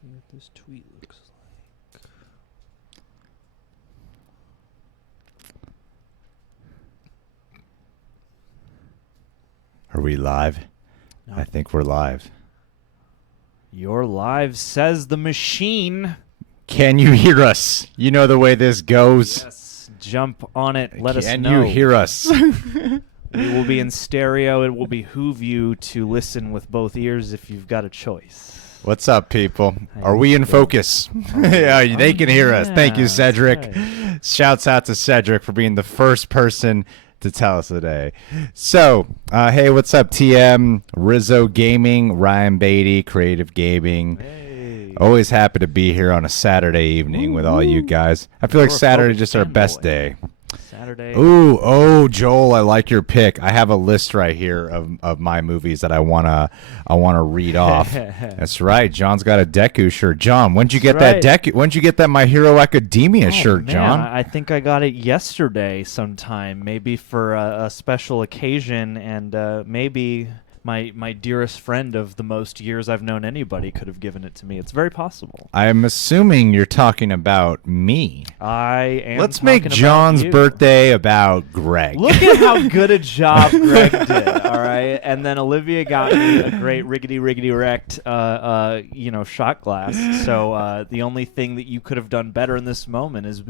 See what this tweet looks like. Are we live? No. I think we're live. You're live, says the machine. Can you hear us? You know the way this goes. Yes, jump on it. Let us know. Can you hear us? We will be in stereo. It will behoove you to listen with both ears if you've got a choice. What's up, people? Are we in focus? Yeah, they can hear us. Thank you, Cedric. Right. Shouts out to Cedric for being the first person to tell us today. So, hey, what's up, TM, Rizzo Gaming, Ryan Beatty, Creative Gaming. Hey. Always happy to be here on a Saturday evening with all you guys. I feel like You're a Saturday is focused just our best fanboy. day. Saturday. Oh, Joel, I like your pick. I have a list right here of my movies that I wanna read off. That's right. John's got a Deku shirt. John, when'd you get That's that Deku? When'd you get that My Hero Academia shirt, man, John? I think I got it yesterday sometime, maybe for a special occasion, and maybe my dearest friend of the most years I've known anybody could have given it to me. It's very possible. I'm assuming you're talking about me. I am. Let's make talking about John's you. birthday about Greg. Look at how good a job Greg did, all right? And then Olivia got me a great riggedy wrecked, shot glass. So the only thing that you could have done better in this moment is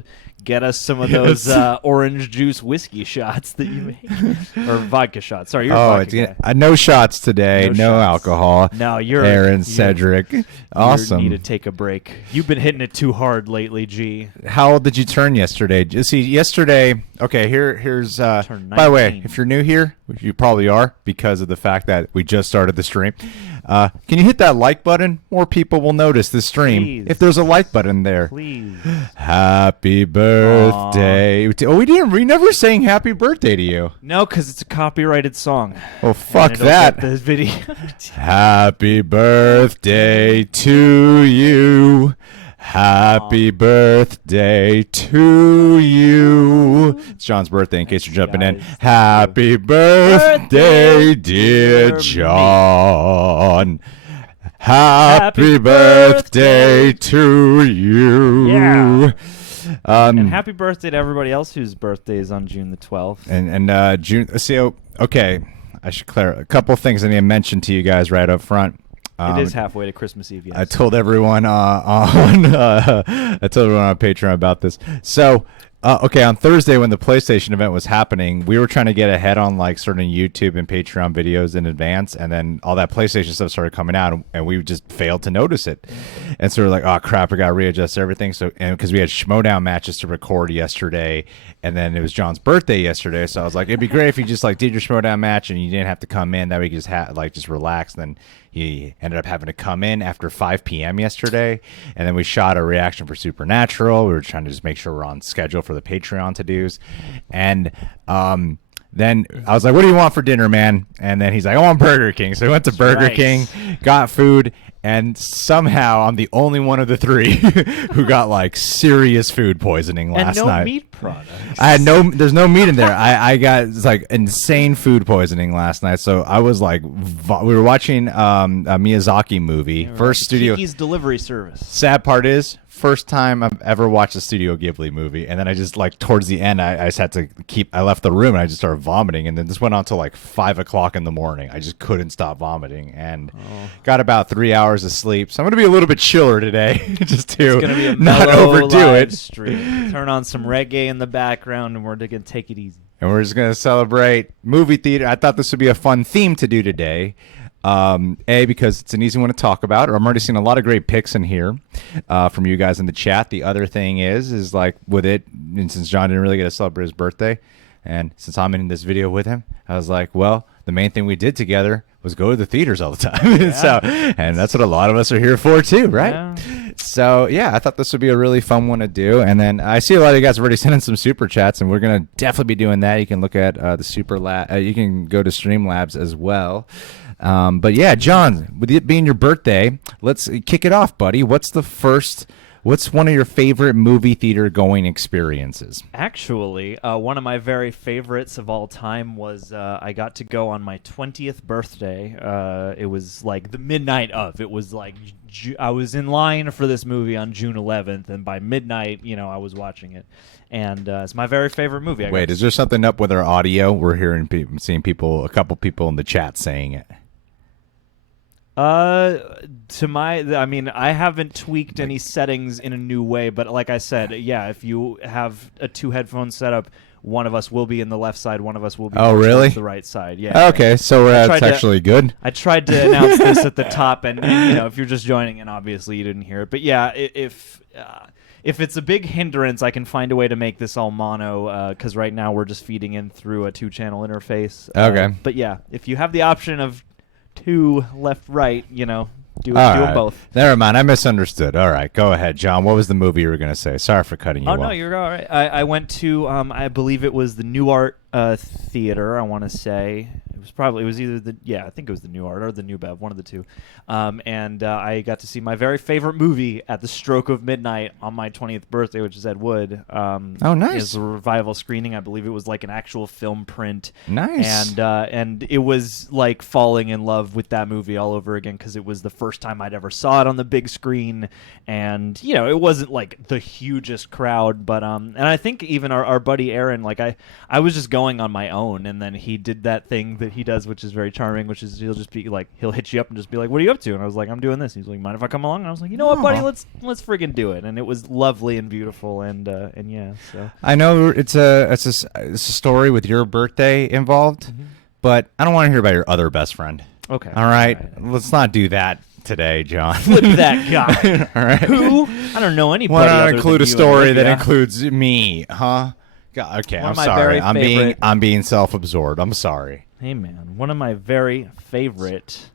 get us some of those orange juice whiskey shots that you made. Or vodka shots. Sorry, you're a vodka guy. No shots today. No shots. alcohol. No, Aaron, Cedric. Awesome. You need to take a break. You've been hitting it too hard lately, G. How old did you turn yesterday? See, yesterday. Okay, here's. Turned By the way, 19. if you're new here, which you probably are because of the fact that we just started the stream, can you hit that like button? More people will notice the stream Please. if there's a like button there. Please. Happy birthday! Oh, we never sang happy birthday to you. No, because it's a copyrighted song. Well, fuck And it'll that. get this video. Happy birthday to you. Happy birthday to you. It's John's birthday in case you're jumping in. Guys, thank Happy birthday, dear John. Happy birthday to you. Yeah. And And happy birthday to everybody else whose birthday is on June the 12th. And June. See, okay. I should clarify a couple things I need to mention to you guys right up front. It is halfway to Christmas Eve, yes. I told everyone on Patreon about this. So, okay, on Thursday when the PlayStation event was happening, we were trying to get ahead on like certain YouTube and Patreon videos in advance, and then all that PlayStation stuff started coming out, and we just failed to notice it. And so we're like, oh crap, we got to readjust everything. So, and because we had Schmodown matches to record yesterday, and then it was John's birthday yesterday, so I was like, it'd be great if you just like did your Schmodown match and you didn't have to come in. That way you could just relax. Then he ended up having to come in after 5 p.m. yesterday, and then we shot a reaction for Supernatural. We were trying to just make sure we're on schedule for the Patreon to-dos. And then I was like, what do you want for dinner, man? And then he's like, I want Burger King. So we went to Burger right. King, got food, and somehow I'm the only one of the three who got like serious food poisoning last and no night. meat products. There's no meat in there. I got like insane food poisoning last night. So I was like, we were watching a Miyazaki movie, first studio. Kiki's Delivery Service. Sad part is, first time I've ever watched a Studio Ghibli movie, and then I just like towards the end, I just had to I left the room and I just started vomiting, and then this went on till like 5 o'clock in the morning. I just couldn't stop vomiting, and got about 3 hours of sleep. So I'm gonna be a little bit chiller today, just to It's gonna be a not mellow overdo live it. stream. Turn on some reggae in the background, and we're gonna take it easy. And we're just going to celebrate movie theater. I thought this would be a fun theme to do today. Because it's an easy one to talk about. I'm already seeing a lot of great picks in here from you guys in the chat. The other thing is like with it, and since John didn't really get to celebrate his birthday, and since I'm in this video with him, I was like, well, the main thing we did together was go to the theaters all the time. Yeah. And that's what a lot of us are here for too, right? Yeah. So, yeah, I thought this would be a really fun one to do. And then I see a lot of you guys have already sent in some super chats, and we're going to definitely be doing that. You can look at the super you can go to Streamlabs as well. But yeah, John, with it being your birthday, let's kick it off, buddy. What's one of your favorite movie theater going experiences? Actually, one of my very favorites of all time was I got to go on my 20th birthday. It was like the midnight of. It was like I was in line for this movie on June 11th, and by midnight, I was watching it, and it's my very favorite movie. Wait, is there something up with our audio? We're hearing seeing people, a couple people in the chat saying it. I haven't tweaked any settings in a new way, but like I said, yeah, if you have a 2 headphone setup, one of us will be in the left side, one of us will be towards the right side. Yeah. Okay, so that's actually good. I tried to announce this at the top, and if you're just joining in, obviously you didn't hear it. But yeah, if it's a big hindrance, I can find a way to make this all mono, because right now we're just feeding in through a 2-channel interface. Okay. But yeah, if you have the option of 2 left, right, do them both. Never mind, I misunderstood. All right, go ahead, John. What was the movie you were going to say? Sorry for cutting you off. Oh, no, you're all right. I went to, I believe it was the New Art Theater, I want to say. I think it was the New Art or the New Bev, one of the two. And I got to see my very favorite movie at the stroke of midnight on my 20th birthday, which is Ed Wood. Oh, nice. It was a revival screening. I believe it was like an actual film print. Nice. And it was like falling in love with that movie all over again, because it was the first time I'd ever saw it on the big screen. And, it wasn't like the hugest crowd, but and I think even our buddy Aaron, like I was just going on my own, and then he did that thing that he does, which is very charming, which is he'll just be like, he'll hit you up and just be like, what are you up to? And I was like, I'm doing this. He's like, mind if I come along? And I was like, you know what, buddy, let's friggin' do it. And it was lovely and beautiful, and yeah. So I know it's a story with your birthday involved, but I don't want to hear about your other best friend. Okay. All right. Let's not do that today, John. Flip that guy. All right. Who? I don't know anybody. Why not other include than a you story and that Olivia. includes me, huh? God, okay, One I'm of my sorry. very I'm being self-absorbed. I'm sorry. Hey man, one of my very favorite,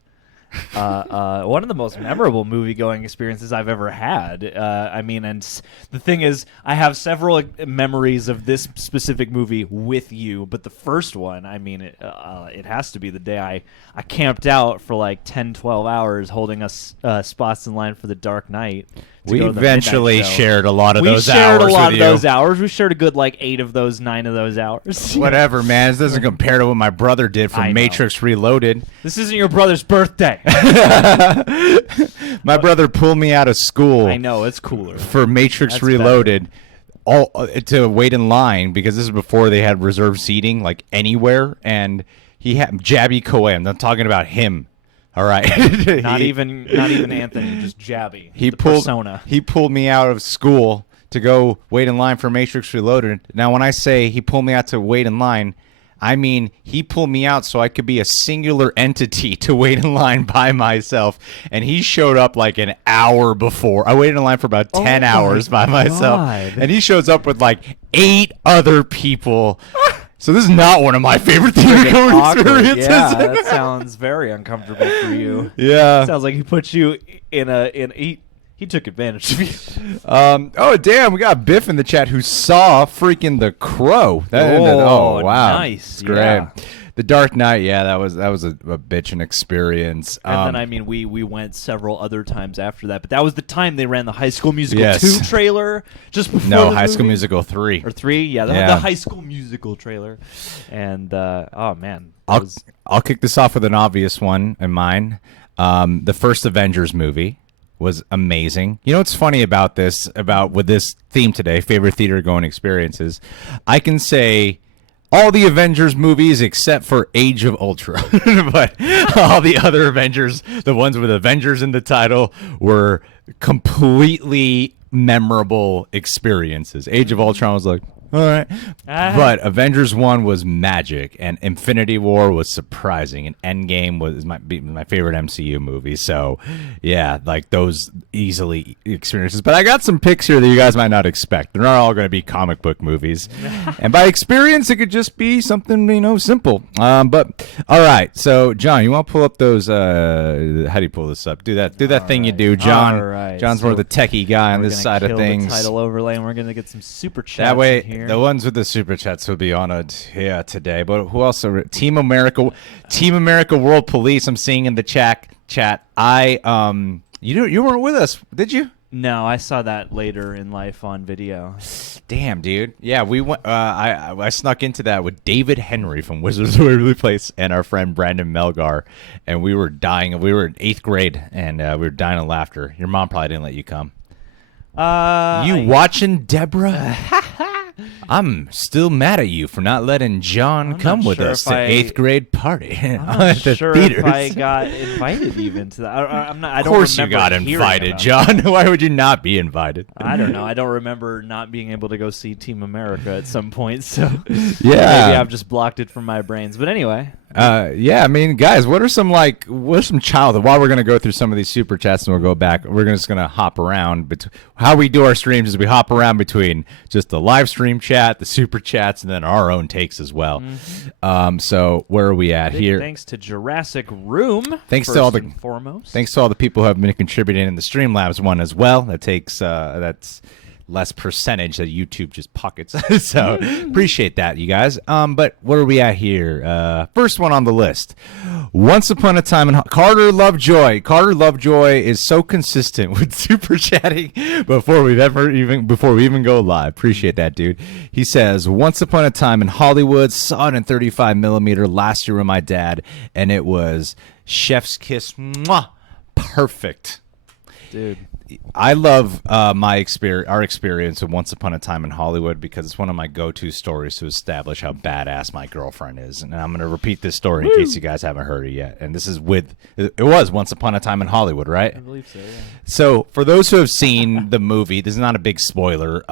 one of the most memorable movie-going experiences I've ever had. The thing is, I have several memories of this specific movie with you, but the first one, it has to be the day I camped out for like 10, 12 hours holding us spots in line for The Dark Knight. We eventually shared a lot of those hours. We shared a lot with of you. those hours. We shared a good 8 of those, 9 of those hours. Whatever, man. This doesn't compare to what my brother did for I know. Matrix Reloaded. This isn't your brother's birthday. My brother pulled me out of school. I know, it's cooler. For Matrix That's Reloaded, all to wait in line, because this is before they had reserved seating anywhere, and he had Jabby Koay. I'm not talking about him. All right. not even Anthony, just Jabby. Persona. He pulled me out of school to go wait in line for Matrix Reloaded. Now, when I say he pulled me out to wait in line, I mean he pulled me out so I could be a singular entity to wait in line by myself. And he showed up like an hour before. I waited in line for about 10 hours by myself. And he shows up with 8 other people. So this is not one of my favorite theater going experiences. Yeah, that sounds very uncomfortable for you. Yeah. Sounds like he put you he took advantage of you. Oh damn, we got Biff in the chat who saw freaking The Crow. Oh, wow. Nice. It's great. Yeah. The Dark Knight, yeah, that was a bitchin' experience. And then we went several other times after that, but that was the time they ran the High School Musical Yes. 2 trailer just before No, the High School movie. Musical 3. Or 3, yeah, the High School Musical trailer. And oh man, I'll kick this off with an obvious one in mine. The first Avengers movie was amazing. You know what's funny about this with this theme today, favorite theater going experiences? I can say all the Avengers movies except for Age of Ultron. But all the other Avengers, the ones with Avengers in the title, were completely memorable experiences. Age of Ultron was like, all right. But Avengers 1 was magic, and Infinity War was surprising, and Endgame was my favorite MCU movie. So, yeah, those easily experiences. But I got some picks here that you guys might not expect. They're not all going to be comic book movies. And by experience, it could just be something, simple. But, all right. So, John, you want to pull up those, how do you pull this up? Do that thing you do, John. All right. John's more the techie guy on this side of things. The title overlay, and we're going to get some super chats That way, in here. the ones with the super chats will be on it today. But who else? Team America World Police. I'm seeing in the chat. You weren't with us, did you? No, I saw that later in life on video. Damn, dude. Yeah, we went. I snuck into that with David Henry from Wizards of Waverly Place and our friend Brandon Melgar, and we were dying. We were in 8th grade, and we were dying of laughter. Your mom probably didn't let you come. Watching Deborah? I'm still mad at you for not letting John come with us to 8th grade party. I'm not sure if I got invited even to that. I don't of course you remember got hearing invited, about John. Why would you not be invited? I don't know. I don't remember not being able to go see Team America at some point, so yeah, maybe I've just blocked it from my brains. But anyway. Yeah, I mean, guys, what are some childhood? While we're gonna go through some of these super chats and we'll go back, we're just gonna hop around. But how we do our streams is we hop around between just the live stream chat, the super chats, and then our own takes as well. Mm-hmm. So where are we at here? Thanks to Jurassic Room. Thanks to all the foremost. Thanks to all the people who have been contributing in the Streamlabs one as well. That takes that's less percentage that YouTube just pockets. So appreciate that, you guys. But where are we at here? First one on the list. Once Upon a Time in Carter Lovejoy. Carter Lovejoy is so consistent with super chatting before we even go live. Appreciate that, dude. He says, Once Upon a Time in Hollywood, saw it in 35 millimeter last year with my dad, and it was chef's kiss. Mwah, perfect. Dude. I love our experience of Once Upon a Time in Hollywood because it's one of my go-to stories to establish how badass my girlfriend is. And I'm going to repeat this story in case you guys haven't heard it yet. And this is it was Once Upon a Time in Hollywood, right? I believe so, yeah. So for those who have seen the movie, this is not a big spoiler.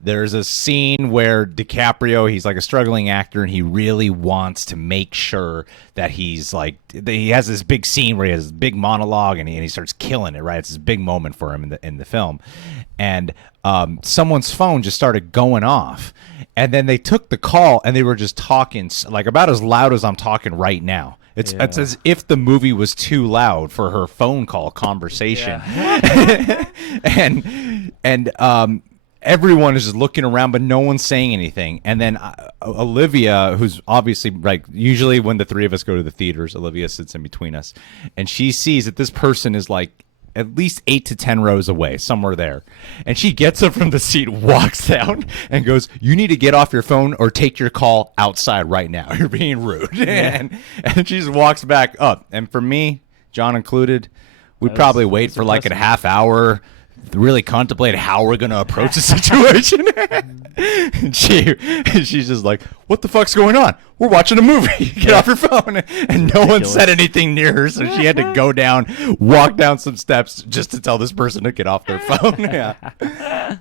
There's a scene where DiCaprio, he's like a struggling actor, and he really wants to make sure that he has this big scene where he has this big monologue and he starts killing it, right? It's this big moment for him in the film. And someone's phone just started going off. And then they took the call and they were just talking like about as loud as I'm talking right now. It's as if the movie was too loud for her phone call conversation. Yeah. and everyone is just looking around, but no one's saying anything. And then Olivia, who's obviously like usually when the three of us go to the theaters, Olivia sits in between us, and she sees that this person is like at least 8 to 10 rows away, somewhere there. And she gets up from the seat, walks down, and goes, "You need to get off your phone or take your call outside right now. You're being rude." Yeah. and she just walks back up. And for me, John included, we'd probably wait for like a half hour, really contemplate how we're going to approach the situation. And she's just like, "What the fuck's going on? We're watching a movie. Get off your phone." And no one said anything near her, so she had to go down, walk down some steps just to tell this person to get off their phone. Yeah.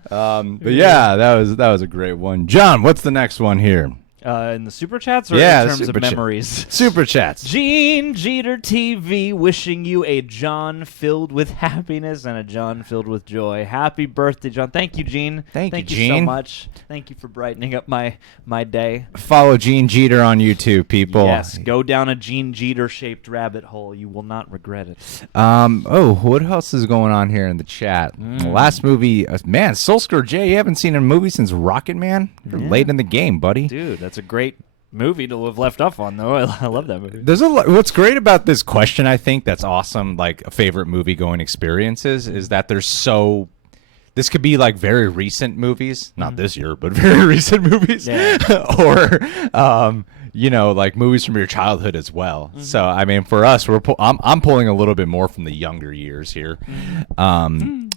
But yeah, that was a great one. John, what's the next one here? In the super chats or in terms of memories? Super chats. Gene Jeter TV wishing you a John filled with happiness and a John filled with joy. Happy birthday, John. Thank you, Gene. Thank you, so Gene. much. Thank you for brightening up my day. Follow Gene Jeter on YouTube, people. Yes, go down a Gene Jeter-shaped rabbit hole. You will not regret it. What else is going on here in the chat? Last movie, man, Soulscar J, you haven't seen a movie since Rocket Man? You're late in the game, buddy. Dude, that's a great movie to have left off on, though. I love that movie. What's great about this question, I think, that's awesome, like a favorite movie going experiences, is that this could be like very recent movies, not this year, but very recent movies, or like movies from your childhood as well. So I mean, for us, I'm pulling a little bit more from the younger years here.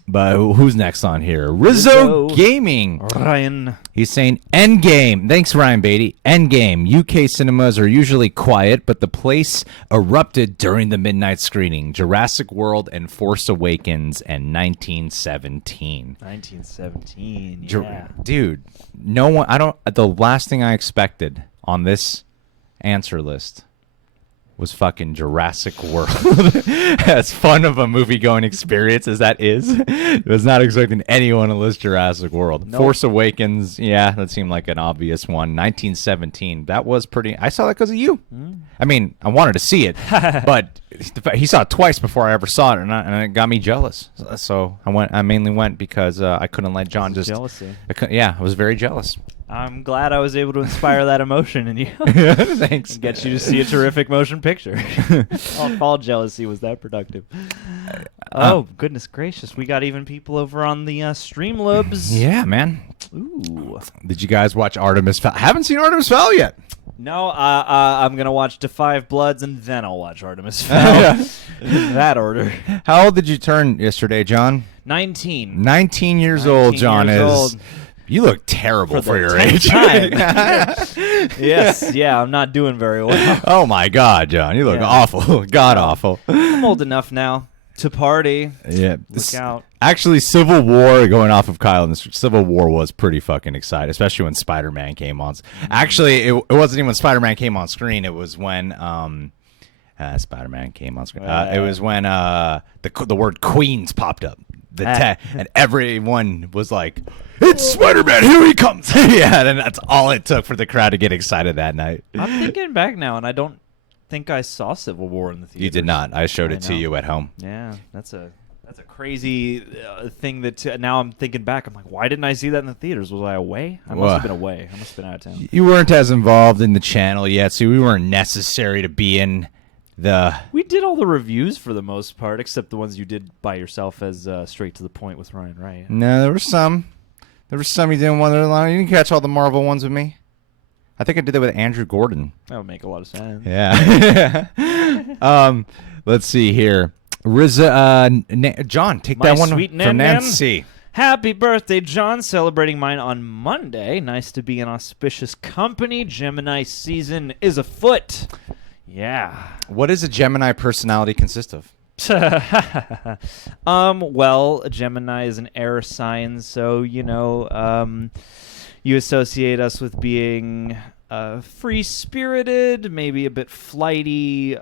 But who's next on here? Rizzo Gaming. Ryan. He's saying Endgame. Thanks, Ryan Beatty. Endgame. UK cinemas are usually quiet, but the place erupted during the midnight screening. Jurassic World and Force Awakens and 1917. 1917, yeah. Dude, the last thing I expected on this answer list was fucking Jurassic World. As fun of a movie-going experience as that is, I was not expecting anyone to list Jurassic World. Nope. Force Awakens, yeah, that seemed like an obvious one. 1917, that was pretty... I saw that because of you. I mean, I wanted to see it, but he saw it twice before I ever saw it, and it got me jealous. So I mainly went because I couldn't let John just... Jealousy. I was very jealous. I'm glad I was able to inspire that emotion in you. Thanks. And get you to see a terrific motion picture. All jealousy was that productive. Oh, goodness gracious. We got even people over on the Streamlabs. Yeah, man. Ooh. Did you guys watch Artemis Fowl? Haven't seen Artemis Fowl yet. No, I'm going to watch Defy of Bloods, and then I'll watch Artemis Fowl. In that order. How old did you turn yesterday, John? 19. 19 years old, John is. You look terrible for your age. Yes, yeah, I'm not doing very well. Oh, my God, John. You look awful. God awful. I'm old enough now to party. Yeah. Look out. Actually, Civil War, going off of Kyle, and Civil War was pretty fucking exciting, especially when Spider-Man came on. Actually, it wasn't even when Spider-Man came on screen. It was when Spider-Man came on screen. It was when the word Queens popped up. And everyone was like, "It's Spider-Man, here he comes!" Yeah, and that's all it took for the crowd to get excited that night. I'm thinking back now, and I don't think I saw Civil War in the theater. You did not. I showed it to you at home. Yeah, that's a crazy thing that now I'm thinking back. I'm like, why didn't I see that in the theaters? Was I away? I must have been away. I must have been out of town. You weren't as involved in the channel yet, so we weren't necessary to be in the... We did all the reviews for the most part, except the ones you did by yourself as straight to the point with Ryan Wright. No, there were some. There were some you didn't want to... You didn't catch all the Marvel ones with me. I think I did that with Andrew Gordon. That would make a lot of sense. Yeah. Let's see here. John, take My that one sweet from Nan Nancy. Happy birthday, John. Celebrating mine on Monday. Nice to be in auspicious company. Gemini season is afoot. Yeah. What does a Gemini personality consist of? Well, Gemini is an air sign, so, you associate us with being free-spirited, maybe a bit flighty.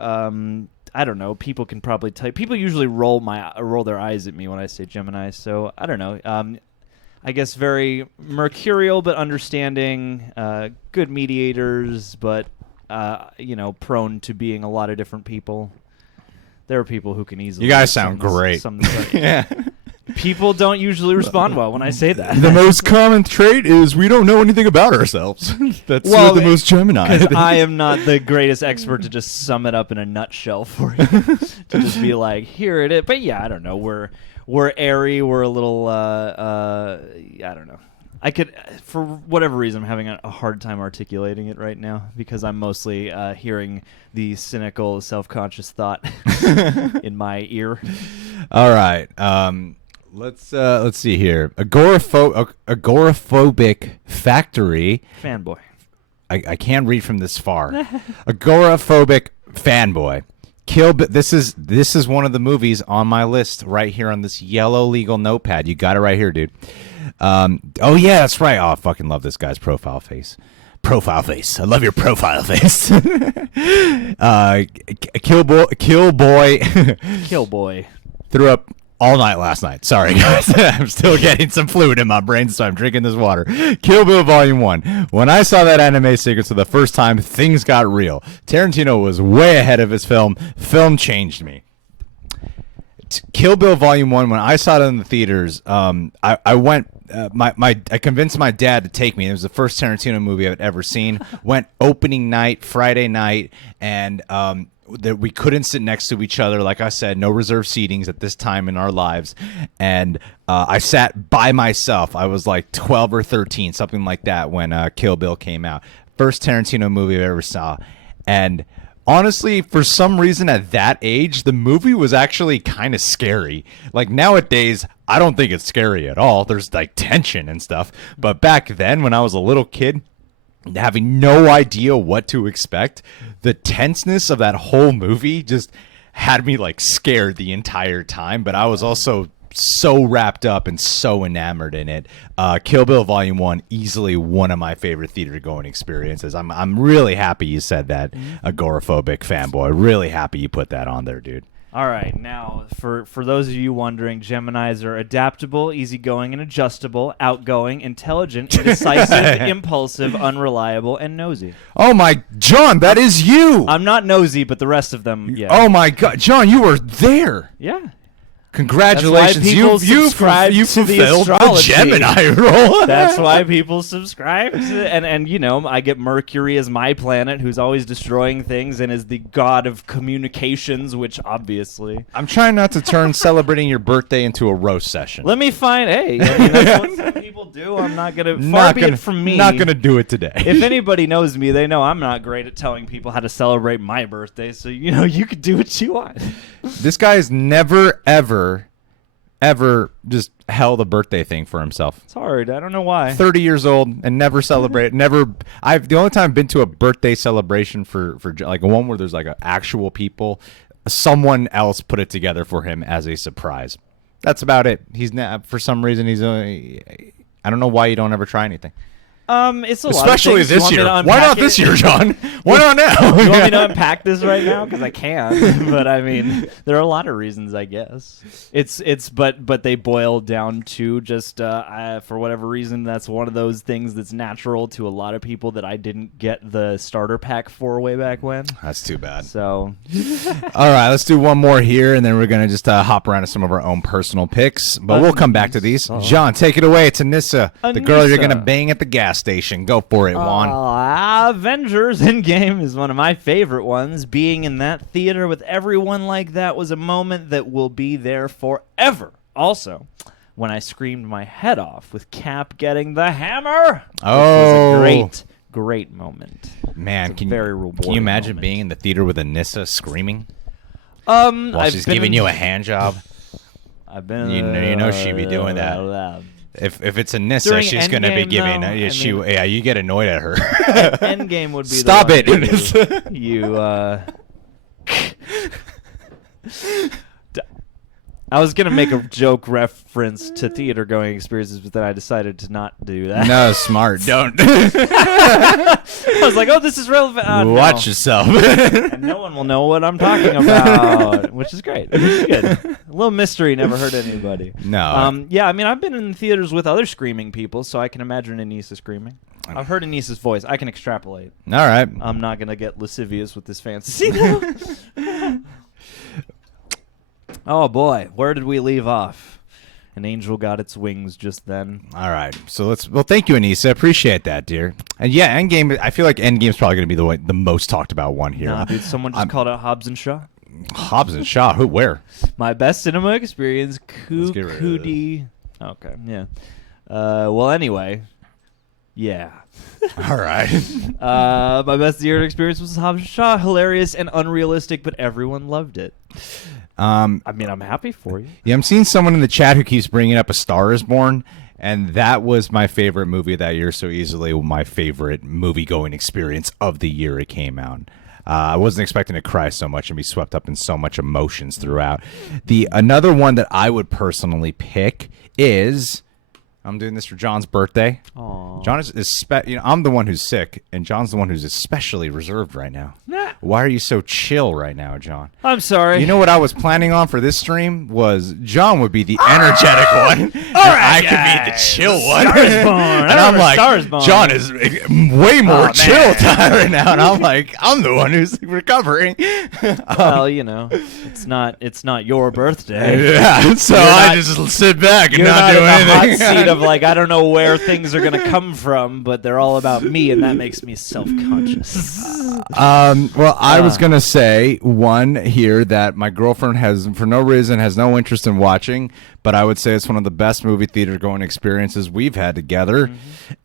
I don't know. People can probably tell. People usually roll their eyes at me when I say Gemini, so I don't know. I guess very mercurial but understanding, good mediators, but prone to being a lot of different people. There are people who can easily... You guys sound great. Yeah. People don't usually respond well when I say that. The most common trait is we don't know anything about ourselves. That's the most Gemini. Because I am not the greatest expert to just sum it up in a nutshell for you. To just be like, here it is. But yeah, I don't know. We're airy. We're a little... I don't know. I could, for whatever reason, I'm having a hard time articulating it right now because I'm mostly hearing the cynical, self-conscious thought in my ear. All right. Let's see here. Agoraphobic factory. Fanboy. I can't read from this far. Agoraphobic fanboy. This is one of the movies on my list right here on this yellow legal notepad. You got it right here, dude. Oh yeah, that's right. Oh, I fucking love this guy's profile face. Profile face. I love your profile face. Kill boy. Threw up all night last night. Sorry, guys. I'm still getting some fluid in my brain, so I'm drinking this water. Kill Bill Volume 1. When I saw that anime sequence for the first time, things got real. Tarantino was way ahead of his film. Film changed me. Kill Bill Volume 1, when I saw it in the theaters, I went... I convinced my dad to take me. It was the first Tarantino movie I'd ever seen. Went opening night, Friday night, and we couldn't sit next to each other. Like I said, no reserved seatings at this time in our lives. And I sat by myself. I was like 12 or 13, something like that, when Kill Bill came out. First Tarantino movie I ever saw. And honestly, for some reason at that age, the movie was actually kind of scary. Like nowadays, I don't think it's scary at all. There's like tension and stuff. But back then, when I was a little kid, having no idea what to expect, the tenseness of that whole movie just had me like scared the entire time. But I was also so wrapped up and so enamored in it. Kill Bill Volume 1, easily one of my favorite theater going experiences. I'm really happy you said that, agoraphobic fanboy. Really happy you put that on there, dude. All right, now, for those of you wondering, Geminis are adaptable, easygoing, and adjustable, outgoing, intelligent, indecisive, impulsive, unreliable, and nosy. Oh my, John, that is you! I'm not nosy, but the rest of them, yeah. Oh my God, John, you were there! Yeah. Congratulations, people subscribe you to the fulfilled the astrology. Gemini role. That's why people subscribe to it. And you know, I get Mercury as my planet, who's always destroying things and is the god of communications, which obviously... I'm trying not to turn celebrating your birthday into a roast session. Let me find... Hey, I mean, that's what some people do. I'm not going to... Far be it from me. Not going to do it today. If anybody knows me, they know I'm not great at telling people how to celebrate my birthday, so, you know, you could do what you want. This guy has never, ever just held a birthday thing for himself. It's hard. I don't know why. 30 years old and never celebrate. The only time I've been to a birthday celebration for like one where there's like actual people, someone else put it together for him as a surprise. That's about it. He's not, for some reason I don't know why you don't ever try anything. It's a especially lot of things. this year. Why not this year, John? Why not now? You want me to unpack this right now? Because I can. But I mean, there are a lot of reasons, I guess. But they boil down to just for whatever reason, that's one of those things that's natural to a lot of people that I didn't get the starter pack for way back when. That's too bad. So, all right, let's do one more here, and then we're gonna just hop around to some of our own personal picks. But we'll come back to these. John, take it away. It's Anissa, the girl you're gonna bang at the gas station. Go for it, Juan. Avengers Endgame is one of my favorite ones. Being in that theater with everyone like that was a moment that will be there forever. Also, when I screamed my head off with Cap getting the hammer, which was a great moment. Man, can you imagine moment. being in the theater with Anissa screaming while she's giving you a hand job? I've been. You know she'd be doing that. If it's Anissa, During she's going to be giving. You get annoyed at her. Endgame would be. Stop the it! one you. I was gonna make a joke reference to theater going experiences, but then I decided to not do that. No, smart. Don't. I was like, "Oh, this is relevant." Watch yourself. And no one will know what I'm talking about, which is great. Which is good. A little mystery never hurt anybody. No. Yeah, I mean, I've been in theaters with other screaming people, so I can imagine Anissa screaming. I've heard Anissa's voice. I can extrapolate. All right. I'm not gonna get lascivious with this fantasy though. Oh boy, where did we leave off? An angel got its wings just then. All right, so thank you, Anissa. Appreciate that, dear. And yeah, Endgame. I feel like Endgame's probably going to be the most talked about one here. Nah, dude, someone just called out Hobbs and Shaw. Hobbs and Shaw. Who? Where? My best cinema experience. Cootie. Okay, yeah. Well, anyway, yeah. All right. My best theater experience was Hobbs and Shaw. Hilarious and unrealistic, but everyone loved it. I mean, I'm happy for you. Yeah, I'm seeing someone in the chat who keeps bringing up A Star Is Born, and that was my favorite movie that year, so easily my favorite movie-going experience of the year it came out. I wasn't expecting to cry so much and be swept up in so much emotions throughout. Another one that I would personally pick is... I'm doing this for John's birthday. Aww. John is I'm the one who's sick, and John's the one who's especially reserved right now. Nah. Why are you so chill right now, John? I'm sorry. You know what I was planning on for this stream was John would be the energetic one, and I could be the chill one. And I'm like, John is way more chill time right now, and I'm like, I'm the one who's recovering. Well, you know, it's not your birthday. Yeah, so I just sit back and not do anything. Hot seat of like, I don't know where things are gonna come from, but they're all about me, and that makes me self-conscious. Well, I was gonna say one here that my girlfriend has, for no reason, has no interest in watching, but I would say it's one of the best movie theater going experiences we've had together.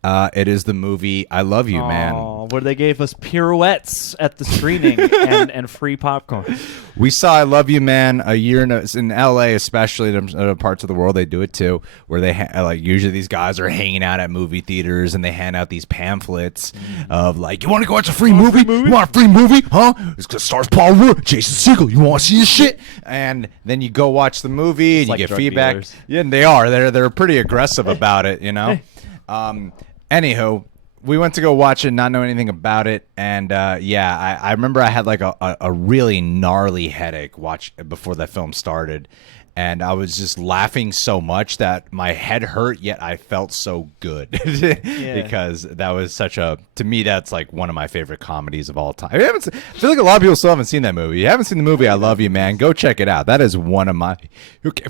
It is the movie I Love You, Man, where they gave us pirouettes at the screening and free popcorn. We saw I Love You, Man a year in L.A., especially in other parts of the world. They do it too, where they usually these guys are hanging out at movie theaters and they hand out these pamphlets of like, you want to go watch a free movie? You want a free movie? Huh? It's gonna stars Paul Rudd, Jason Segel. You want to see this shit? And then you go watch the movie and you get feedback. Dealers. Yeah, and they are. They're pretty aggressive about it, you know. Anywho, we went to go watch it, not know anything about it, and I remember I had like a really gnarly headache before that film started, and I was just laughing so much that my head hurt, yet I felt so good because that was such a, to me, that's like one of my favorite comedies of all time. I feel like a lot of people still haven't seen that movie. You haven't seen the movie I Love You, Man, go check it out. That is one of my,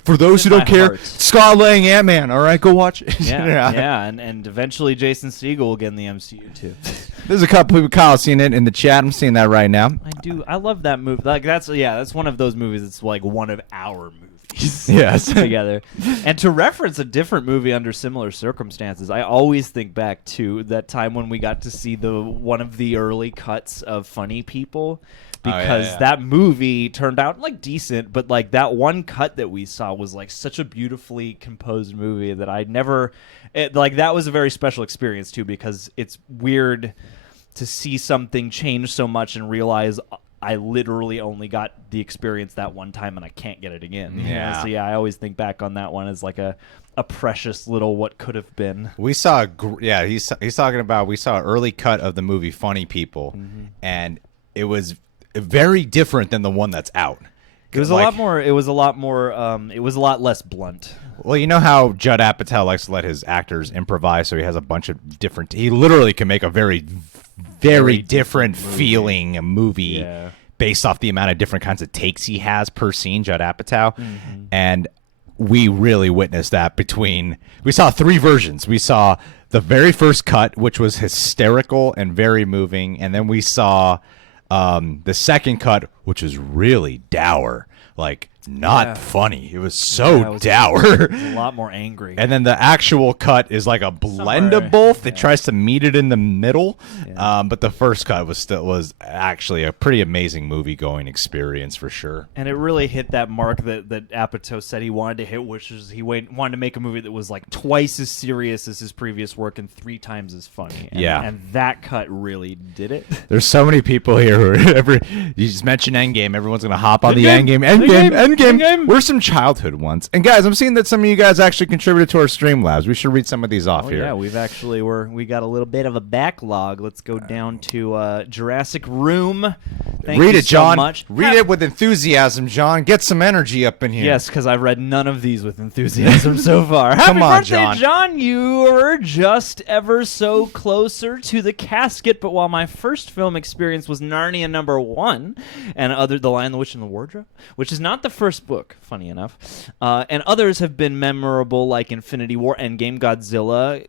for those who don't care, Scott Lang, Ant-Man, all right, go watch it. Yeah, and eventually Jason Segel will get in the MCU too. There's a couple people, Kyle, seeing it in the chat. I'm seeing that right now. I do. I love that movie. Like that's one of those movies that's like one of our movies. Yes. Together. And to reference a different movie under similar circumstances, I always think back to that time when we got to see one of the early cuts of Funny People, because that movie turned out like decent, but like that one cut that we saw was like such a beautifully composed movie that I never like that was a very special experience too, because it's weird to see something change so much and realize I literally only got the experience that one time and I can't get it again. Yeah. So yeah, I always think back on that one as like a precious little what could have been. We saw, he's talking about, we saw an early cut of the movie Funny People, and it was very different than the one that's out. It was a lot more. It was a lot less blunt. Well, you know how Judd Apatow likes to let his actors improvise, so he has a bunch of different. He literally can make a very different feeling movie based off the amount of different kinds of takes he has per scene. Judd Apatow, and we really witnessed that between. We saw 3 versions. We saw the very first cut, which was hysterical and very moving, and then we saw the second cut, which was really dour, like not funny. It was so dour. It was a lot more angry. And then the actual cut is like a blend of both. It tries to meet it in the middle. But the first cut was actually a pretty amazing movie going experience for sure. And it really hit that mark that Apatow said he wanted to hit, which is he wanted to make a movie that was like twice as serious as his previous work and 3 times as funny. And, and that cut really did it. There's so many people here who you just mentioned Endgame. Everyone's going to hop on the Endgame. We're some childhood ones. And guys, I'm seeing that some of you guys actually contributed to our Streamlabs. We should read some of these off here. Yeah, we got a little bit of a backlog. Let's go down to Jurassic Room. Read it, John. So much. Read it with enthusiasm, John. Get some energy up in here. Yes, because I've read none of these with enthusiasm so far. Come on, Happy birthday, John. You're just ever so closer to the casket. But while my first film experience was Narnia #1 and The Lion, the Witch, and the Wardrobe, which is not the first book, funny enough, and others have been memorable like Infinity War, Endgame, Godzilla,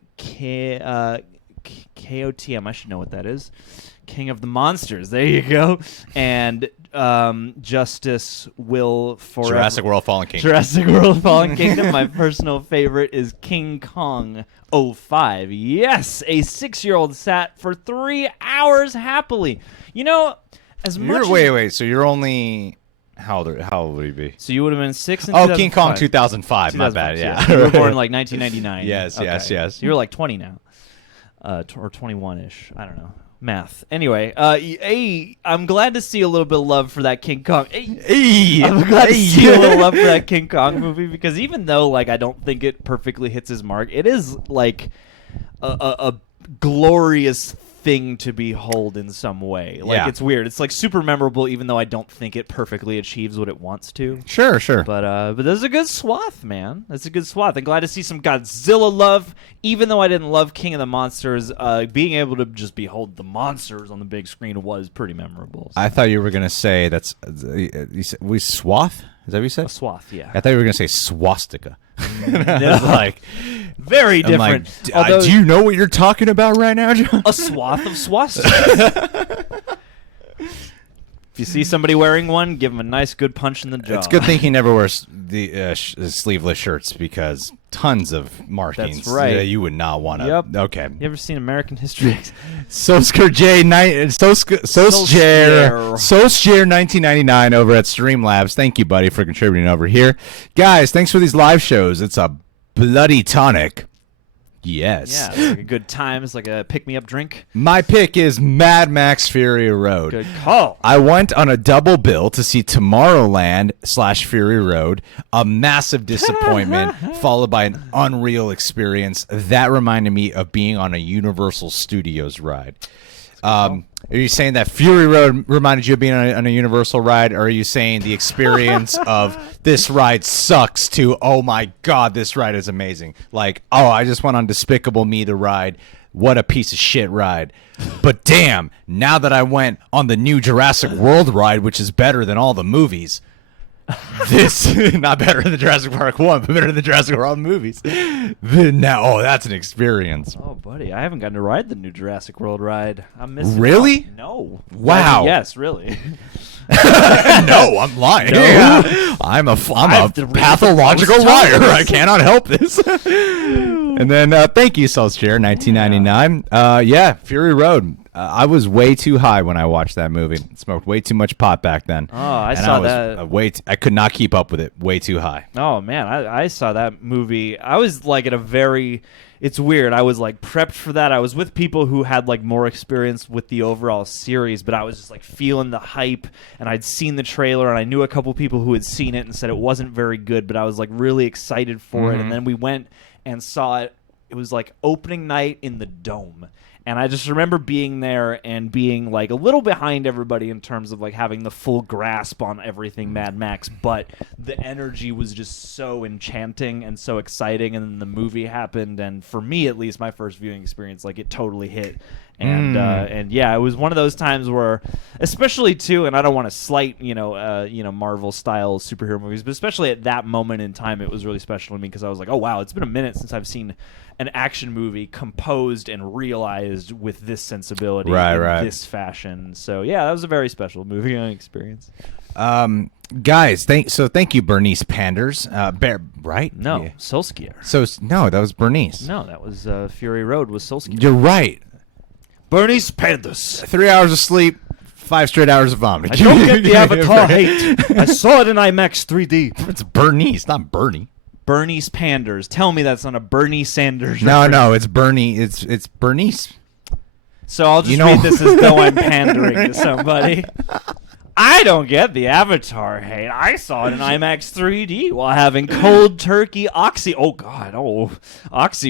KOTM, I should know what that is, King of the Monsters, there you go, and Justice Will Forever. Jurassic World Fallen Kingdom. Jurassic World Fallen Kingdom. My personal favorite is King Kong 05. Yes, a 6-year-old sat for 3 hours happily. You know, as much Wait, so you're only... How old would he be? So you would have been 6 in 2005. King Kong 2005. My bad, yeah. You were born in like 1999. Yes. You're like 20 now. Or 21-ish. I don't know. Math. Anyway, I'm glad to see a little bit of love for that King Kong. I'm glad to see a little love for that King Kong movie, because even though like I don't think it perfectly hits his mark, it is like a glorious thing to behold in some way. Like it's weird. It's like super memorable, even though I don't think it perfectly achieves what it wants to. Sure. But there's a good swath, man. That's a good swath. I'm glad to see some Godzilla love, even though I didn't love King of the Monsters. Being able to just behold the monsters on the big screen was pretty memorable. So. I thought you were gonna say we swath. Is that what you said? A swath, yeah. I thought you were gonna say swastika. No. Like very different. Like, do you know what you're talking about right now, John? A swath of swastikas. If you see somebody wearing one, give them a nice good punch in the jaw. It's a good thing he never wears the sleeveless shirts, because tons of markings. That's right. You would not want to. Yep. Okay. You ever seen American History? Sosjer 1999 over at Streamlabs. Thank you, buddy, for contributing over here. Guys, thanks for these live shows. It's a bloody tonic. Yes. Yeah, it's like a good time. It's like a pick-me-up drink. My pick is Mad Max Fury Road. Good call. I went on a double bill to see Tomorrowland / Fury Road. A massive disappointment followed by an unreal experience. That reminded me of being on a Universal Studios ride. Are you saying that Fury Road reminded you of being on a Universal ride, or are you saying the experience of this ride sucks to, oh my God, this ride is amazing? Like, oh, I just went on Despicable Me, the ride. What a piece of shit ride. But damn, now that I went on the new Jurassic World ride, which is better than all the movies, this, not better than the Jurassic Park 1, but better than the Jurassic World movies. Now, that's an experience. Oh, buddy, I haven't gotten to ride the new Jurassic World ride. I'm missing Really? out. No. Wow. Yes, really. No, I'm lying. No. Yeah. I'm a pathological liar. I cannot help this. And then thank you, Solskjaer, 1999. Yeah, Fury Road. I was way too high when I watched that movie. Smoked way too much pot back then. Oh, I saw that. I could not keep up with it. Way too high. Oh, man, I saw that movie. I was like at a very... It's weird. I was like prepped for that. I was with people who had like more experience with the overall series, but I was just like feeling the hype, and I'd seen the trailer, and I knew a couple people who had seen it and said it wasn't very good, but I was like really excited for it. And then we went and saw it. It was like opening night in the Dome. And I just remember being there and being like a little behind everybody in terms of like having the full grasp on everything Mad Max, but the energy was just so enchanting and so exciting. And then the movie happened, and for me at least, my first viewing experience, like it totally hit. And yeah, it was one of those times where, especially too, and I don't want to slight Marvel style superhero movies, but especially at that moment in time, it was really special to me because I was like, oh wow, it's been a minute since I've seen an action movie composed and realized with this sensibility, this fashion. So yeah, that was a very special movie experience. Guys, thank you, Bernice Panders. Right? No, yeah. Solskjaer. No, that was Bernice. No, that was Fury Road was Solskjaer. You're right. Bernice Panders. 3 hours of sleep, 5 straight hours of vomiting. I don't get the Avatar hate. I saw it in IMAX 3D. It's Bernice, not Bernie. Bernice Panders. Tell me that's not a Bernie Sanders reference. No, it's Bernie. It's Bernice. So I'll just read this as though I'm pandering to somebody. I don't get the Avatar hate. I saw it in IMAX 3D while having cold turkey oxy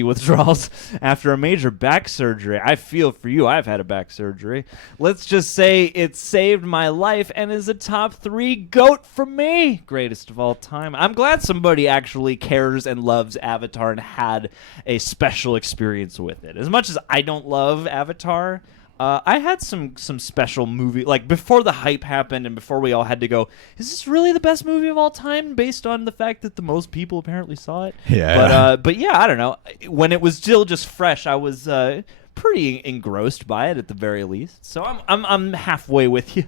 withdrawals after a major back surgery. I feel for you. I've had a back surgery. Let's just say it saved my life and is a top 3 GOAT for me. Greatest of all time. I'm glad somebody actually cares and loves Avatar and had a special experience with it. As much as I don't love Avatar, I had some special movie, like before the hype happened and before we all had to go, is this really the best movie of all time based on the fact that the most people apparently saw it? Yeah. But yeah, I don't know. When it was still just fresh, I was pretty engrossed by it at the very least. So I'm halfway with you.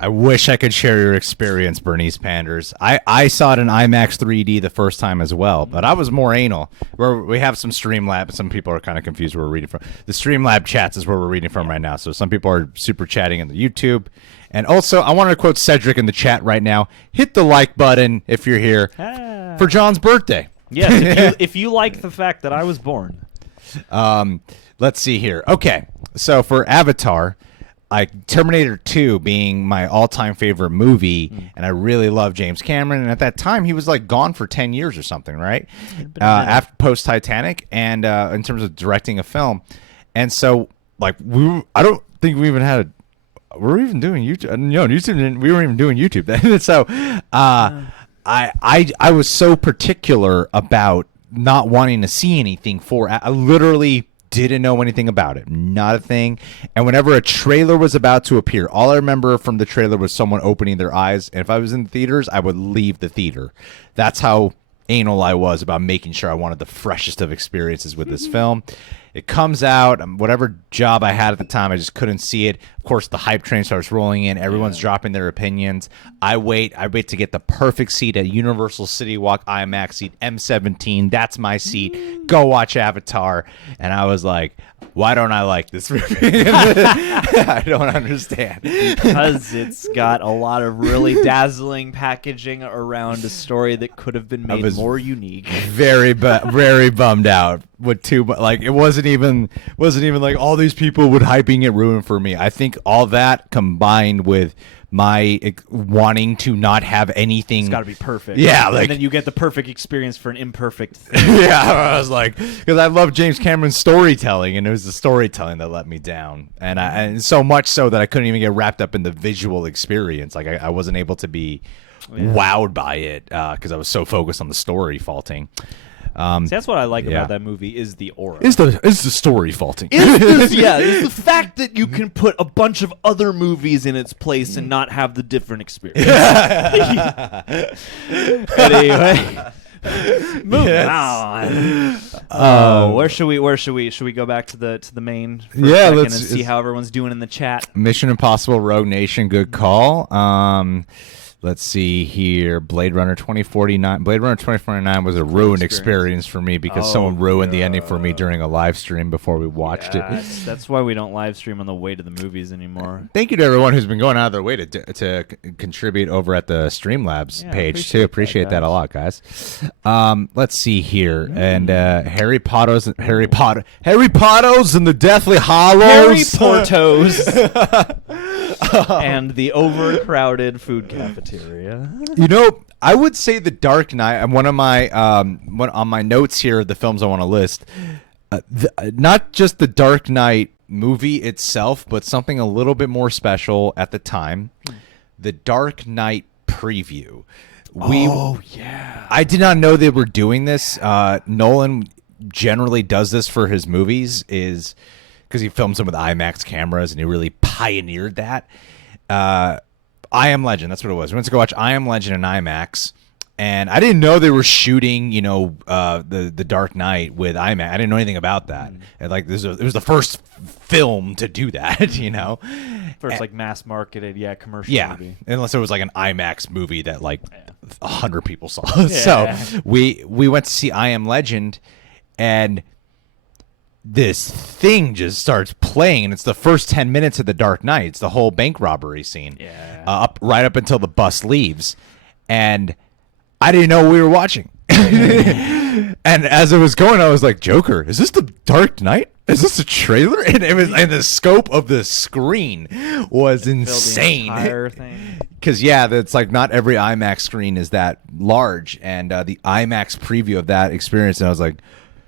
I wish I could share your experience, Bernice Panders. I saw it in IMAX 3D the first time as well, but I was more anal. We have some Streamlab. Some people are kind of confused where we're reading from. The Streamlab chats is where we're reading from right now, so some people are super chatting in the YouTube. And also, I want to quote Cedric in the chat right now. Hit the like button if you're here for John's birthday. Yes, if you like the fact that I was born. Let's see here. Okay, so for Avatar, Terminator 2 being my all-time favorite movie, and I really love James Cameron, and at that time he was like gone for 10 years or something, right? After post-Titanic, and in terms of directing a film. And so like I don't think we even had we're even doing YouTube. No, YouTube we weren't even doing YouTube then. So I was so particular about not wanting to see anything I literally didn't know anything about it. Not a thing. And whenever a trailer was about to appear, all I remember from the trailer was someone opening their eyes. And if I was in the theaters, I would leave the theater. That's how anal I was about making sure I wanted the freshest of experiences with this film. It comes out, whatever job I had at the time, I just couldn't see it. Of course, the hype train starts rolling in. Everyone's dropping their opinions. I wait to get the perfect seat at Universal City Walk IMAX seat M17. That's my seat. Go watch Avatar. And I was like, why don't I like this movie? I don't understand. Because it's got a lot of really dazzling packaging around a story that could have been made more unique. Very bummed out. with too much. Like it wasn't even like all these people would hyping it ruin for me. I think all that combined with my wanting to not have anything. It's got to be perfect. Yeah, like, and then you get the perfect experience for an imperfect thing. Yeah, I was like, because I love James Cameron's storytelling, and it was the storytelling that let me down, and so much so that I couldn't even get wrapped up in the visual experience. Like I wasn't able to be wowed by it because I was so focused on the story faulting. See, that's what I like about that movie is the aura. Is the story faulting? It's the fact that you can put a bunch of other movies in its place and not have the different experience. Anyway, moving on. Where should we go back to the main for a second and see how everyone's doing in the chat? Mission Impossible Rogue Nation, good call. Let's see here. Blade Runner 2049. Blade Runner 2049 was a ruined experience for me because someone ruined the ending for me during a live stream before we watched it. That's why we don't live stream on the way to the movies anymore. Thank you to everyone who's been going out of their way to contribute over at the Streamlabs page too. Appreciate that a lot, guys. Let's see here. And Harry Potter's and the Deathly Hallows. Harry Portos. And the overcrowded food cafeteria. You know, I would say The Dark Knight. And one of my on my notes here of the films I want to list, not just The Dark Knight movie itself, but something a little bit more special at the time. The Dark Knight preview. I did not know they were doing this. Nolan generally does this for his movies, is because he films them with IMAX cameras, and he really pioneered that. I Am Legend, that's what it was. We went to go watch I Am Legend in IMAX, and I didn't know they were shooting, the Dark Knight with IMAX. I didn't know anything about that. And like, it was the first film to do that, First, mass marketed, commercial movie. Unless it was like an IMAX movie that 100 people saw. So we went to see I Am Legend, and this thing just starts playing, and it's the first 10 minutes of The Dark Knight. It's the whole bank robbery scene, right up until the bus leaves, and I didn't know we were watching. And as it was going, I was like, "Joker, is this The Dark Knight? Is this a trailer?" And it was, and the scope of the screen was insane. Because that's not every IMAX screen is that large, and the IMAX preview of that experience, and I was like,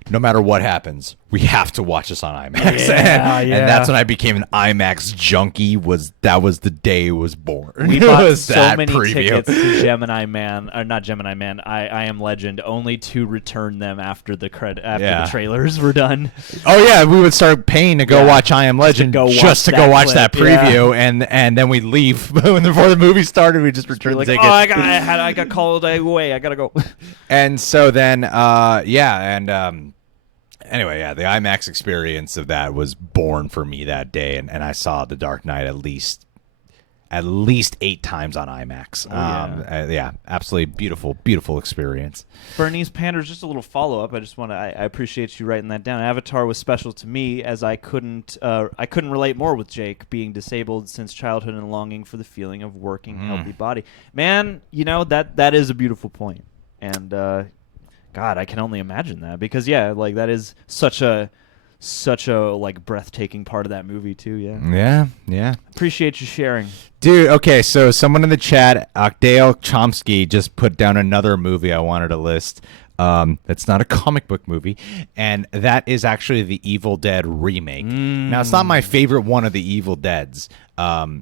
no matter what happens, we have to watch this on IMAX. And that's when I became an IMAX junkie. That was the day it was born. We bought so many tickets to Gemini Man, or not Gemini Man, I Am Legend, only to return them after the trailers were done. Oh yeah, we would start paying to go watch I Am Legend just to go watch that preview, and then we'd leave before the movie started. We just returned the tickets. I got called away. I gotta go. And so then, anyway, the IMAX experience of that was born for me that day, and I saw The Dark Knight at least 8 times on IMAX. Absolutely beautiful experience. Bernice Panders, just a little follow-up. I appreciate you writing that down. Avatar was special to me as I couldn't relate more with Jake, being disabled since childhood and longing for the feeling of working healthy body. Man, that is a beautiful point. And God, I can only imagine that because that is such a breathtaking part of that movie too. Yeah. Appreciate you sharing, dude. Okay, so someone in the chat, Dale Chomsky, just put down another movie I wanted to list. That's not a comic book movie, and that is actually the Evil Dead remake. Now, it's not my favorite one of the Evil Deads. I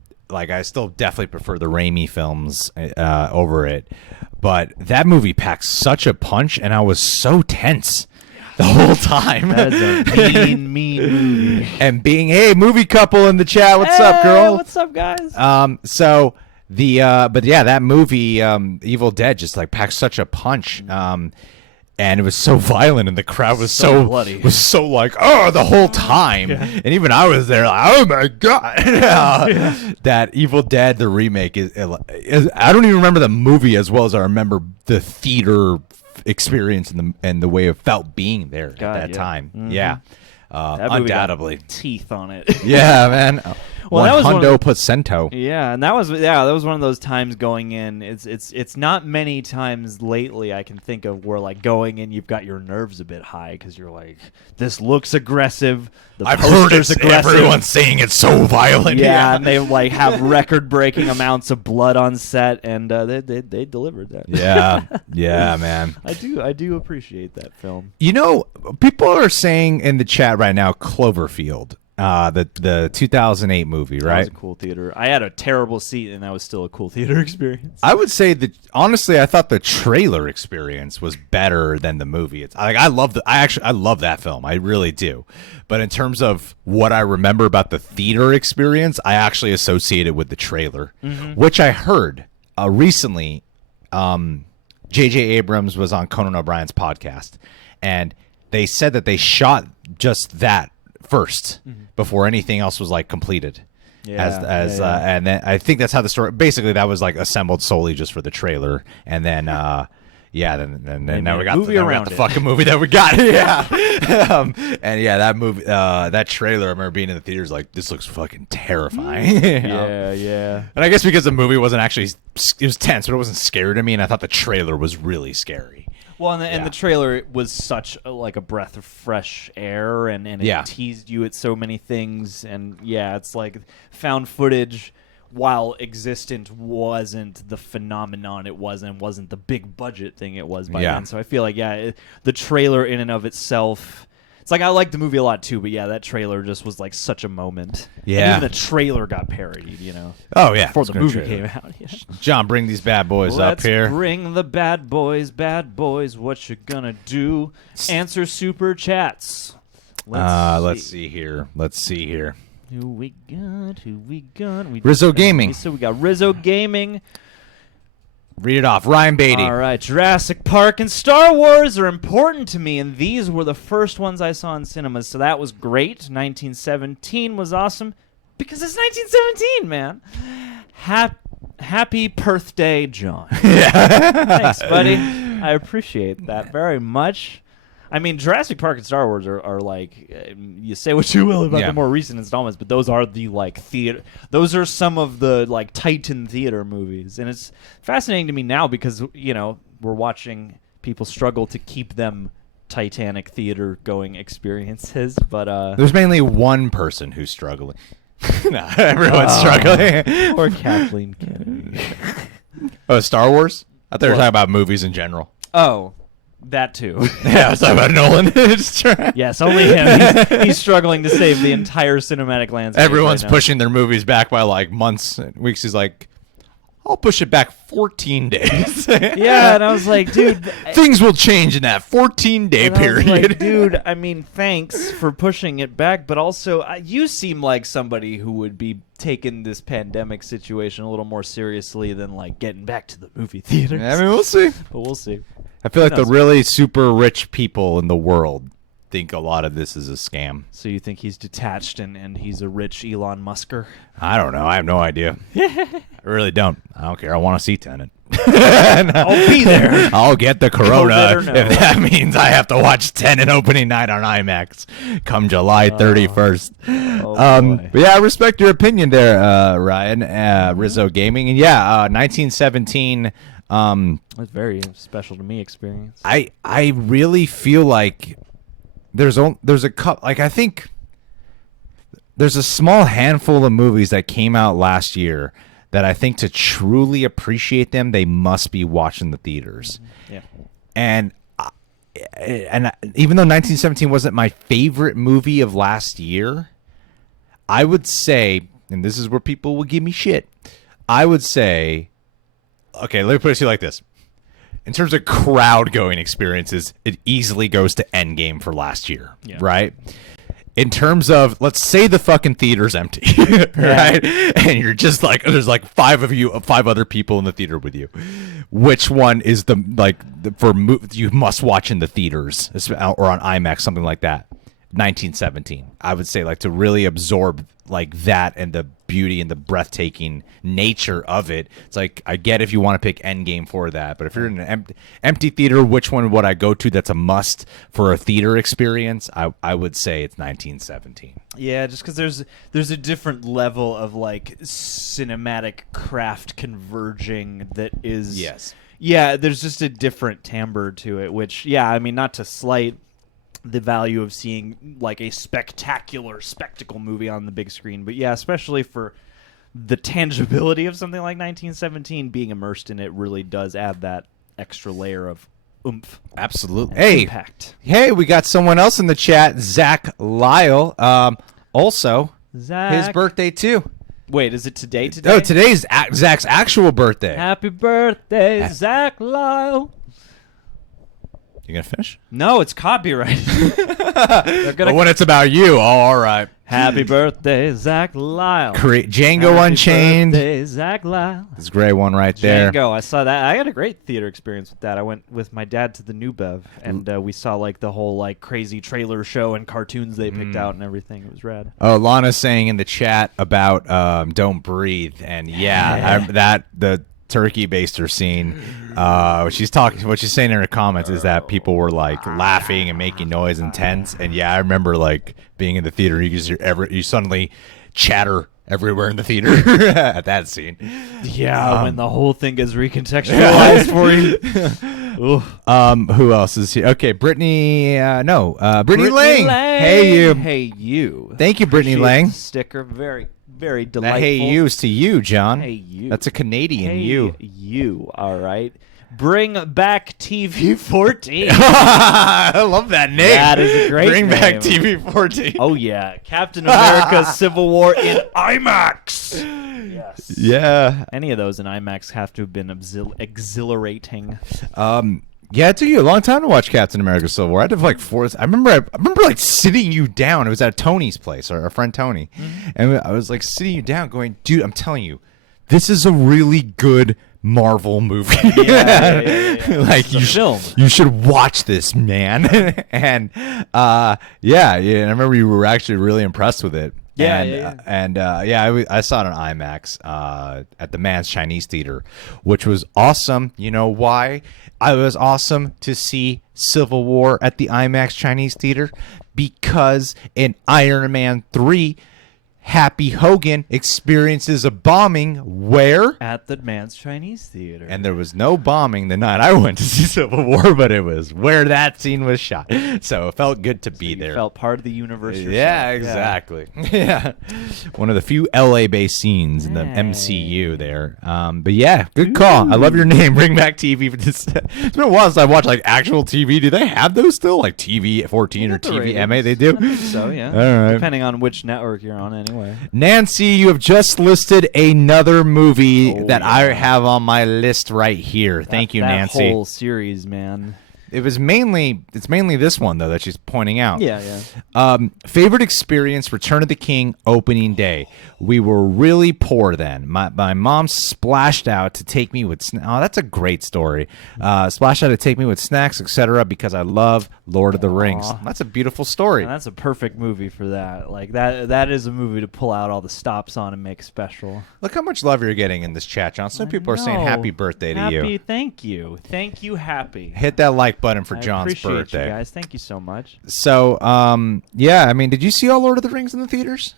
still definitely prefer the Raimi films over it. But that movie packs such a punch, and I was so tense the whole time. That is a mean movie. And being, hey, movie couple in the chat, what's up, girl? What's up, guys? So that movie, Evil Dead, just packs such a punch. And it was so violent, and the crowd was so bloody. Was so the whole time. And even I was there oh my God. That Evil Dead, the remake, is I don't even remember the movie as well as I remember the theater experience and the way it felt being there at that time. Mm-hmm. Yeah. That undoubtedly. got teeth on it. Yeah, man. Well, that was hundo placento. Yeah, and that was one of those times going in. It's not many times lately I can think of where like going in, you've got your nerves a bit high because you're like, this looks aggressive. I've heard it's aggressive. Everyone's saying it's so violent. Yeah, and they like have record-breaking amounts of blood on set, and they delivered that. Yeah, man. I do appreciate that film. You know, people are saying in the chat right now, Cloverfield. The 2008 movie, right? That was a cool theater. I had a terrible seat, and that was still a cool theater experience. I would say that honestly, I thought the trailer experience was better than the movie. It's like I love that film. I really do. But in terms of what I remember about the theater experience, I actually associate it with the trailer, which I heard recently. J.J. Abrams was on Conan O'Brien's podcast, and they said that they shot just that first before anything else was like completed. And then I think that's how the story basically that was like assembled solely just for the trailer, and then now we got the fucking movie that we got. That movie, that trailer, I remember being in the theaters like, this looks fucking terrifying. Yeah. And I guess because the movie wasn't actually, it was tense, but it wasn't scary to me, and I thought the trailer was really scary. Well, and the trailer was such like a breath of fresh air, and it teased you at so many things, and it's like found footage, while existent, wasn't the phenomenon it wasn't the big budget thing it was by then. So I feel like the trailer in and of itself. It's like I like the movie a lot too, but that trailer just was like such a moment. Yeah, and even the trailer got parodied, Oh yeah, before the movie came out. John, bring these bad boys up here. Let's bring the bad boys. What you gonna do? Answer super chats. Let's see here. Who we got? Rizzo Gaming. So we got Rizzo Gaming. Read it off. Ryan Beatty. All right. Jurassic Park and Star Wars are important to me, and these were the first ones I saw in cinemas, so that was great. 1917 was awesome because it's 1917, man. Happy birthday, John. Thanks, buddy. I appreciate that very much. I mean, Jurassic Park and Star Wars are like, you say what you will about the more recent installments, but those are the like theater. Those are some of the like Titan theater movies, and it's fascinating to me now because we're watching people struggle to keep them Titanic theater going experiences. But there's mainly one person who's struggling. No, everyone's struggling. Or Kathleen Kennedy. Oh, Star Wars? I thought you were talking about movies in general. Oh. That too. I was talking about Nolan. Yes, only him. He's struggling to save the entire cinematic landscape. Everyone's pushing their movies back by like months and weeks. He's like, I'll push it back 14 days. Yeah, and I was like, dude. Things will change in that 14-day period. Like, dude, I mean, thanks for pushing it back, but also you seem like somebody who would be taking this pandemic situation a little more seriously than like getting back to the movie theaters. I mean, we'll see. But we'll see. I feel like the really super rich people in the world think a lot of this is a scam. So you think he's detached and he's a rich Elon Musker? I don't know. I have no idea. I really don't. I don't care. I want to see Tenet. I'll be there. I'll get the Corona if that means I have to watch Tenet opening night on IMAX come July 31st. But I respect your opinion there, Ryan. Rizzo Gaming. And 1917... It's very special to me experience. I really feel like there's a couple, like I think there's a small handful of movies that came out last year that I think to truly appreciate them they must be watching the theaters. Yeah. And even though 1917 wasn't my favorite movie of last year, I would say, and this is where people will give me shit, I would say, okay, let me put it to you like this. In terms of crowd-going experiences, it easily goes to Endgame for last year, right? In terms of, let's say the fucking theater's empty, right? And you're just like, there's like five other people in the theater with you. Which one is you must watch in the theaters or on IMAX, something like that? 1917. I would say like to really absorb like that and the beauty and the breathtaking nature of it. It's like, I get if you want to pick Endgame for that, but if you're in an empty theater, which one would I go to that's a must for a theater experience? I would say it's 1917. Yeah, just because there's a different level of like cinematic craft converging that is. Yes. Yeah, there's just a different timbre to it, which, yeah, I mean, not to slight the value of seeing like a spectacular spectacle movie on the big screen, but yeah, especially for the tangibility of something like 1917, being immersed in it really does add that extra layer of oomph. Absolutely. And Hey, impact. Hey, we got someone else in the chat, Zach Lyle. Also, Zach. his birthday too. Wait, is it today? Oh, today's Zach's actual birthday. Happy birthday, Zach Lyle. You gonna finish? No, it's copyrighted. But when it's about you, all right. Happy birthday, Zach Lyle. Django Happy Unchained. birthday, Zach Lyle. This gray one right there. Django, I saw that. I had a great theater experience with that. I went with my dad to the New Bev, and we saw like the whole like crazy trailer show and cartoons they picked out and everything. It was rad. Oh, Lana's saying in the chat about Don't Breathe, and the turkey baster scene. What she's saying in her comments is that people were like laughing and making noise and tense. And yeah, I remember like being in the theater. You suddenly chatter everywhere in the theater at that scene. Yeah, when the whole thing gets recontextualized for you. Who else is here? Okay, Brittany. Brittany Lang. Hey you. Hey you. Thank you, Brittany Appreciate Lang. the sticker, very That delightful. hey you's to you, John. Hey you. That's a Canadian Hey you. You. All right. Bring back TV 14. I love that name. That is a great Bring back name. TV 14. Oh yeah, Captain America: Civil War in IMAX. Yes. Yeah. Any of those in IMAX have to have been exhilarating. Yeah, it took you a long time to watch Captain America: Civil War. I did like four. I remember like sitting you down. It was at Tony's place, our friend Tony, and I was like sitting you down, going, "Dude, I'm telling you, this is a really good Marvel movie. Yeah. Like you should watch this, man." And I remember you were actually really impressed with it. I saw it on IMAX at the Man's Chinese Theater, which was awesome. You know why? It was awesome to see Civil War at the IMAX Chinese Theater because in Iron Man 3, Happy Hogan experiences a bombing where? At the Man's Chinese Theater. And there was no bombing the night I went to see Civil War, but it was where that scene was shot. So it felt good to be there. Felt part of the universe. Yeah, exactly. Yeah. One of the few LA-based scenes in the MCU there. But yeah, good call. I love your name. Bring back TV. It's been a while since I watched like actual TV. Do they have those still? Like TV 14 or TV MA? They do? I think so, yeah. All right. Depending on which network you're on anyway. Nancy, you have just listed another movie that I have on my list right here. Thank you, Nancy. That whole series, man. It's mainly this one though that she's pointing out. Yeah. Favorite experience: Return of the King opening day. We were really poor then. My mom splashed out to take me with. Oh, that's a great story. Splashed out to take me with snacks, etc. Because I love Lord of the Rings. That's a beautiful story. And that's a perfect movie for that. Like that is a movie to pull out all the stops on and make special. Look how much love you're getting in this chat, John. Some people are saying happy birthday to you. Thank you, Happy. Hit that like button for John's appreciate birthday. You guys, thank you so much. So, I mean, did you see all Lord of the Rings in the theaters?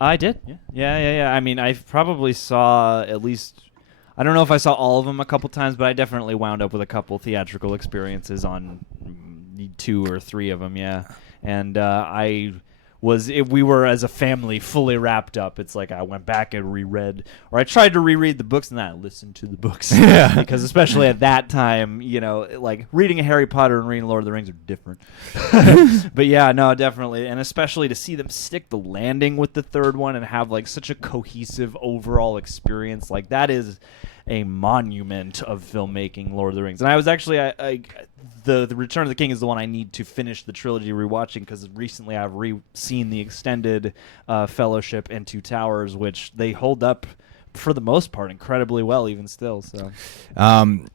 I did. Yeah. I mean, I probably saw at least. I don't know if I saw all of them a couple times, but I definitely wound up with a couple theatrical experiences on 2 or 3 of them. Yeah, and we were as a family fully wrapped up. It's like I went back and reread, or I tried to reread the books, and then I listened to the books. Yeah. Because especially at that time, like reading a Harry Potter and reading Lord of the Rings are different. But yeah, no, definitely, and especially to see them stick the landing with the third one and have like such a cohesive overall experience, like that is a monument of filmmaking, Lord of the Rings. And I was actually the Return of the King is the one I need to finish the trilogy rewatching, because recently I've seen the extended Fellowship and Two Towers, which they hold up for the most part incredibly well even still. So I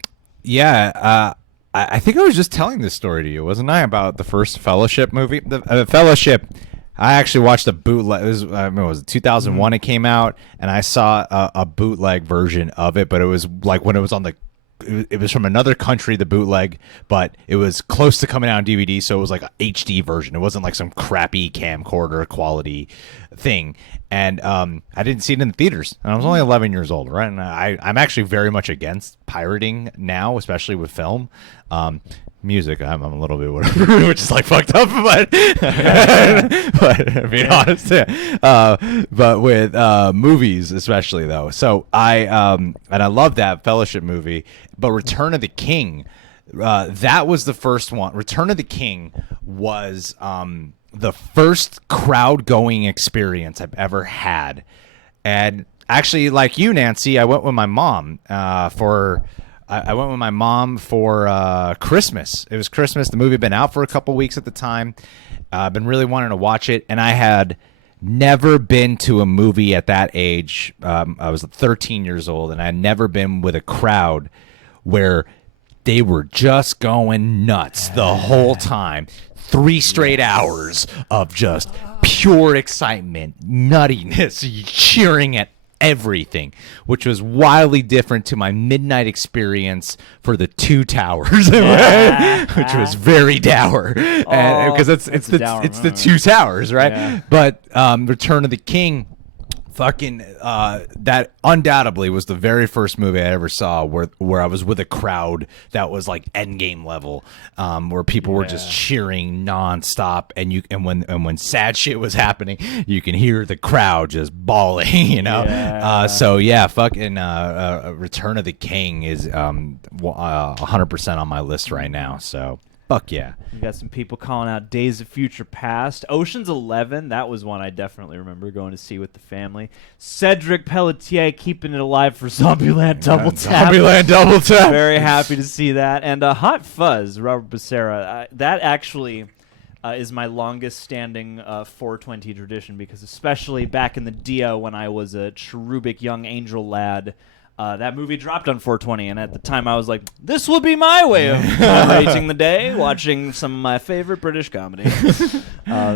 think I was just telling this story to you, wasn't I, about the first Fellowship movie? The Fellowship, I actually watched a bootleg. It was 2001 it came out, and I saw a bootleg version of it, but it was like when it was on the it was from another country, the bootleg, but it was close to coming out on DVD, so it was like an HD version. It wasn't like some crappy camcorder quality thing. And I didn't see it in the theaters. And I was only 11 years old, right? And I'm actually very much against pirating now, especially with film. Music, I'm a little bit whatever, which is like fucked up, but being honest, yeah. But with movies, especially though. So and I love that Fellowship movie, but Return of the King, that was the first one. Return of the King was the first crowd going experience I've ever had, and actually, like you, Nancy, I went with my mom for. I went with my mom for Christmas. It was Christmas. The movie had been out for a couple weeks at the time. I've been really wanting to watch it, and I had never been to a movie at that age. I was 13 years old, and I had never been with a crowd where they were just going nuts the whole time. 3 straight hours of just pure excitement, nuttiness, cheering at everything, which was wildly different to my midnight experience for the Two Towers, which was very dour, because it's the Two Towers, right? Yeah. But Return of the King, fucking that undoubtedly was the very first movie I ever saw where I was with a crowd that was like Endgame level, where people were just cheering nonstop, and when sad shit was happening, you can hear the crowd just bawling, you know. Yeah. So yeah, fucking Return of the King is 100% on my list right now. So. Fuck yeah. You got some people calling out Days of Future Past. Ocean's 11, that was one I definitely remember going to see with the family. Cedric Pelletier keeping it alive for Zombieland Double Tap. Zombieland Double Tap. Very happy to see that. And Hot Fuzz, Robert Becerra. That actually is my longest standing 420 tradition, because especially back in the Dio when I was a cherubic young angel lad, that movie dropped on 420, and at the time I was like, this will be my way of rating the day, watching some of my favorite British comedy.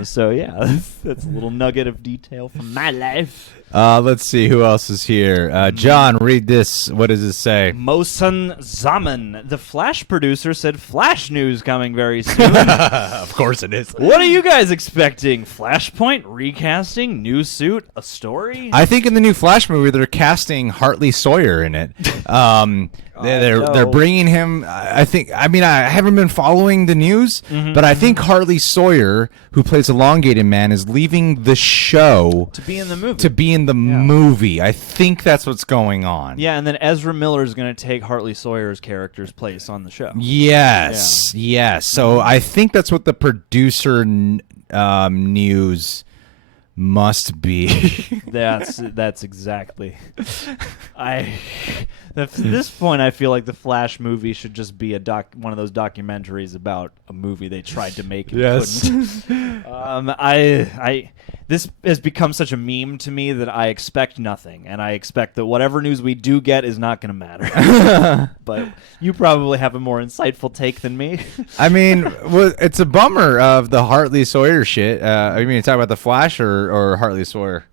So yeah, that's a little nugget of detail from my life. Let's see who else is here. John, read this. What does it say? Mosen Zaman, the Flash producer, said Flash news coming very soon. Of course it is. What are you guys expecting? Flashpoint, recasting, new suit, a story? I think in the new Flash movie they're casting Hartley Sawyer in it. They're bringing him. I haven't been following the news, but I think Hartley Sawyer, who plays Elongated Man, is leaving the show to be in the movie. Movie. I think that's what's going on. Yeah, and then Ezra Miller is going to take Hartley Sawyer's character's place on the show. Yes. So I think that's what the producer news must be. That's exactly. At this point, I feel like the Flash movie should just be one of those documentaries about a movie they tried to make and couldn't. This has become such a meme to me that I expect nothing, and I expect that whatever news we do get is not going to matter. But you probably have a more insightful take than me. I mean, it's a bummer of the Hartley Sawyer shit. I mean, you talk about the Flash or Hartley Sawyer?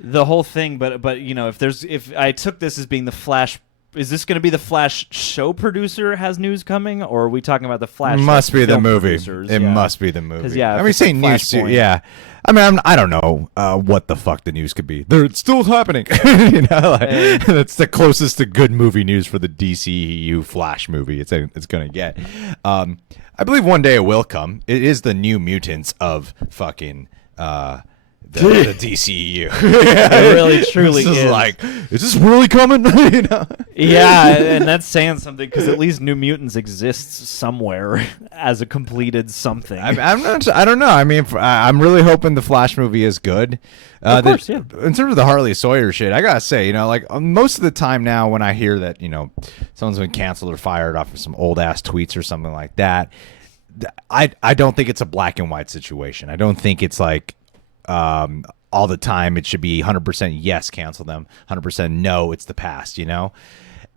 The whole thing, but you know, if I took this as being the Flash. Is this going to be the Flash show producer has news coming, or are we talking about the Flash? Must be the movie. It must be the movie. Yeah, I mean, saying news too. Yeah, I mean, I don't know what the fuck the news could be. It's still happening. You know, that's the closest to good movie news for the DCEU Flash movie it's going to get. I believe one day it will come. It is the New Mutants of fucking. The DCEU. It really, truly is. Like, is this really coming? You know? Yeah, and that's saying something, because at least New Mutants exists somewhere as a completed something. I don't know. I mean, I'm really hoping the Flash movie is good. Of course, yeah. In terms of the Hartley Sawyer shit, I gotta say, you know, like most of the time now when I hear that, you know, someone's been canceled or fired off of some old ass tweets or something like that, I don't think it's a black and white situation. I don't think it's like. All the time it should be 100% yes, cancel them, 100% no, it's the past, you know?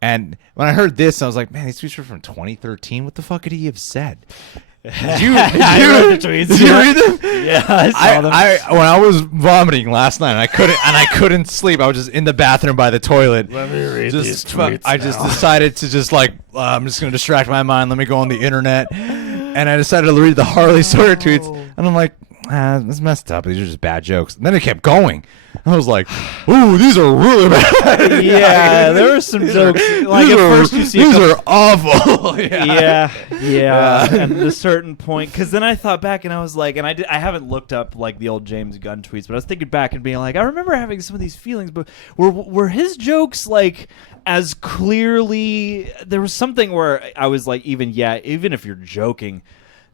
And when I heard this, I was like, man, these tweets are from 2013. What the fuck could he have said? Did you I read the tweets. Did you read them? Yeah, I saw them. When I was vomiting last night, I couldn't sleep. I was just in the bathroom by the toilet. Let me read these tweets I just decided to just like I'm just gonna distract my mind. Let me go on the internet, and I decided to read the Harley Sawyer tweets, and I'm like, it's messed up. These are just bad jokes. And then it kept going. I was like, ooh, these are really bad. Yeah, there were some jokes. Like at first you see these are awful. Yeah. And at a certain point, because then I thought back and I was like, and I haven't looked up like the old James Gunn tweets, but I was thinking back and being like, I remember having some of these feelings, but were his jokes like as clearly? There was something where I was like, even if you're joking,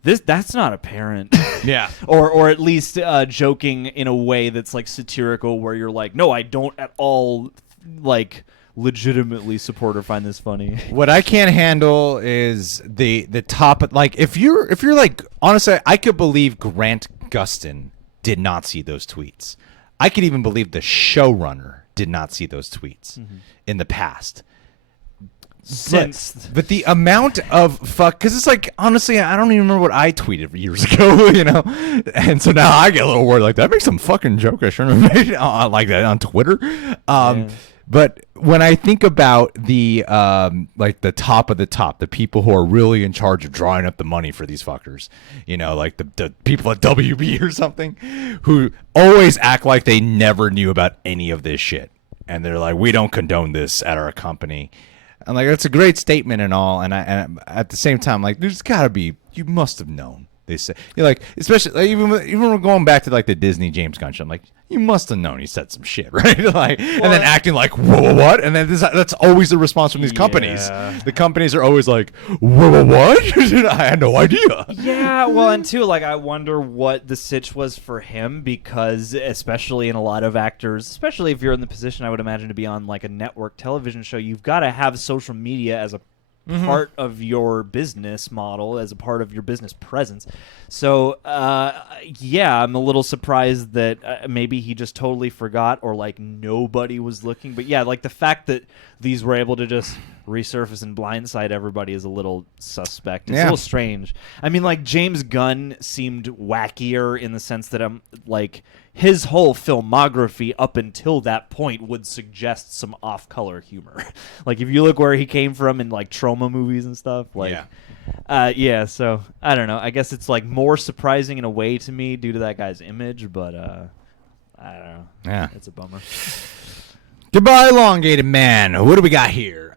that's not apparent. Yeah. or at least joking in a way that's like satirical, where you're like, no, I don't at all like legitimately support or find this funny. What I can't handle is the top. Like if you're like, honestly, I could believe Grant Gustin did not see those tweets. I could even believe the showrunner did not see those tweets in the past. But the amount of fuck, because it's like, honestly, I don't even remember what I tweeted years ago, you know, and so now I get a little worried, like that makes some fucking joke I shouldn't have made like that on Twitter. But when I think about the like the top of the top, the people who are really in charge of drawing up the money for these fuckers, you know, like the people at WB or something, who always act like they never knew about any of this shit, and they're like, we don't condone this at our company. And like, that's a great statement and all, and at the same time, like, there's gotta be, you must have known. They say, you're like, especially like, even we're going back to like the Disney James Gunn show. I'm like, you must have known he said some shit, right? Like, and then acting like, whoa, what? And then that's always the response from these companies. The companies are always like, whoa, what? I had no idea. Yeah, well, and too, like, I wonder what the sitch was for him, because especially in a lot of actors, especially if you're in the position, I would imagine, to be on like a network television show, you've got to have social media as a part of your business model, as a part of your business presence. So yeah, I'm a little surprised that maybe he just totally forgot, or like nobody was looking. But yeah, like the fact that these were able to just resurface and blindside everybody is a little suspect. It's a little strange. I mean, like, James Gunn seemed wackier in the sense that like his whole filmography up until that point would suggest some off-color humor. Like, if you look where he came from in like trauma movies and stuff, like so I don't know. I guess it's like more surprising in a way to me due to that guy's image, but I don't know. Yeah, it's a bummer. Goodbye, elongated man. What do we got here?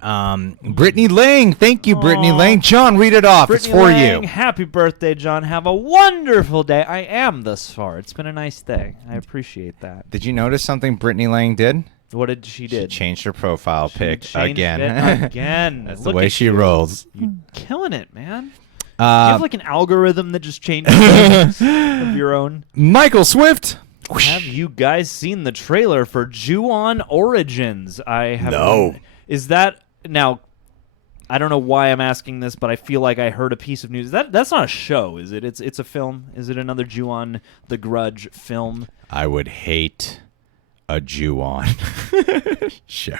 Brittany Lang. Thank you, Brittany Lang. John, read it off. Brittany it's for Lang, you. Happy birthday, John. Have a wonderful day. I am thus far. It's been a nice day. I appreciate that. Did you notice something Brittany Lang did? What did she do? She changed her profile pic again. Again. That's the way she rolls. You're killing it, man. Do you have like an algorithm that just changes of your own? Michael Swift. Have you guys seen the trailer for Ju-on Origins? I have. No. Is that now? I don't know why I'm asking this, but I feel like I heard a piece of news. That's not a show, is it? It's a film. Is it another Ju-on The Grudge film? I would hate a Ju-on show.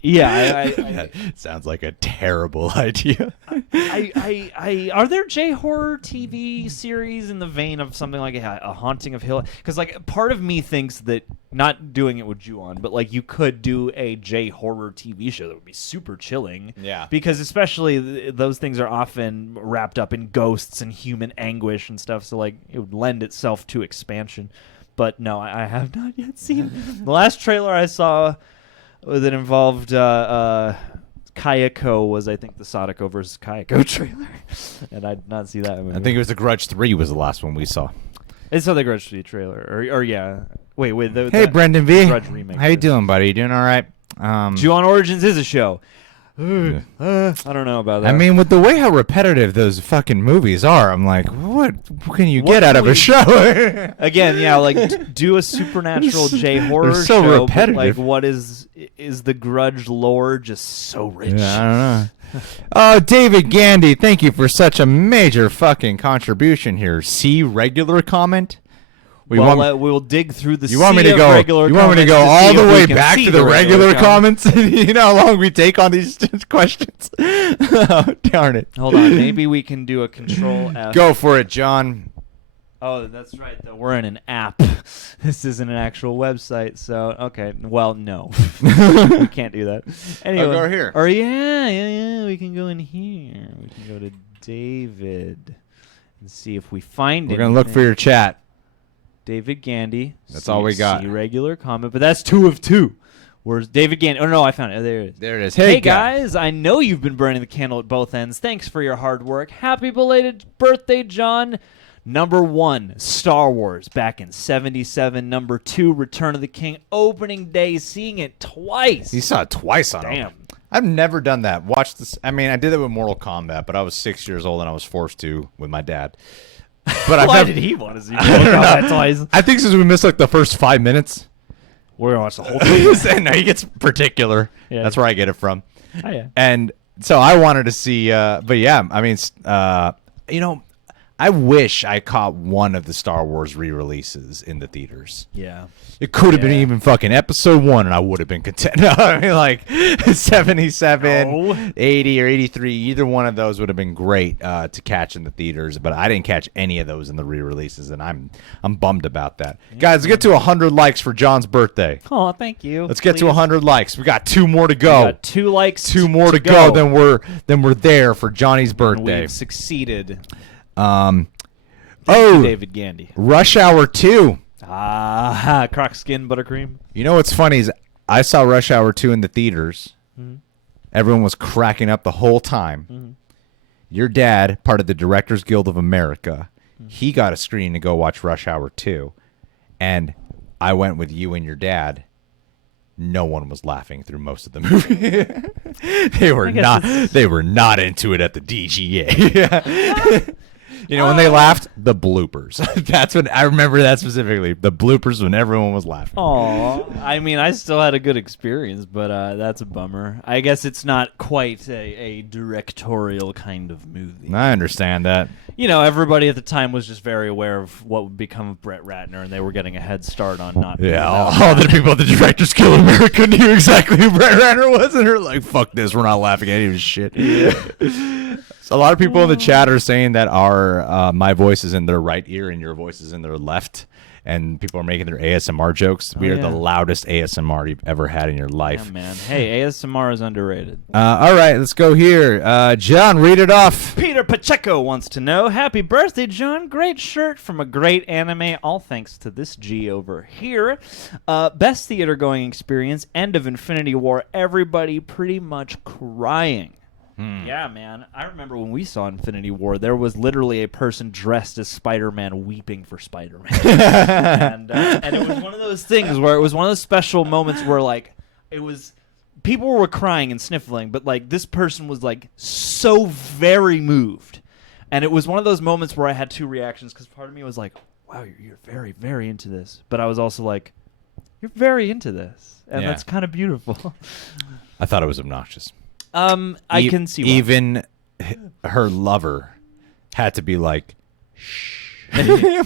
Yeah, that sounds like a terrible idea. Are there J-horror TV series in the vein of something like a Haunting of Hill? Because like part of me thinks that, not doing it with Ju-on, but like you could do a J-horror TV show that would be super chilling. Yeah. Because especially those things are often wrapped up in ghosts and human anguish and stuff, so like it would lend itself to expansion. But no, I have not yet seen the last trailer I saw that involved Kayako was, I think, the Sadako versus Kayako trailer, and I did not see that movie. I think it was The Grudge 3 was the last one we saw. I saw the Grudge 3 trailer, or yeah. Wait. Hey, Brendan V. Grudge remake. How you doing, buddy? You doing all right? Ju-on Origins is a show. I don't know about that. I mean, with the way how repetitive those fucking movies are, I'm like, what can you get out of a show? Again, yeah, like do a supernatural J-horror so show. repetitive. But, like, what is the Grudge lore just so rich? Yeah, I don't know. Oh, David Gandy, thank you for such a major fucking contribution here. See regular comment? We'll dig through the You want me sea to of go? regular You want me to comments go see all the if we way can back see to the regular comments. comments? You know how long we take on these questions? Oh, darn it! Hold on, maybe we can do a Control F. Go for it, John. Oh, that's right. Though we're in an app. This isn't an actual website, so okay. Well, no, we can't do that. Anyway, go here. Or yeah. We can go in here. We can go to David and see if we find it. We're gonna look for your chat. David Gandy. That's all we got. See regular comment, but that's 2 of 2. Where's David Gandy? Oh no, I found it. Oh, there it is. There it is. Hey guys, I know you've been burning the candle at both ends. Thanks for your hard work. Happy belated birthday, John. Number 1, Star Wars, back in '77. Number 2, Return of the King, opening day, seeing it twice. You saw it twice on Damn. opening. I've never done that. Watch this. I mean, I did it with Mortal Kombat, but I was 6 years old and I was forced to with my dad. But I've Why never, did he want to see Mortal Kombat twice? I think since we missed like the first 5 minutes. We're gonna watch the whole thing. No, he gets particular. Yeah. That's where I get it from. Oh, yeah. And so I wanted to see, but yeah, I mean, I wish I caught one of the Star Wars re-releases in the theaters. Yeah. It could have been even fucking episode 1, and I would have been content. No, I mean, like 77, No. 80, or 83. Either one of those would have been great to catch in the theaters, but I didn't catch any of those in the re-releases, and I'm bummed about that. Yeah. Guys, let's get to 100 likes for John's birthday. Oh, thank you. Let's get to Please. 100 likes. We got 2 more to go. We got 2 likes. 2 more to go. Then we're there for Johnny's birthday. We've succeeded. David Gandy. Rush Hour 2. Croc skin buttercream. You know what's funny is I saw Rush Hour 2 in the theaters. Mm-hmm. Everyone was cracking up the whole time. Mm-hmm. Your dad, part of the Directors Guild of America, he got a screen to go watch Rush Hour 2. And I went with you and your dad. No one was laughing through most of the movie. They were not into it at the DGA. You know, when they laughed, the bloopers. That's when I remember that specifically. The bloopers when everyone was laughing. Aw. I mean, I still had a good experience, but that's a bummer. I guess it's not quite a directorial kind of movie. I understand that. You know, everybody at the time was just very aware of what would become of Brett Ratner, and they were getting a head start on not. Yeah, all the people at the Directors Guild of America knew exactly who Brett Ratner was, and they're like, "Fuck this, we're not laughing at any of his shit." Yeah. So a lot of people in the chat are saying that my voice is in their right ear and your voice is in their left, and people are making their ASMR jokes. We are the loudest ASMR you've ever had in your life. Yeah, man. Hey, ASMR is underrated. All right, let's go here. John, read it off. Peter Pacheco wants to know, happy birthday, John. Great shirt from a great anime. All thanks to this G over here. Best theater going experience, end of Infinity War. Everybody pretty much crying. Yeah, man. I remember when we saw Infinity War, there was literally a person dressed as Spider-Man weeping for Spider-Man. and it was one of those things where it was one of those special moments where, like, it was... People were crying and sniffling, but, like, this person was, like, so very moved. And it was one of those moments where I had 2 reactions, because part of me was like, wow, you're very, very into this. But I was also like, you're very into this. And that's kind of beautiful. I thought it was obnoxious. I can see why. Even her lover had to be like, shh,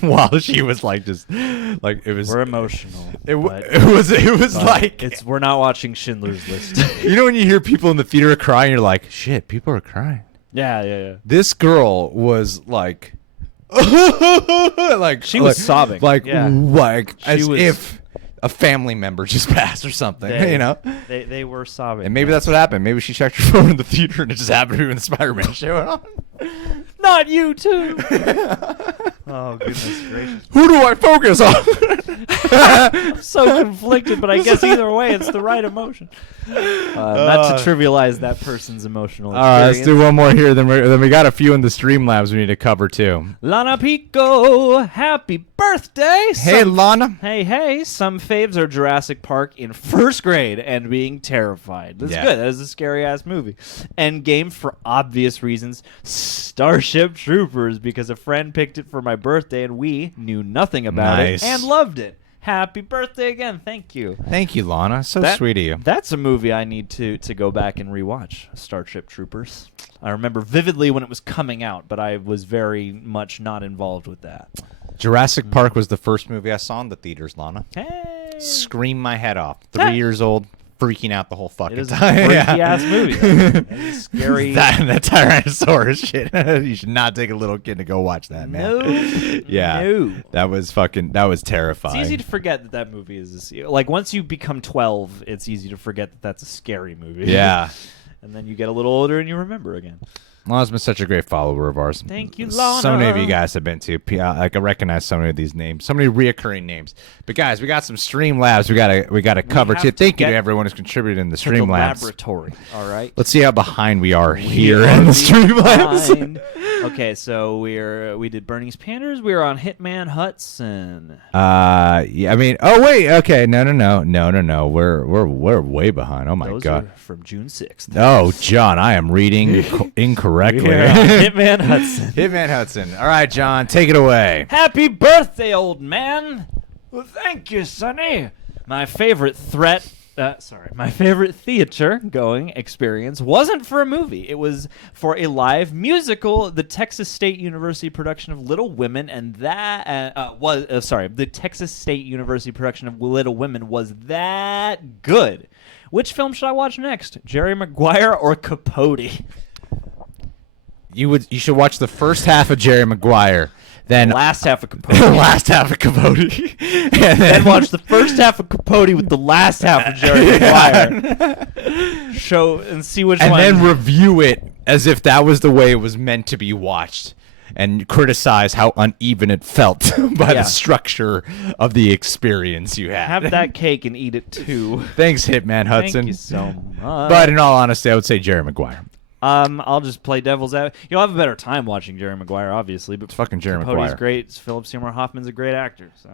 while she was like, just like it was. We're emotional. It was like we're not watching Schindler's List. You know when you hear people in the theater crying, you're like, shit, people are crying. Yeah. This girl was like, like she was sobbing, like as if a family member just passed or something, you know? They were sobbing. And maybe that's what happened. Maybe she checked her phone in the theater and it just happened to be when the Spider-Man show on. Not you, too. Oh, goodness gracious. Who do I focus on? I'm so conflicted, but I guess either way, it's the right emotion. Not to trivialize that person's emotional experience. All right, let's do one more here. Then we got a few in the Streamlabs we need to cover, too. Lana Pico, happy birthday. Hey, Lana. Hey. Some faves are Jurassic Park in 1st grade and being terrified. That's good. That is a scary-ass movie. Endgame, for obvious reasons. Starship Troopers, because a friend picked it for my birthday and we knew nothing about it and loved it. Happy birthday again. Thank you. Thank you, Lana. So sweet of you. That's a movie I need to go back and rewatch, Starship Troopers. I remember vividly when it was coming out, but I was very much not involved with that. Jurassic Park was the first movie I saw in the theaters, Lana. Hey. Screamed my head off. 3 years old, freaking out the whole fucking It is a time. freaky-ass movie. That is scary. That Tyrannosaurus shit. You should not take a little kid to go watch that, man. No. Yeah. No. That was terrifying. It's easy to forget that movie is like once you become 12, it's easy to forget that that's a scary movie. Yeah. And then you get a little older and you remember again. Lana's been such a great follower of ours. Thank you, Lana. So many of you guys have been too. Like I recognize so many of these names, so many reoccurring names. But guys, we got some Streamlabs. We gotta cover too. Thank you to everyone who's contributed in the Streamlabs. Laboratory. All right. Let's see how behind we are here in the Streamlabs. Okay, so we did Bernie's Panders. We were on Hitman Hudson. Yeah. I mean, oh wait. Okay. No. We're way behind. Oh my Those god. are from June 6th. Oh, John, I am reading incorrectly. Hitman Hudson. Hitman Hudson. All right, John, take it away. Happy birthday, old man. Well, thank you, Sonny. My favorite theater-going experience wasn't for a movie. It was for a live musical, the Texas State University production of Little Women, and the Texas State University production of Little Women was that good. Which film should I watch next? Jerry Maguire or Capote? You should watch the first half of Jerry Maguire, then Last half of Capote. last half of Capote, and then watch the first half of Capote with the last half of Jerry Maguire. Show and see which one. And then review it as if that was the way it was meant to be watched, and criticize how uneven it felt by the structure of the experience you had. Have that cake and eat it too. Thanks, Hitman Hudson. Thank you so much. But in all honesty, I would say Jerry Maguire. I'll just play devil's advocate. You'll have a better time watching Jerry Maguire, obviously. But it's fucking Jerry Capote's Maguire. Great. Philip Seymour Hoffman's a great actor. So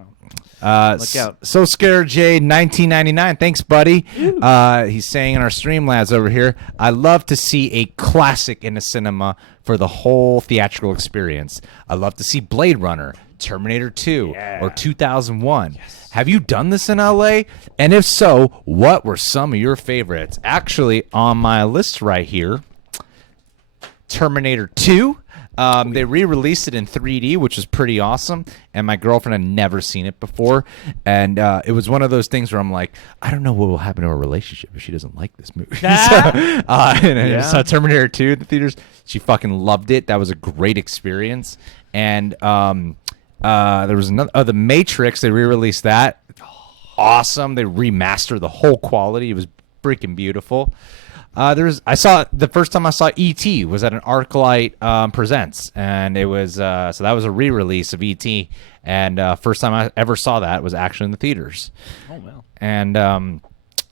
look out. So Scared J 1999. Thanks, buddy. He's saying in our Streamlabs over here, I love to see a classic in the cinema for the whole theatrical experience. I love to see Blade Runner, Terminator 2, or 2001. Yes. Have you done this in LA? And if so, what were some of your favorites? Actually, on my list right here, Terminator 2. They re-released it in 3D, which was pretty awesome. And my girlfriend had never seen it before. And it was one of those things where I'm like, I don't know what will happen to our relationship if she doesn't like this movie. And I saw Terminator 2 in the theaters. She fucking loved it. That was a great experience. And there was another, The Matrix. They re-released that. Awesome. They remastered the whole quality. It was freaking beautiful. I saw the first time I saw E.T. was at an ArcLight Presents, and it was so that was a re-release of E.T. And first time I ever saw that was actually in the theaters. Oh well. And I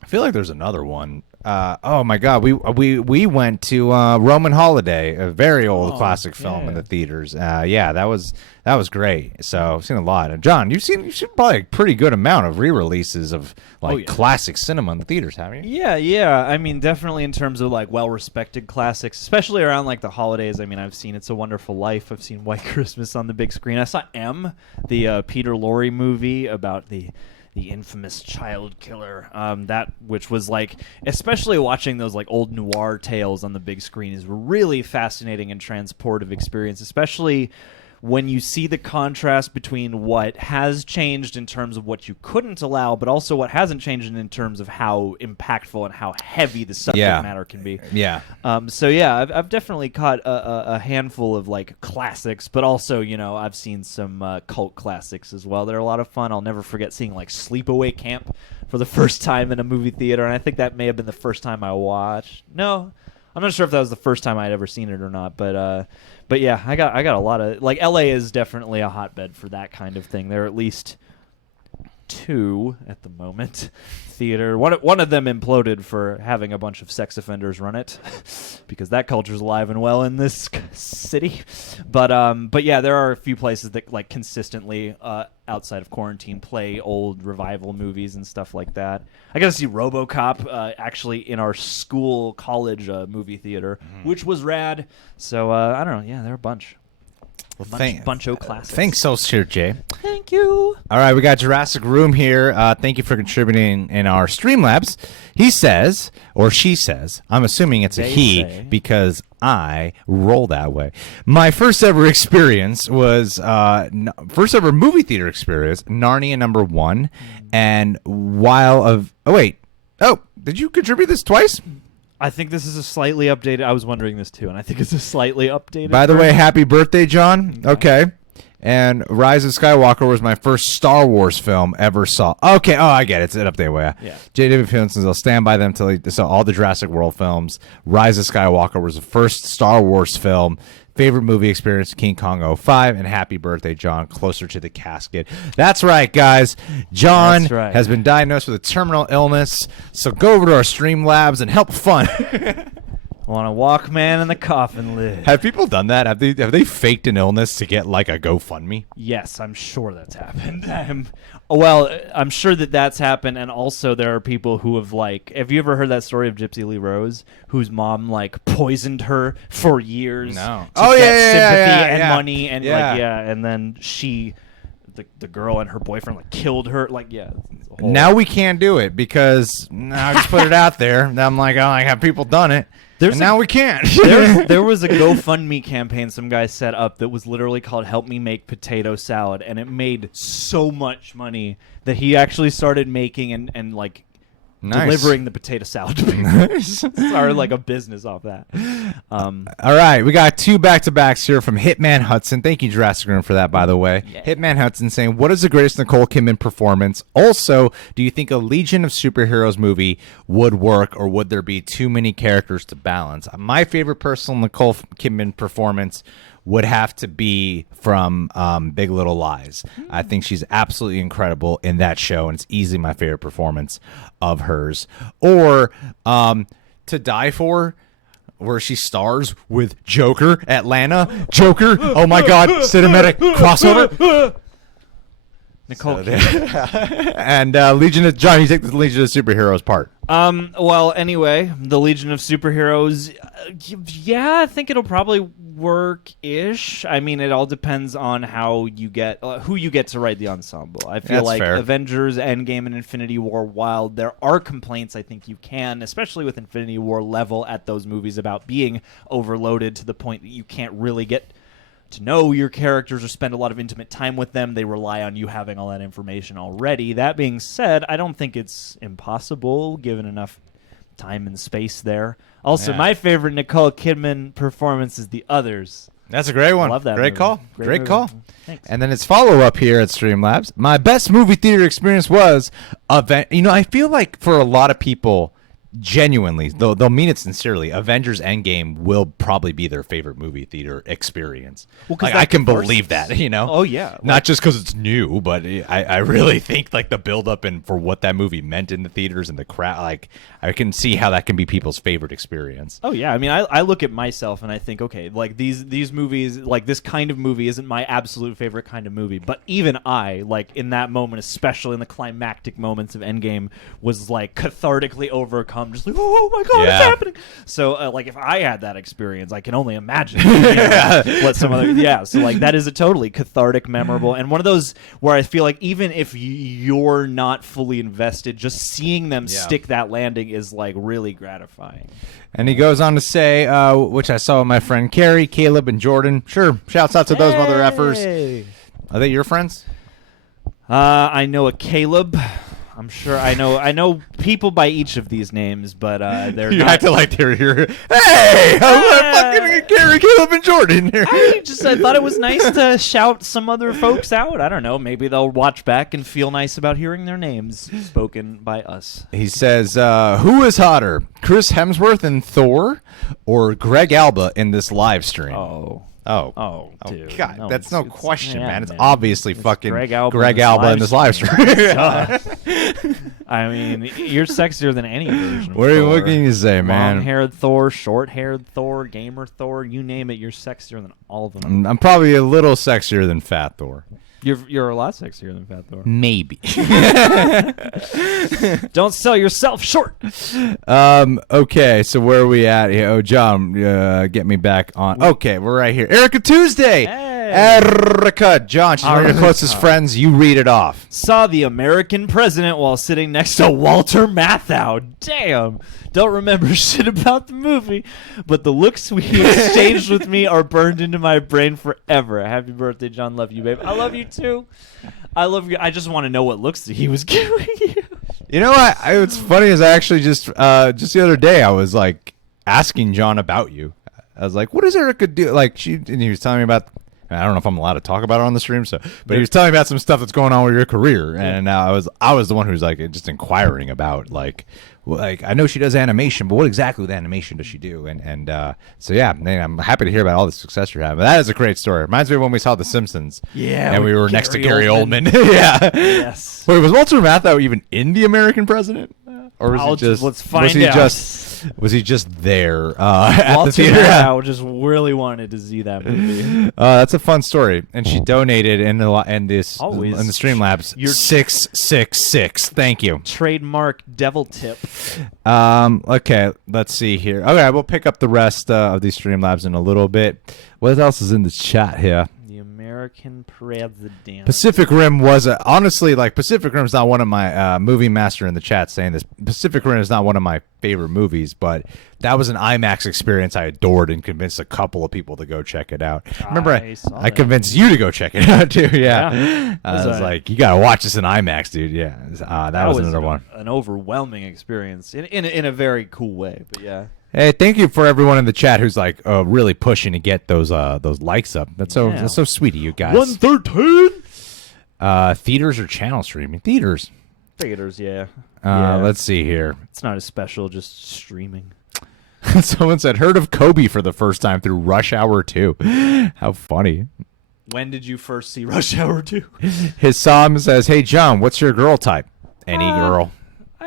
feel like there's another one. Oh my God, we went to Roman Holiday, a very old classic film in the theaters. Yeah, that was great. So I've seen a lot. And John, you've seen probably a pretty good amount of re-releases of classic cinema in the theaters, haven't you? Yeah. I mean, definitely in terms of like well-respected classics, especially around like the holidays. I mean, I've seen It's a Wonderful Life. I've seen White Christmas on the big screen. I saw M, the Peter Lorre movie about the infamous child killer, that which was like, especially watching those like old noir tales on the big screen is really fascinating and transportive experience, especially when you see the contrast between what has changed in terms of what you couldn't allow, but also what hasn't changed in terms of how impactful and how heavy the subject matter can be. Yeah. So yeah, I've definitely caught a handful of like classics, but also, you know, I've seen some cult classics as well that are a lot of fun. I'll never forget seeing like Sleepaway Camp for the first time in a movie theater, and I think that may have been the first time I watched. No, I'm not sure if that was the first time I'd ever seen it or not, but yeah, I got a lot of like LA is definitely a hotbed for that kind of thing. There are at least 2 at the moment. Theater. One of them imploded for having a bunch of sex offenders run it, because that culture's alive and well in this city. But yeah, there are a few places that like consistently outside of quarantine play old revival movies and stuff like that. I got to see RoboCop actually in our school college movie theater, which was rad. So I don't know. Yeah, there are a bunch. Bunch of classics. Thanks, so sure, Jay. Thank Thank you. All right, we got Jurassic Room here. Thank you for contributing in our Streamlabs. He says, or she says, I'm assuming it's a he because I roll that way. My first ever experience was, first ever movie theater experience, Narnia #1. And did you contribute this twice? I think this is a slightly updated. I was wondering this too, and I think it's a slightly updated. By the way, happy birthday, John. Okay. And Rise of Skywalker was my first Star Wars film ever saw. Okay, I get it. It's an update way. Yeah. J. David Phillips says, I'll stand by them till so all the Jurassic World films. Rise of Skywalker was the first Star Wars film. Favorite movie experience, King Kong 05. And happy birthday, John, closer to the casket. That's right, guys. John has been diagnosed with a terminal illness. So go over to our Streamlabs and help fund. Want a Walkman and the coffin lid. Have people done that? Have they faked an illness to get like a GoFundMe? Yes, I'm sure that's happened. I'm sure that's happened, and also there are people who have have you ever heard that story of Gypsy Lee Rose, whose mom poisoned her for years? No. To get sympathy and money, and and then the girl and her boyfriend killed her. Now we can't do it because I just put it out there. And I'm like, have people done it? Now we can't. There was a GoFundMe campaign some guy set up that was literally called Help Me Make Potato Salad, and it made so much money that he actually started making and delivering the potato salad to people. Started a business off that. All right, we got 2 back-to-backs here from Hitman Hudson. Thank you, Jurassic Room, for that, by the way. Yeah. Hitman Hudson saying, what is the greatest Nicole Kidman performance? Also, do you think a Legion of Superheroes movie would work, or would there be too many characters to balance? My favorite personal Nicole Kidman performance would have to be from Big Little Lies. I think she's absolutely incredible in that show, and it's easily my favorite performance of hers. Or To Die For, where she stars with Joker, Atlanta. Joker, oh my God, cinematic crossover. Nicole and Legion of John, you take the Legion of Superheroes part. Well, anyway, the Legion of Superheroes, I think it'll probably work-ish. I mean, it all depends on how you get, who you get to write the ensemble. I feel like fair. Avengers, Endgame, and Infinity War, while there are complaints, I think you can, especially with Infinity War, level at those movies about being overloaded to the point that you can't really get to know your characters or spend a lot of intimate time with them. They rely on you having all that information already. That being said, I don't think it's impossible given enough time and space there. Also, my favorite Nicole Kidman performance is The Others. That's a great one. I love that Great movie. call. Great call. Thanks. And then its follow-up here at Streamlabs. My best movie theater experience was I feel like for a lot of people, genuinely, they'll mean it sincerely, Avengers Endgame will probably be their favorite movie theater experience. Well, I can believe that, Oh, yeah. Not just because it's new, but I really think the build-up and for what that movie meant in the theaters and the crowd, I can see how that can be people's favorite experience. Oh, yeah. I mean, I look at myself and I think, okay, these movies, this kind of movie isn't my absolute favorite kind of movie, but even I, in that moment, especially in the climactic moments of Endgame, was cathartically overcome. Just oh my God, it's happening. So if I had that experience, I can only imagine what some other so that is a totally cathartic, memorable, and one of those where I feel even if you're not fully invested, just seeing them stick that landing is really gratifying. And he goes on to say, which I saw with my friend Carrie, Caleb, and Jordan. Sure, shouts out to those mother effers. Are they your friends? I know a Caleb. I'm sure I know people by each of these names, but they're you not. have to hear. Hey, I'm fucking Gary, Caleb, and Jordan here. I thought it was nice to shout some other folks out. I don't know. Maybe they'll watch back and feel nice about hearing their names spoken by us. He says, "Who is hotter, Chris Hemsworth in Thor, or Greg Alba in this live stream?" Oh, dude. God, no, that's no question, man. It's man. obviously It's fucking Greg Alba in this live stream. I mean, you're sexier than any version. What can you say, man? Long-haired Thor, short-haired Thor, gamer Thor, you name it, you're sexier than all of them. I'm probably a little sexier than Fat Thor. You're a lot sexier than Fat Thor. Maybe. Don't sell yourself short. Okay, so where are we at? Oh, John, get me back on. Okay, we're right here. Erica Tuesday. Hey. Erica, John, she's one of your closest friends. You read it off. Saw the American president while sitting next to Walter Matthau. Damn. Don't remember shit about the movie, but the looks we exchanged with me are burned into my brain forever. Happy birthday, John. Love you, babe. I love you too. I love you. I just want to know what looks he was giving you. You know what? What's funny is I actually just the other day I was like asking John about you. I was like, "What does Erica do?" Like and he was telling me about. I don't know if I'm allowed to talk about it on the stream, but he was telling me about some stuff that's going on with your career, and I was the one who was like just inquiring about like I know she does animation, but what exactly with animation does she do? So yeah, man, I'm happy to hear about all the success you're having. That is a great story. Reminds me of when we saw The Simpsons. Yeah, and we were next to Gary Oldman. Yeah. Yes. Wait, was Walter Matthau even in The American President, or was he just? Let's find out. Was he just there at Walter the theater? Matthau just really wanted to see that movie. That's a fun story, and she donated in the Streamlabs 666. Thank you. Trademark devil tip. Okay, let's see here. Okay, we'll pick up the rest of these Streamlabs in a little bit. What else is in the chat here? American President. Pacific Rim was honestly like Pacific Rim's not one of my movie master in the chat saying this. Pacific Rim is not one of my favorite movies, but that was an IMAX experience I adored and convinced a couple of people to go check it out. Remember, I convinced you to go check it out too. Yeah. I was like, you gotta watch this in IMAX, dude. Yeah, that was another one. An overwhelming experience in a very cool way, but yeah. Hey, thank you for everyone in the chat who's like really pushing to get those likes up. That's so sweet of you guys. 113. Theaters or channel streaming? Theaters, yeah. Let's see here. It's not as special, just streaming. Someone said, heard of Kobe for the first time through Rush Hour 2. How funny. When did you first see Rush Hour 2? His song says, hey, John, what's your girl type? Any girl.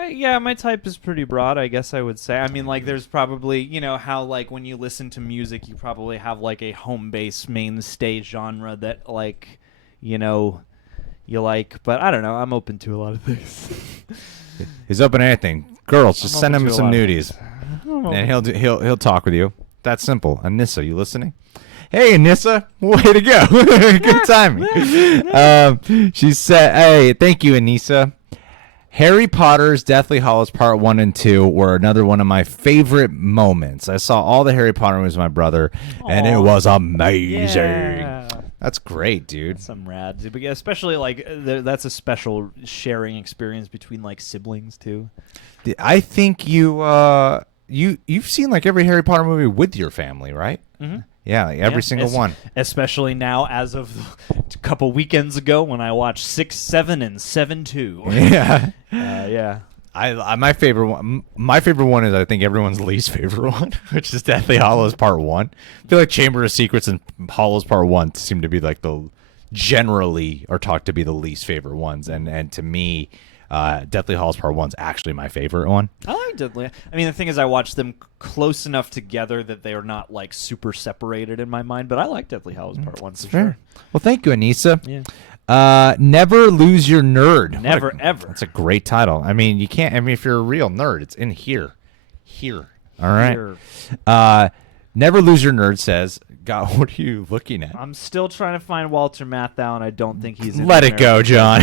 Yeah, my type is pretty broad, I guess I would say. I mean, like, there's probably, you know, how, like, when you listen to music, you probably have, like, a home base mainstay genre that, like, you know, you like. But I don't know. I'm open to a lot of things. He's open to anything. Girls, just send him some nudies. And he'll talk with you. That's simple. Anissa, you listening? Hey, Anissa, way to go. Good timing. She said, hey, thank you, Anissa. Harry Potter's Deathly Hallows Part 1 and 2 were another one of my favorite moments. I saw all the Harry Potter movies with my brother, and it was amazing. Yeah. That's great, dude. That's some rad. But yeah, especially, like, that's a special sharing experience between, like, siblings, too. I think you've seen, like, every Harry Potter movie with your family, right? Mm-hmm. Yeah, like every single one. Especially now, as of a couple weekends ago, when I watched 6, 7, and 7, 2. Yeah. Yeah. My favorite one is, I think, everyone's least favorite one, which is Deathly Hallows Part 1. I feel like Chamber of Secrets and Hallows Part 1 seem to be like generally are talked to be the least favorite ones, and to me, Deathly Hallows Part 1 is actually my favorite one. I like Deathly. I mean, the thing is, I watched them close enough together that they are not, like, super separated in my mind, but I like Deathly Hallows Part 1 for sure. Well, thank you, Anissa. Yeah. Never Lose Your Nerd. Never, ever. That's a great title. I mean, you can't, I mean, if you're a real nerd, it's in here. Here. All right. Here. Never Lose Your Nerd says, God, what are you looking at? I'm still trying to find Walter Matthau, and I don't think he's in Let it go, John.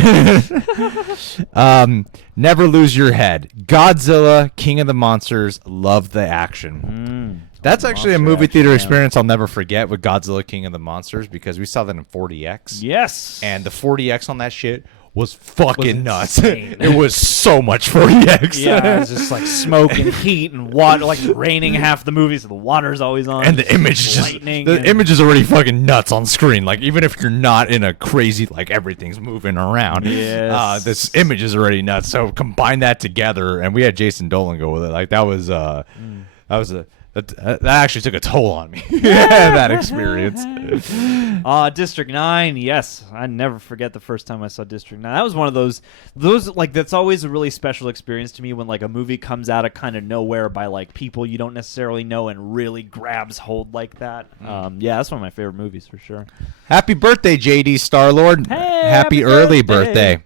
Never Lose Your Head. Godzilla, King of the Monsters, love the action. That's actually a movie theater experience I'll never forget with Godzilla, King of the Monsters, because we saw that in 4DX. Yes. And the 4DX on that shit was fucking nuts. It was so much 4DX. Yeah, it was just like smoke and heat and water, like raining half the movie, so the water's always on. And the image image is already fucking nuts on screen. Like, even if you're not in a crazy, like, everything's moving around, this image is already nuts. So combine that together, and we had Jason Dolan go with it. Like, that actually took a toll on me. That experience. District 9, yes. I never forget the first time I saw District 9. That was one of those like, that's always a really special experience to me when, like, a movie comes out of kind of nowhere by, like, people you don't necessarily know and really grabs hold like that. Yeah, that's one of my favorite movies for sure. Happy birthday, JD Star-Lord. Hey, happy early birthday.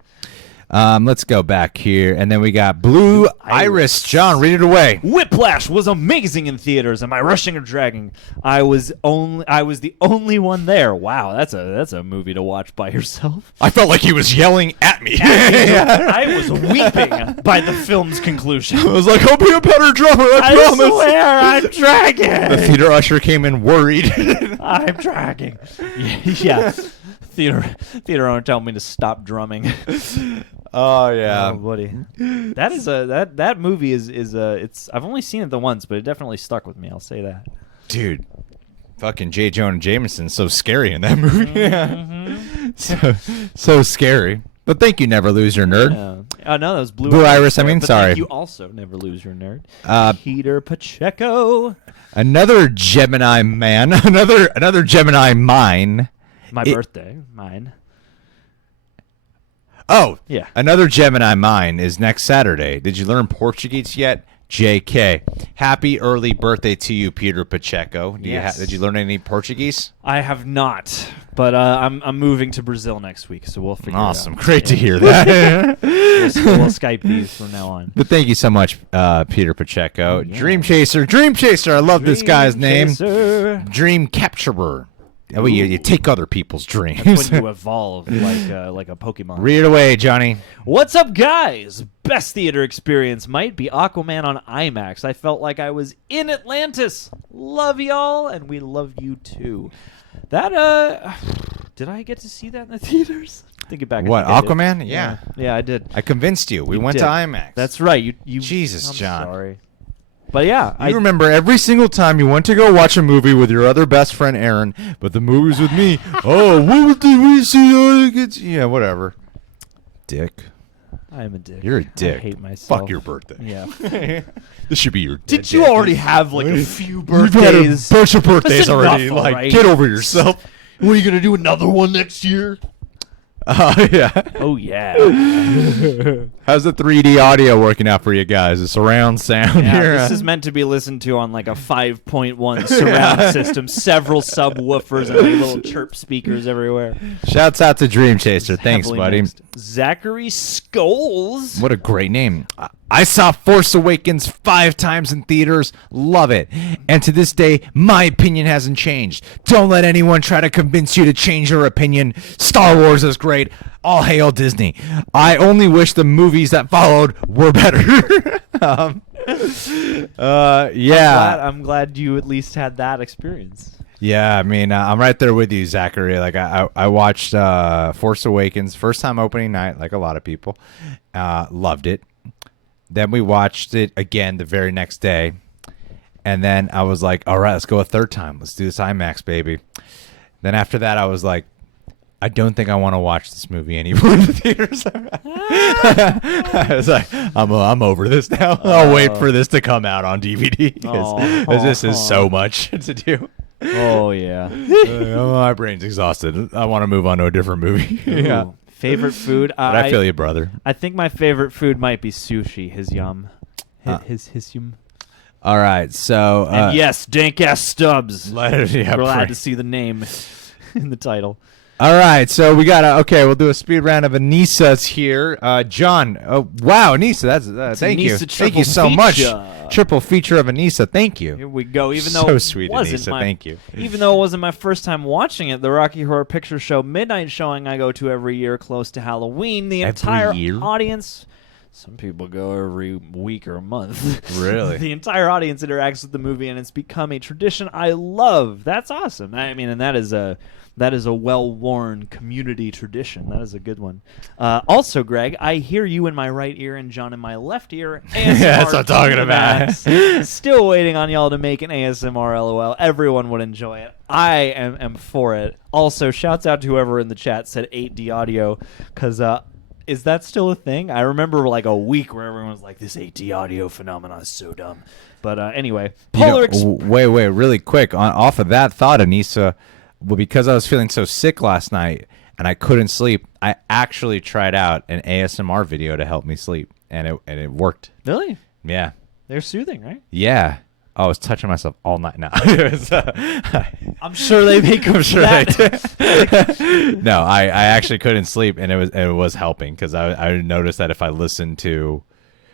Let's go back here, and then we got Blue Iris. John, read it away. Whiplash was amazing in theaters. Am I rushing or dragging? I was the only one there. Wow, that's a movie to watch by yourself. I felt like he was yelling at me. I was weeping by the film's conclusion. I was like, I'll be a better drummer, I promise. I swear, I'm dragging. The theater usher came in worried. I'm dragging. Yeah. Theater owner telling me to stop drumming. Oh yeah, buddy. That movie is it's. I've only seen it the once, but it definitely stuck with me. I'll say that. Dude, fucking J. Jonah Jameson's so scary in that movie. so scary. But thank you, Never Lose Your Nerd. Oh no, that was Blue Iris. I mean, sorry. Thank you also, Never Lose Your Nerd. Peter Pacheco. Another Gemini man. Another Gemini mine. My birthday, mine. Oh, yeah. Another Gemini mine is next Saturday. Did you learn Portuguese yet? JK. Happy early birthday to you, Peter Pacheco. Did you learn any Portuguese? I have not, but I'm moving to Brazil next week, so we'll figure it out. Awesome. Great to hear that. we'll Skype these from now on. But thank you so much, Peter Pacheco. Oh, yeah. Dream Chaser. I love this guy's name. Chaser. Dream Capturer. Oh, you take other people's dreams. That's when you evolve like a Pokemon. Read it away, Johnny. What's up, guys? Best theater experience might be Aquaman on IMAX. I felt like I was in Atlantis. Love y'all, and we love you too. That did I get to see that in the theaters? Think it back. What, Aquaman? Yeah. Yeah, I did. I convinced you. We went to IMAX. That's right. You. Jesus, I'm John. Sorry. But yeah, I remember every single time you went to go watch a movie with your other best friend Aaron, but the movie was with me. Oh, what did we see? Yeah, whatever. Dick. I am a dick. You're a dick. I hate myself. Fuck your birthday. Yeah. This should be your. Did you already have like a few birthdays? You've had a bunch of birthdays That's already. enough, Like, right? get over yourself. What are you gonna do? Another one next year? Yeah. Oh yeah. How's the 3D audio working out for you guys? The surround sound Yeah, here. this is meant to be listened to on like a 5.1 surround system, several subwoofers and like little chirp speakers everywhere. Shouts out to Dream Chaser. Thanks, Heavily buddy. mixed. Zachary Scholes. What a great name. I saw Force Awakens 5 times in theaters. Love it. And to this day, my opinion hasn't changed. Don't let anyone try to convince you to change your opinion. Star Wars is great. All hail Disney. I only wish the movies that followed were better. Yeah. I'm glad you at least had that experience. Yeah, I mean, I'm right there with you, Zachary. Like, I watched Force Awakens first time opening night, like a lot of people. Loved it. Then we watched it again the very next day. And then I was like, all right, let's go a third time. Let's do this IMAX, baby. Then after that, I was like, I don't think I want to watch this movie anymore in the theaters. I was like, I'm over this now. I'll wait for this to come out on DVD because this is so much to do. Oh yeah. My brain's exhausted. I want to move on to a different movie. Yeah. Favorite food? But I feel you, brother. I think my favorite food might be sushi. His yum. His yum. All right, so And yes, dank ass Stubbs. yeah, Glad to see the name in the title. All right, so we got okay. We'll do a speed round of Anissa's here. John, wow, Anissa, that's thank you, Anissa thank you so triple much. feature. Triple feature of Anissa, thank you. Here we go. Even though So it sweet, wasn't Anissa, my, thank you. Even though it wasn't my first time watching it, the Rocky Horror Picture Show midnight showing I go to every year close to Halloween. The entire year? audience. Some people go every week or month. Really? The entire audience interacts with the movie, and it's become a tradition I love. That's awesome. I mean, and that is a well-worn community tradition. That is a good one. Also, Greg, I hear you in my right ear and John in my left ear. ASMR That's what I'm talking about. Still waiting on y'all to make an ASMR LOL. Everyone would enjoy it. I am for it. Also, shouts out to whoever in the chat said 8D audio, because is that still a thing? I remember like a week where everyone was like, this 8D audio phenomenon is so dumb. But anyway, wait, really quick. Off of that thought, Anissa, well, because I was feeling so sick last night and I couldn't sleep, I actually tried out an ASMR video to help me sleep, and it worked. Really? Yeah. They're soothing, right? Yeah. I was touching myself all night. No, it was, I'm sure they make them. I'm sure they did. No, I actually couldn't sleep, and it was helping because I noticed that if I listened to,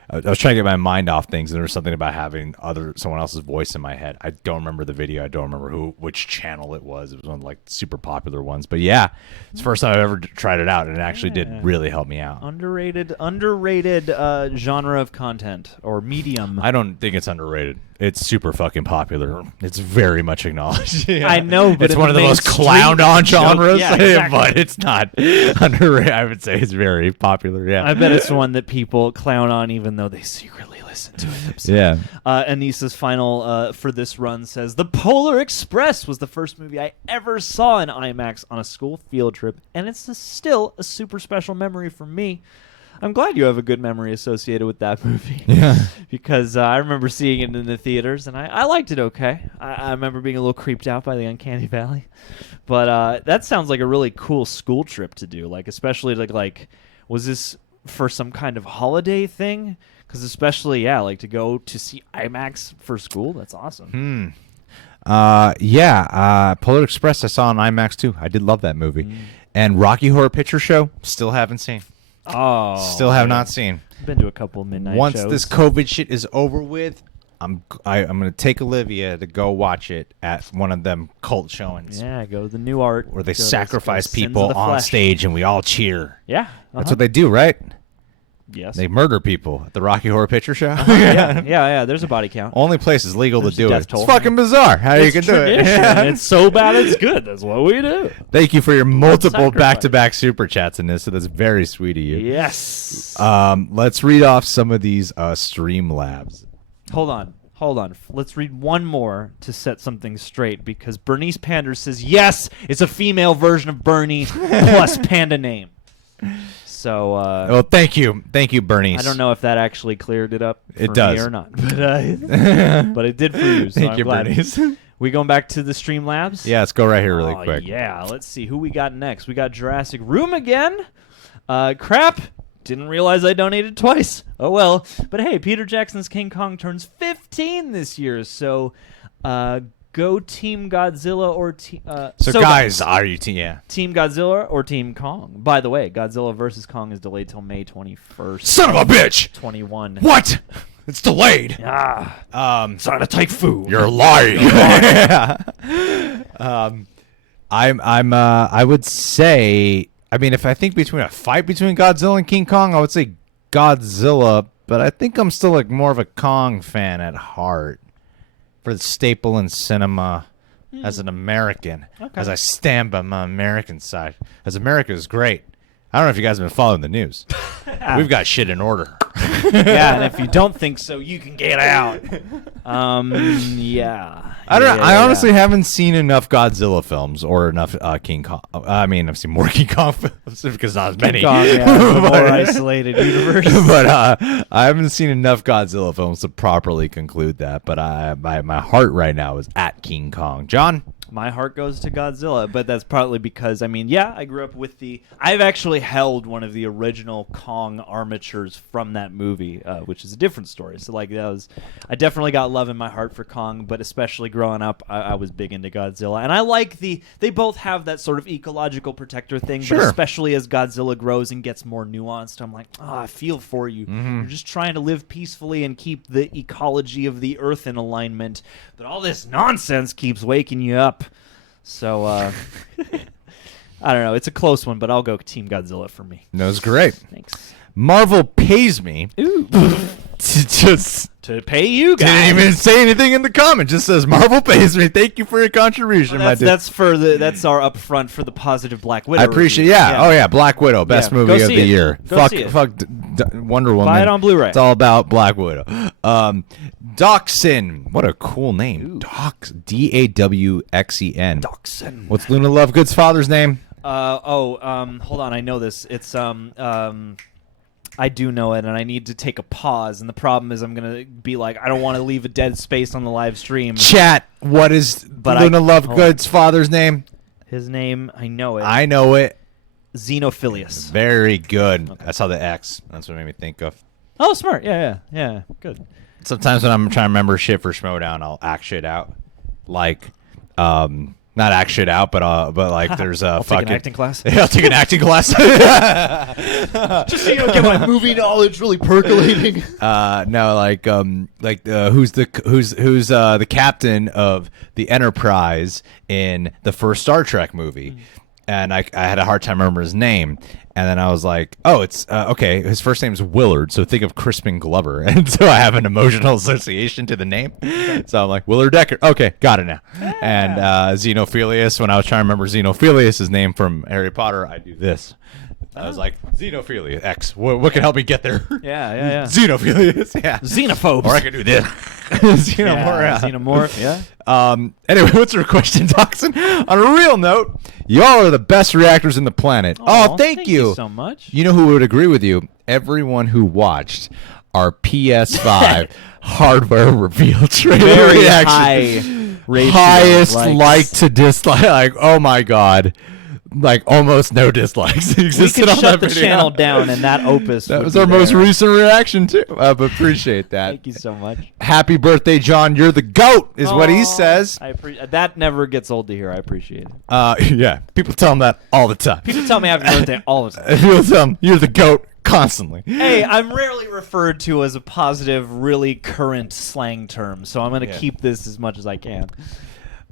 I was trying to get my mind off things, and there was something about having someone else's voice in my head. I don't remember the video. I don't remember which channel it was. It was one of like super popular ones. But yeah, it's the first time I've ever tried it out, and it actually did really help me out. Underrated genre of content or medium. I don't think it's underrated. It's super fucking popular. It's very much acknowledged. Yeah. I know, but it's one of the most clowned on genres, yeah, exactly. but it's not underrated. I would say it's very popular. Yeah, I bet it's one that people clown on, even though they secretly listen to it themselves. Yeah. Anissa's final for this run says, "The Polar Express was the first movie I ever saw in IMAX on a school field trip, and it's still a super special memory for me." I'm glad you have a good memory associated with that movie. Yeah. Because I remember seeing it in the theaters, and I liked it okay. I remember being a little creeped out by the Uncanny Valley. But that sounds like a really cool school trip to do, like especially like was this for some kind of holiday thing? Because especially, like to go to see IMAX for school, that's awesome. Polar Express I saw on IMAX too. I did love that movie. And Rocky Horror Picture Show, still haven't seen. Oh, still have not seen. Been to a couple midnight Once shows. this COVID shit is over with, I'm gonna take Olivia to go watch it at one of them cult showings. Yeah, go to the New Art where they go sacrifice Sins of people the on Flesh. stage and we all cheer. Yeah, That's what they do, right? Yes. They murder people at the Rocky Horror Picture Show. Yeah. There's a body count. Only place is legal There's to do death it. toll. It's fucking bizarre how you can do it. It's so bad it's good. That's what we do. Thank you for your multiple sacrifice. back-to-back super chats in this. So that's very sweet of you. Yes. Let's read off some of these Streamlabs. Hold on. Let's read one more to set something straight, because Bernice Pander says, yes, it's a female version of Bernie plus panda name. So, Oh, thank you, Bernice. I don't know if that actually cleared it up for It does. me or not, but it did for you. So Thank I'm you, glad. Bernice. We going back to the Streamlabs? Yeah, let's go right here really quick. Yeah, let's see who we got next. We got Jurassic Room again. Crap. Didn't realize I donated twice. Oh well. But hey, Peter Jackson's King Kong turns 15 this year, so go Team Godzilla or Team... So guys, are you team? Team Godzilla or Team Kong? By the way, Godzilla vs. Kong is delayed till May 21st. Son of a bitch! 21. What? It's delayed. It's not a typhoon. You're lying. I would say, I mean, if I think between a fight between Godzilla and King Kong, I would say Godzilla, but I think I'm still like more of a Kong fan at heart for the staple in cinema as an American, as I stand by my American side, as America is great. I don't know if you guys have been following the news. We've got shit in order. Yeah, and if you don't think so, you can get out. Yeah. I don't know. I Yeah. honestly haven't seen enough Godzilla films or enough King Kong. I mean, I've seen more King Kong films because not as many. Kong, yeah, it's a more isolated universe. But I haven't seen enough Godzilla films to properly conclude that. But my heart right now is at King Kong. John? My heart goes to Godzilla, but that's partly because, I mean, yeah, I grew up with I've actually held one of the original Kong armatures from that movie, which is a different story. So, like, I definitely got love in my heart for Kong, but especially growing up, I was big into Godzilla. And I like they both have that sort of ecological protector thing, Sure. but especially as Godzilla grows and gets more nuanced, I'm like, I feel for you. You're just trying to live peacefully and keep the ecology of the Earth in alignment, but all this nonsense keeps waking you up. So, I don't know. It's a close one, but I'll go Team Godzilla for me. No, it's great. Thanks. Marvel pays me To pay you guys. didn't even say anything in the comment. Just says Marvel pays me. Thank you for your contribution, my dude. That's our upfront for the positive Black Widow. I appreciate. review. Yeah. Oh yeah. Black Widow, best Yeah. movie Go of see the it. year. Go see it. Fuck Wonder Woman. Buy it on Blu-ray. It's all about Black Widow. Dachshund. What a cool name. Dawxen. Dachshund. What's Luna Lovegood's father's name? Hold on. I know this. It's I do know it, and I need to take a pause. And the problem is, I'm gonna be like, I don't want to leave a dead space on the live stream. Chat. What is Luna Lovegood's father's name? His name, I know it. I know it. Xenophilius. Very good. Okay. I saw the X. That's what it made me think of. Oh, smart. Yeah. Good. Sometimes when I'm trying to remember shit for Schmodown, I'll act shit out. Like, not act shit out, but like there's a I'll fucking take an acting class. Yeah, I'll take an acting class. Just so you don't get my movie knowledge really percolating. No, who's the captain of the Enterprise in the first Star Trek movie? And I had a hard time remembering his name. And then I was like, oh, it's okay. His first name's Willard, so think of Crispin Glover. And so I have an emotional association to the name. So I'm like, Willard Decker. Okay, got it now. Yeah. And Xenophilius, when I was trying to remember Xenophilius' name from Harry Potter, I do this. I was like, Xenophilius X. What can help me get there? Yeah. Xenophilius, yeah. Xenophobes. Or I could do this. Xenomorph. Xenomorph, yeah. Anyway, what's your question, Toxin? On a real note, y'all are the best reactors in the planet. Oh, thank you so much. You know who would agree with you? Everyone who watched our PS5 hardware reveal trailer Very reaction. high ratio Highest likes. like to dislike. Like, oh my god. Like almost no dislikes We existed could on shut that the video. channel down, and that opus. That would was be our most there. recent reaction too. But appreciate that. Thank you so much. Happy birthday, John! You're the goat, is what he Aw, says. That never gets old to hear. I appreciate it. Yeah, people tell him that all the time. People tell me happy birthday all the time. People tell him you're the goat constantly. Hey, I'm rarely referred to as a positive, really current slang term, so I'm going to keep this as much as I can.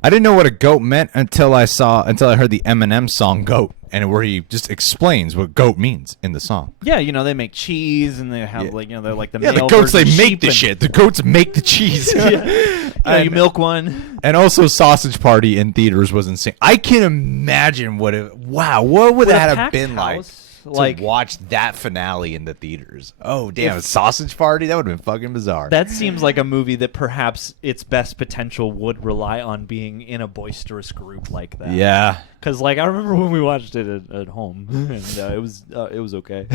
I didn't know what a goat meant until I heard the Eminem song "Goat," and where he just explains what goat means in the song. Yeah, they make cheese, and they have they're like the Yeah, the male goats, they version make sheep the and- shit. The goats make the cheese. You milk one. And also, Sausage Party in theaters was insane. I can imagine what would With a that have packed been house, like to watch that finale in the theaters? Oh, damn, a Sausage Party? That would have been fucking bizarre. That seems like a movie that perhaps its best potential would rely on being in a boisterous group like that. Yeah. Because I remember when we watched it at home, and it was okay.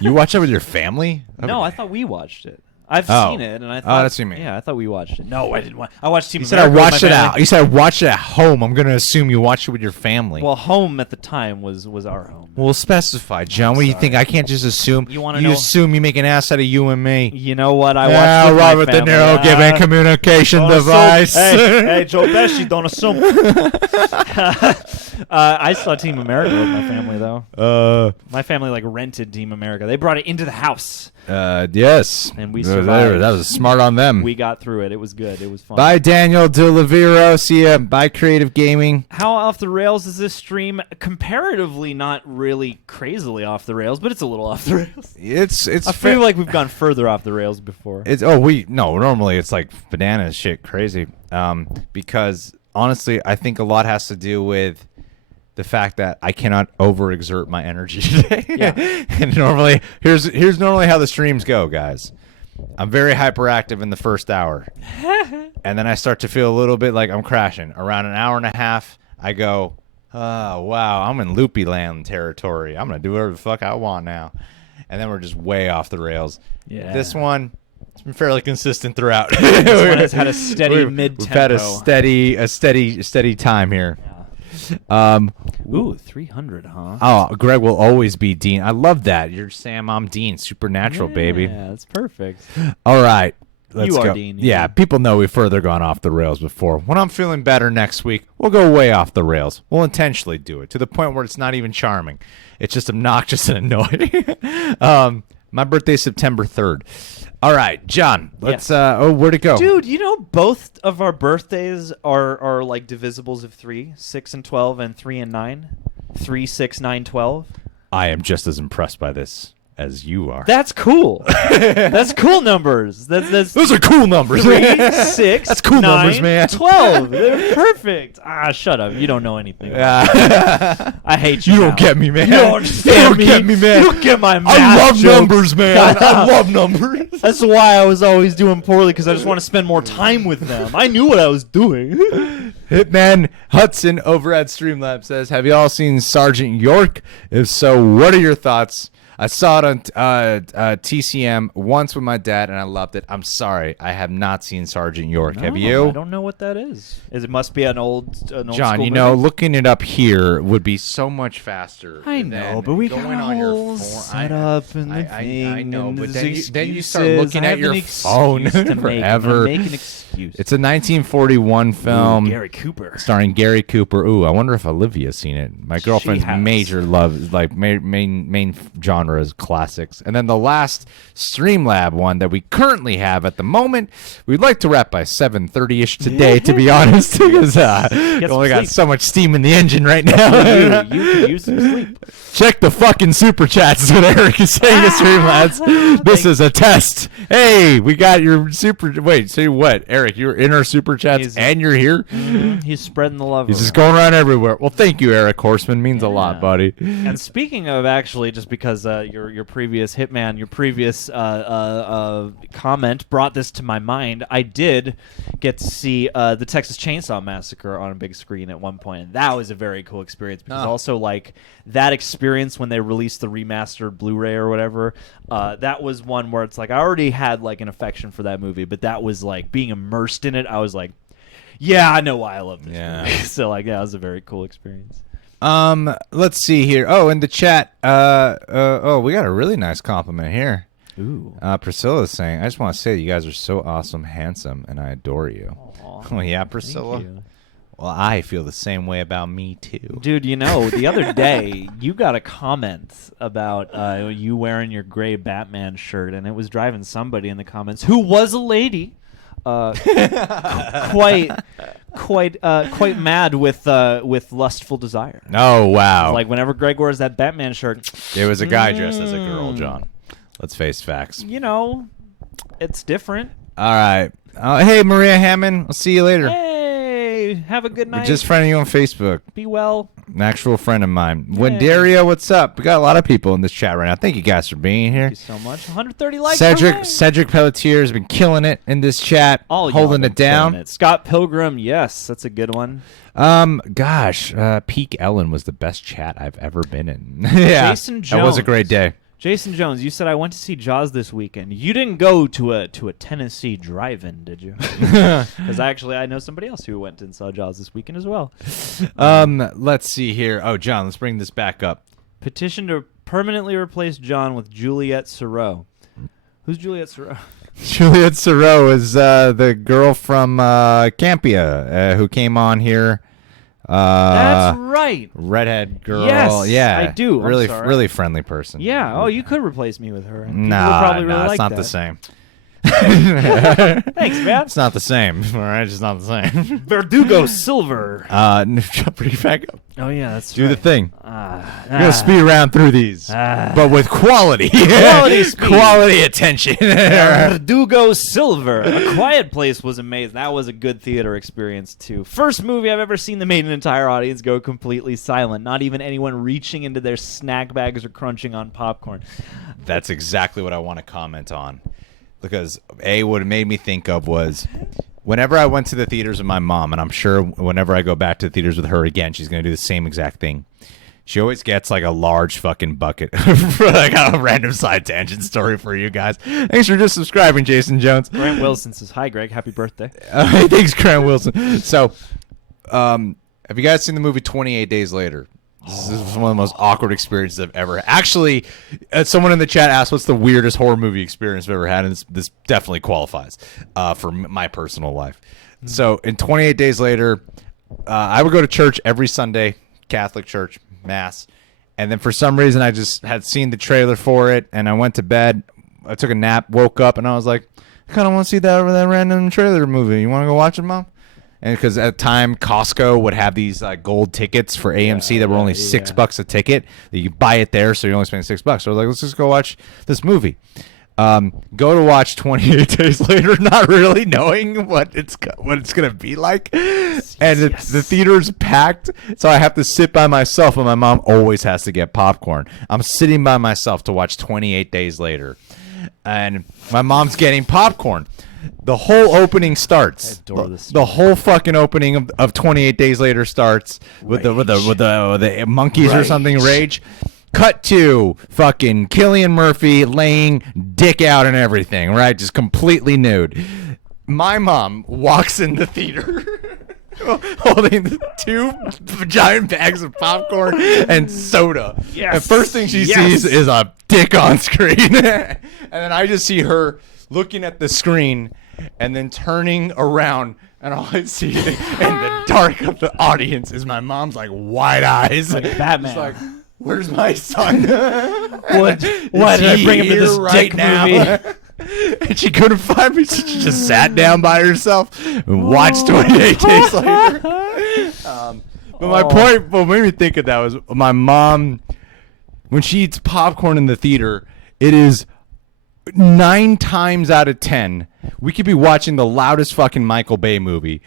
You watch it with your family? No, I thought we watched it. I've Oh. seen it, and I thought. That's what you mean. Yeah, I thought we watched it. No, I didn't watch. I watched Team You said I America with watched my it family. out. You said I watched it at home. I'm going to assume you watched it with your family. Well, home at the time was our home. We'll specify, John. What do you think? I can't just assume. You wanna You know- assume you make an ass out of you and me. You know what? I watched Yeah, with Robert my De family. Niro giving communication Don't device. assume. Hey, Joe Pesci, don't assume. I saw Team America with my family, though. My family rented Team America. They brought it into the house. Yes. And we That survived. was smart on them. We got through it. It was good. It was fun. Bye, Daniel DeLaviro. See ya. Bye, Creative Gaming. How off the rails is this stream? Comparatively, not really crazily off the rails, but it's a little off the rails. It's I feel like we've gone further off the rails before. Normally it's like banana shit crazy. Because honestly, I think a lot has to do with the fact that I cannot overexert my energy today. Yeah. And normally, here's normally how the streams go, guys. I'm very hyperactive in the first hour. And then I start to feel a little bit like I'm crashing. Around an hour and a half, I go, oh, wow, I'm in loopy land territory. I'm going to do whatever the fuck I want now. And then we're just way off the rails. Yeah. This one, it's been fairly consistent throughout. This one has had a steady mid-tempo. We've had a steady time here. Ooh, 300, huh? Oh, Greg will always be Dean. I love that. You're Sam, I'm Dean. Supernatural, baby. Yeah, that's perfect. All right. Let's You are go. Dean, Yeah, yeah. people know we've further gone off the rails before. When I'm feeling better next week, we'll go way off the rails. We'll intentionally do it to the point where it's not even charming. It's just obnoxious and annoying. My birthday's September 3rd. All right, John, let's, where'd it go? Dude, both of our birthdays are like divisibles of 3, 6 and 12, and 3 and 9. 3, 6, 9, 12. I am just as impressed by this as you are. That's cool. That's cool numbers. That's Those are cool numbers. 3, 6, That's cool 9, numbers, man. 12. They're perfect. Shut up. You don't know anything. Yeah. I hate you. You now. don't get me, man. You don't understand get me, man. You don't get my math I love jokes. numbers, man. I love numbers. That's why I was always doing poorly, because I just want to spend more time with them. I knew what I was doing. Hitman Hudson over at Streamlab says, have you all seen Sergeant York? If so, what are your thoughts? I saw it on TCM once with my dad, and I loved it. I'm sorry, I have not seen Sergeant York. Have you? I don't know what that is. It must be an old John, school you know, movie? looking it up here would be so much faster. I than know, but we got going a on your whole phone. setup and the thing. I know, and but there's then you start excuses. looking I at have your an phone excuse to make. forever. I'm gonna make an excuse. It's a 1941 film. Gary Cooper. Starring Gary Cooper. Ooh, I wonder if Olivia's seen it. My girlfriend's has. major love, like main genre is classics. And then the last Streamlab one that we currently have at the moment, we'd like to wrap by 7:30ish today, to be honest, because we only got sleep. so much steam in the engine right now. You could use some sleep. Check the fucking super chats is what Eric is saying to Streamlabs. This is a test. Hey, we got your super. Wait, say what, Eric? You're in our super chats and you're here. He's spreading the love. He's just around. going around everywhere. Well, thank you, Eric Horseman. Means a lot, buddy. And speaking of actually, just because your previous Hitman, your previous comment brought this to my mind, I did get to see the Texas Chainsaw Massacre on a big screen at one point, and that was a very cool experience. Because also, like, that experience when they released the remastered Blu-ray or whatever, that was one where it's like I already had like an affection for that movie, but that was like being immersed in it. I was like, yeah, I know why I love this movie. So like, yeah, it was a very cool experience. Let's see here. Oh, in the chat, oh, we got a really nice compliment here. Ooh. Priscilla's saying, I just want to say that you guys are so awesome, handsome, and I adore you. Aww, Oh, yeah, Priscilla. thank you. Well, I feel the same way about me, too. Dude, you know, the other day you got a comment about you wearing your gray Batman shirt, and it was driving somebody in the comments who was a lady, quite mad with lustful desire. Oh, wow. Like whenever Greg wears that Batman shirt, It was a guy dressed as a girl, John. Let's face facts. you know, it's different. All right. Hey, Maria Hammond. I'll see you later. Hey, have a good We're night. just friending you on Facebook. Be well. An actual friend of mine. Wendaria, what's up? We got a lot of people in this chat right now. Thank you guys for being here. Thank you so much. 130 likes. Cedric hooray. Pelletier has been killing it in this chat, All y'all holding been it down. killing it. Scott Pilgrim, yes, that's a good one. Gosh, Peak Ellen was the best chat I've ever been in. Yeah, Jason that was a Jones. great day. Jason Jones, you said I went to see Jaws this weekend. You didn't go to a Tennessee drive-in, did you? Because I know somebody else who went and saw Jaws this weekend as well. Let's see here. Oh, John, let's bring this back up. Petition to permanently replace John with Juliette Sereau. Who's Juliette Sereau? Juliette Sereau is the girl from Campia who came on here. That's right. Redhead girl. Yes, yeah, I do. I'm Really, sorry. really friendly person. Yeah. Oh, you could replace me with her. And people would Nah, probably really it's like not that. the same. Thanks, man. It's not the same. All right, it's just not the same. Verdugo Silver. Bring it back up. Oh yeah, that's Do the thing. Ah, We're gonna speed around through these, but with quality, Quality speed. quality attention. Verdugo Silver. A Quiet Place was amazing. That was a good theater experience too. First movie I've ever seen that made an entire audience go completely silent. Not even anyone reaching into their snack bags or crunching on popcorn. That's exactly what I want to comment on, because what it made me think of was whenever I went to the theaters with my mom, and I'm sure whenever I go back to the theaters with her again, she's gonna do the same exact thing. She always gets like a large fucking bucket for like a random side tangent story for you guys. Thanks for just subscribing, Jason Jones. Grant Wilson says, "Hi, Greg. Happy birthday." Thanks, Grant Wilson. So, have you guys seen the movie 28 Days Later? This is one of the most awkward experiences I've ever had. Actually, someone in the chat asked, what's the weirdest horror movie experience I've ever had? And this definitely qualifies for my personal life. So, in 28 Days Later, I would go to church every Sunday, Catholic church, Mass. And then for some reason, I just had seen the trailer for it, and I went to bed. I took a nap, woke up, and I was like, I kind of want to see that random trailer movie. You want to go watch it, Mom? And because at the time, Costco would have these gold tickets for AMC that were only $6 a ticket. You could buy it there, so you're only spending $6. So I was like, let's just go watch this movie. Go to watch 28 Days Later, not really knowing what it's gonna be like, and the theater's packed, so I have to sit by myself, and my mom always has to get popcorn. I'm sitting by myself to watch 28 Days Later, and my mom's getting popcorn. The whole opening starts. I adore this The whole fucking opening of 28 Days Later starts with the monkeys or something, Rage. Cut to fucking Cillian Murphy laying dick out and everything, right? Just completely nude. My mom walks in the theater holding 2 giant bags of popcorn and soda. Yes. The first thing she sees is a dick on screen. And then I just see her looking at the screen and then turning around, and all I see in the dark of the audience is my mom's like wide eyes. Like Batman. Just like, where's my son? Why did I bring him to this dick movie? And she couldn't find me, so she just sat down by herself and watched 28 Days Later. But my point, what made me think of that was my mom, when she eats popcorn in the theater, it is 9 times out of 10, we could be watching the loudest fucking Michael Bay movie,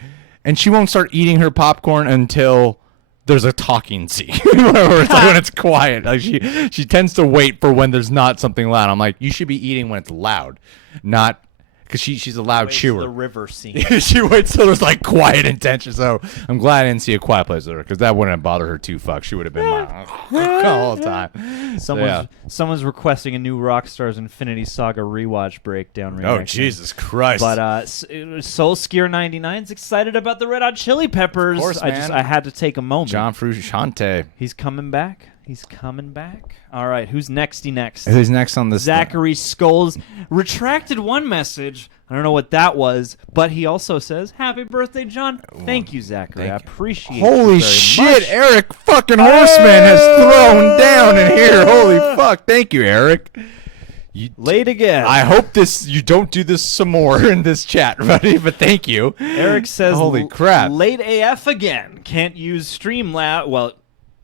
and she won't start eating her popcorn until there's a talking scene where it's like when it's quiet. Like she tends to wait for when there's not something loud. I'm like, you should be eating when it's loud, not because she's a loud chewer. The river scene. She waits till there's like quiet and tension. So I'm glad I didn't see A Quiet Place with her, because that wouldn't have bothered her too. She would have been like all the time. Someone's requesting a new Rockstar's Infinity Saga rewatch breakdown reaction. Oh Jesus Christ! But Soul Skier 99's excited about the Red Hot Chili Peppers. Of course, man. I had to take a moment. John Frusciante. He's coming back. He's coming back. All right, who's nexty next? Who's next on this? Zachary Scholes retracted one message. I don't know what that was, but he also says, "Happy birthday, John." Thank you, Zachary. I appreciate it. Holy very shit, much. Eric fucking Horseman has thrown down in here. Holy fuck. Thank you, Eric. You Late again. I hope you don't do this some more in this chat, buddy, but thank you. Eric says, holy crap. Late AF again. Can't use Streamlabs. Well,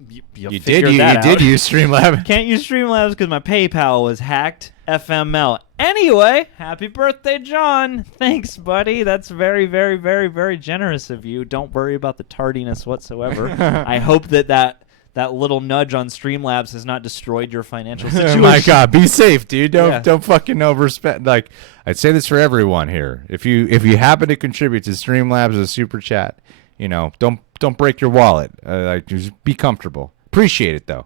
you did did use Streamlabs. Can't use Streamlabs because my PayPal was hacked. FML. Anyway, happy birthday, John. Thanks, buddy. That's very, very, very, very generous of you. Don't worry about the tardiness whatsoever. I hope that little nudge on Streamlabs has not destroyed your financial situation. Oh my God, be safe, dude. Don't fucking overspend. Like, I'd say this for everyone here. If you happen to contribute to Streamlabs as a super chat, don't break your wallet. Like, just be comfortable. Appreciate it though,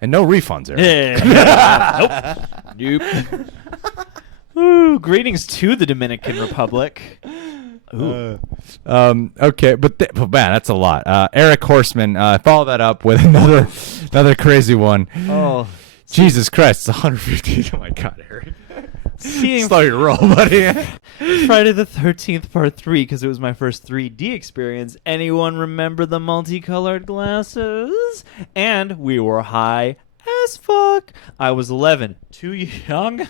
and no refunds, Eric. Nope. Ooh, greetings to the Dominican Republic. Okay, but man, that's a lot. Eric Horseman, follow that up with another crazy one. Oh, Jesus Christ, it's 150. Oh my God, Eric. seeing Slow your roll, buddy. Friday the 13th Part 3 because it was my first 3D experience. Anyone remember the multicolored glasses? And we were high as fuck. I was 11. Too young?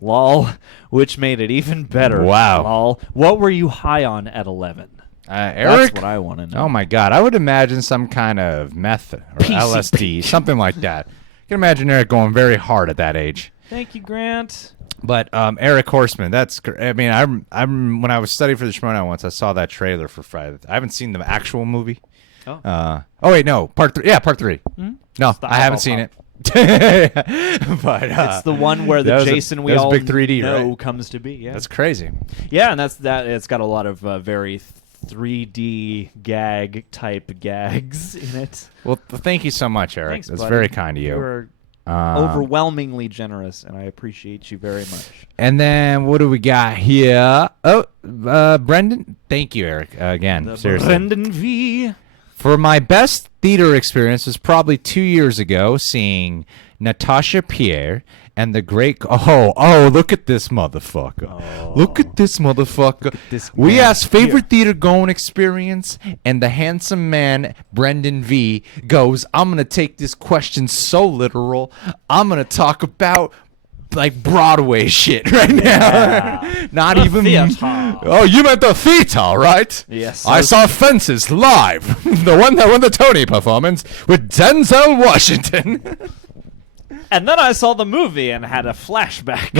Lol. Which made it even better. Wow. Lol. What were you high on at 11? Eric? That's what I want to know. Oh my God, I would imagine some kind of meth or PCP. LSD, something like that. I can imagine Eric going very hard at that age. Thank you, Grant. But Eric Horseman, I mean, I'm when I was studying for the Shmono once, I saw that trailer for Friday. I haven't seen the actual movie. Oh. Wait, no, Part 3. Yeah, Part 3. Hmm? No, I haven't seen it. But it's the one where the Jason we all big 3D, know right? comes to be. Yeah, That's crazy. Yeah, and it's got a lot of very 3D gag type gags in it. Well, thank you so much, Eric. Thanks, That's buddy. very kind of you. You're overwhelmingly generous, and I appreciate you very much. And then what do we got here? Oh, Brendan. Thank you, Eric. Again, seriously. Brendan V. For my best theater experience was probably 2 years ago, seeing Natasha Pierre and the great. Oh! Look at this motherfucker! Look at this motherfucker! We asked favorite theater going experience, and the handsome man Brendan V goes, "I'm gonna take this question so literal. I'm gonna talk about." Like Broadway shit right now. Not The even. theater. Oh, you meant the theater, right? Yes. I saw Fences live, the one that won the Tony performance with Denzel Washington. And then I saw the movie and had a flashback.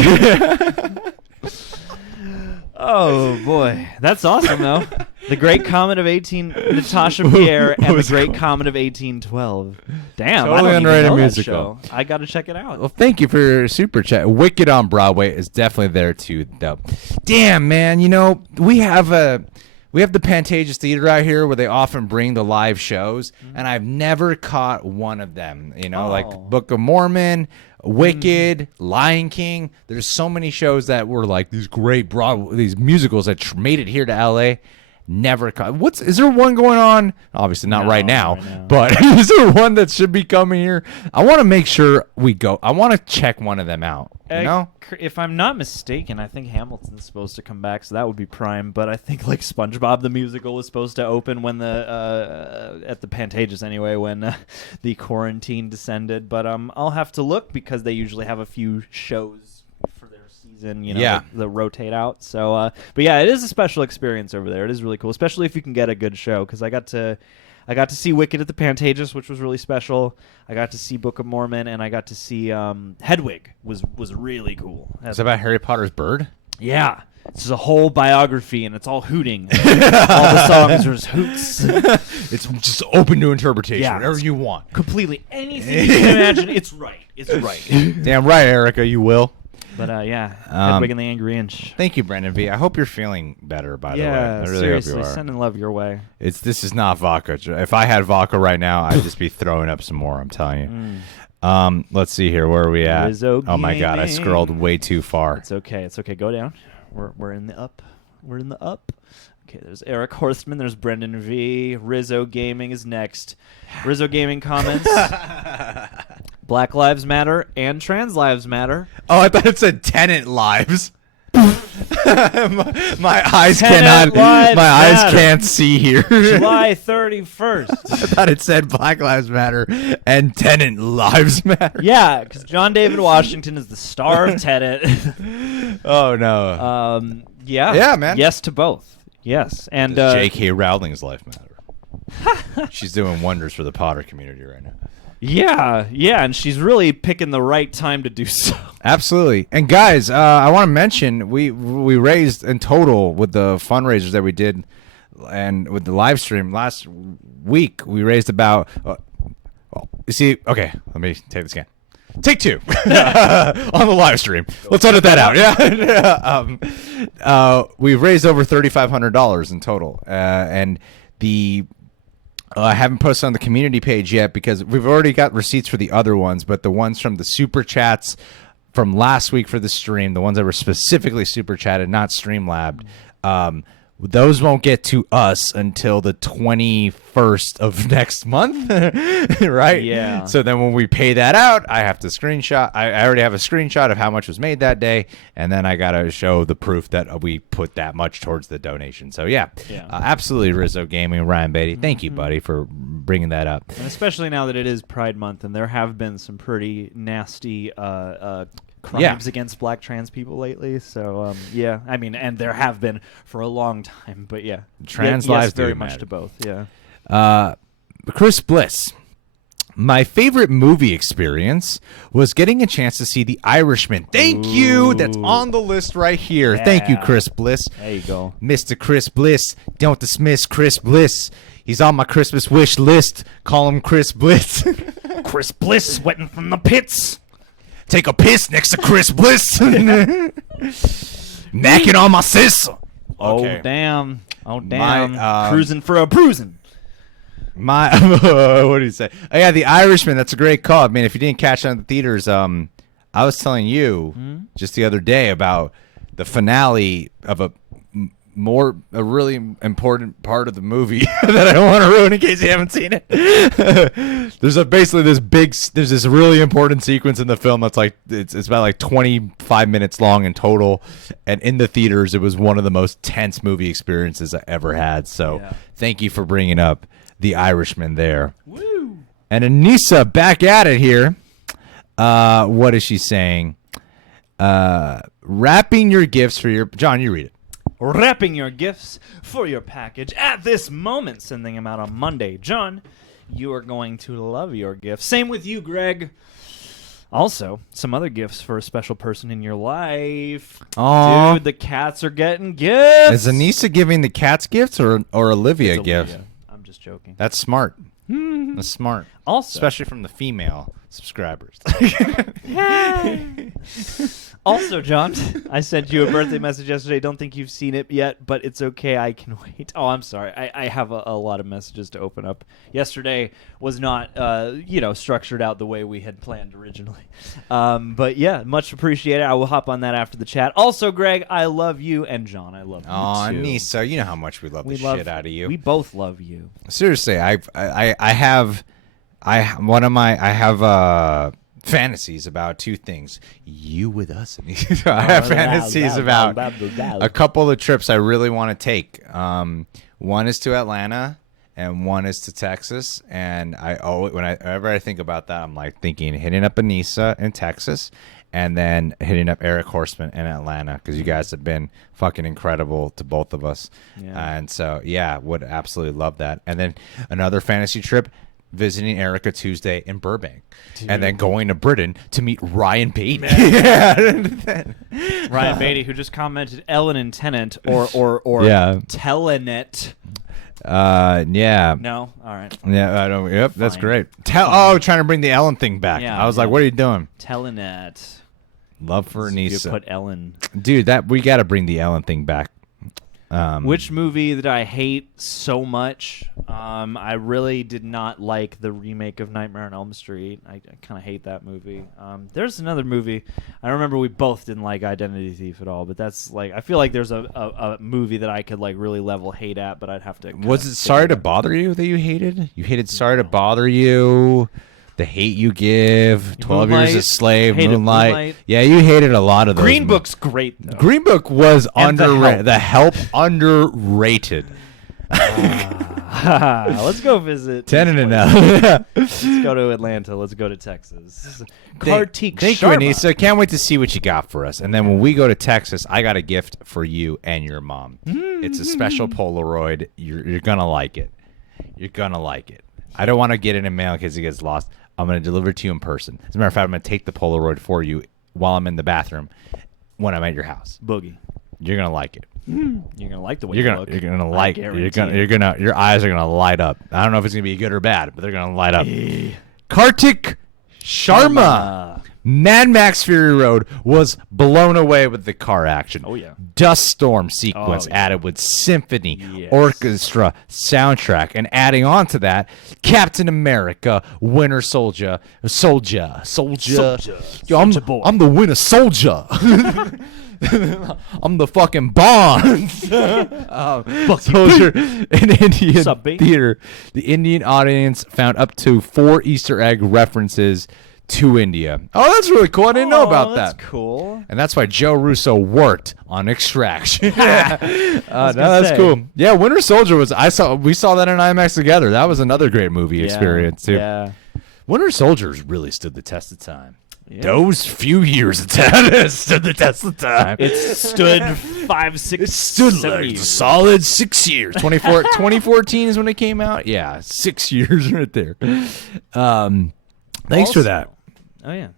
Oh boy, that's awesome though. The Great Comet of Natasha Pierre and the Great Comet of 1812. Damn, Totally I don't even underrated know musical. that show. I gotta check it out. Well, thank you for your super chat. Wicked on Broadway is definitely there too, though. Damn, man, we have we have the Pantages Theater out here where they often bring the live shows, and I've never caught one of them. You know, like Book of Mormon, Wicked, Lion King. There's so many shows that were like these great Broadway, these musicals that made it here to LA. Never caught. Is there one going on? Obviously not right now, but is there one that should be coming here? I want to make sure we go. I want to check one of them out. You know, if I'm not mistaken, I think Hamilton's supposed to come back, so that would be prime. But I think like SpongeBob the musical was supposed to open when at the Pantages anyway, when the quarantine descended. But I'll have to look because they usually have a few shows for their season, you know, that rotate out. So, but yeah, it is a special experience over there. It is really cool, especially if you can get a good show. Because I got to see Wicked at the Pantages, which was really special. I got to see Book of Mormon, and I got to see Hedwig was really cool. Is that about Harry Potter's bird? Yeah. It's a whole biography, and it's all hooting. All the songs are just hoots. It's just open to interpretation, Yeah, whatever you want. Completely. Anything you can imagine, it's right. It's right. Damn right, Erica, you will. But yeah, Hedwig and the Angry Inch. Thank you, Brandon V. I hope you're feeling better, by the way. I really seriously, hope you are. sending love your way. This is not vodka. If I had vodka right now, I'd just be throwing up some more, I'm telling you. Let's see here. Where are we at? Rizzo Oh, my God. I Gaming. scrolled way too far. It's okay. It's okay. Go down. We're in the up. We're in the up. Okay, there's Eric Horstman. There's Brendan V. Rizzo Gaming is next. Rizzo Gaming comments. Black Lives Matter and Trans Lives Matter. Oh, I thought it said Tenet lives. my eyes Tenet cannot. lives My eyes matter. can't see here. July 31st. I thought it said Black Lives Matter and Tenet lives matter. Yeah, because John David Washington is the star of Tenet. Oh no. Yeah. Yeah, man. Yes to both. Yes, and Does J.K. Rowling's life matter? She's doing wonders for the Potter community right now. yeah, and she's really picking the right time to do so. Absolutely. And guys, I want to mention we raised in total with the fundraisers that we did and with the live stream last week. We raised about. You see, okay. Let me take this again. Take two on the live stream. Let's edit that out. Yeah. We've raised over $3,500 in total, and the. I haven't posted on the community page yet because we've already got receipts for the other ones, but the ones from the super chats from last week for the stream, the ones that were specifically super chatted, not Streamlabbed, those won't get to us until the 21st of next month, right? Yeah. So then when we pay that out, I have to screenshot. I already have a screenshot of how much was made that day, and then I got to show the proof that we put that much towards the donation. So, yeah. Absolutely, Rizzo Gaming, Ryan Beatty. Thank you, buddy, for bringing that up. And especially now that it is Pride Month, and there have been some pretty nasty crimes against black trans people lately. So, I mean, and there have been for a long time, but yeah. Trans yes, lives very do much matter. to both, yeah. Chris Bliss. My favorite movie experience was getting a chance to see The Irishman. Thank you. That's on the list right here. Thank you, Yeah. Chris Bliss. There you go. Mr. Chris Bliss. Don't dismiss Chris Bliss. He's on my Christmas wish list. Call him Chris Bliss. Chris Bliss sweating from the pits. Take a piss next to Chris Bliss. Knacking on my sis. Okay. Oh, damn. Oh, damn. My, Cruising for a bruising. What do you say? Oh, yeah, The Irishman. That's a great call. I mean, if you didn't catch it in the theaters, I was telling you just the other day about the finale of a really important part of the movie that I don't want to ruin in case you haven't seen it. There's this really important sequence in the film that's like it's about like 25 minutes long in total, and in the theaters it was one of the most tense movie experiences I ever had. So thank you for bringing up The Irishman there. Woo! And Anissa back at it here. What is she saying? Wrapping your gifts for your John. You read it. Wrapping your gifts for your package at this moment, sending them out on Monday. John, you are going to love your gifts. Same with you, Greg. Also, some other gifts for a special person in your life. Aw. Dude, the cats are getting gifts. Is Anissa giving the cats gifts or Olivia It's gifts? Olivia. I'm just joking. That's smart. That's smart. Also, Especially from the female subscribers. Also, John, I sent you a birthday message yesterday. Don't think you've seen it yet, but it's okay. I can wait. Oh, I'm sorry. I have a lot of messages to open up. Yesterday was not, structured out the way we had planned originally. But yeah, much appreciated. I will hop on that after the chat. Also, Greg, I love you, and John, I love you too. Nisa, you know how much we love the shit out of you. We both love you. Seriously, I have fantasies about two things. You with us. I have fantasies about a couple of trips I really want to take. One is to Atlanta and one is to Texas. And whenever I think about that, I'm like thinking hitting up Anissa in Texas and then hitting up Eric Horseman in Atlanta because you guys have been fucking incredible to both of us. Yeah. And so, yeah, would absolutely love that. And then another fantasy trip, visiting Erica Tuesday in Burbank. Dude. And then going to Britain to meet Ryan Beatty. Ryan Beatty, who just commented Ellen in Tenet or Telenet. Yeah. No? All right. Yeah, I don't. Yep, that's great. Trying to bring the Ellen thing back. Yeah, I was like, what are you doing? Telenet. Love for Anissa. You put Ellen. Dude, we got to bring the Ellen thing back. Which movie that I hate so much? I really did not like the remake of Nightmare on Elm Street. I kind of hate that movie. There's another movie. I remember we both didn't like Identity Thief at all, but that's like I feel like there's a movie that I could like really level hate at, but I'd have to. Was it Sorry to Bother You that you hated? You hated Sorry to Bother You. The Hate You Give, 12 Years a Slave, Moonlight. Yeah, you hated a lot of those. Green Book's great, though. Green Book was underrated. The Help underrated. Let's go visit. Tenet and now. Let's go to Atlanta. Let's go to Texas. Thank you, Anissa. Can't wait to see what you got for us. And then when we go to Texas, I got a gift for you and your mom. It's a special Polaroid. You're going to like it. You're going to like it. I don't want to get it in mail because it gets lost. I'm going to deliver it to you in person. As a matter of fact, I'm going to take the Polaroid for you while I'm in the bathroom when I'm at your house. Boogie. You're going to like it. You're going to like the way you look. You're going to like it. Your eyes are going to light up. I don't know if it's going to be good or bad, but they're going to light up. Kartik Sharma. Mad Max Fury Road was blown away with the car action. Oh, yeah. Dust Storm sequence added with symphony, orchestra, soundtrack, and adding on to that, Captain America, Winter Soldier. Yo, I'm the Winter Soldier. I'm the fucking Bond. Soldier in Indian theater. The Indian audience found up to 4 Easter egg references to India. Oh, that's really cool. I didn't know about that. That's cool. And that's why Joe Russo worked on Extraction. That's cool. Yeah, Winter Soldier we saw that in IMAX together. That was another great movie experience too. Yeah. Winter Soldiers really stood the test of time. Yeah. Those few years of time stood the test of time. It stood 5, 6, it stood 7 like years. Solid 6 years. 2014 is when it came out. Yeah, 6 years right there. Thanks for that. Oh, yeah.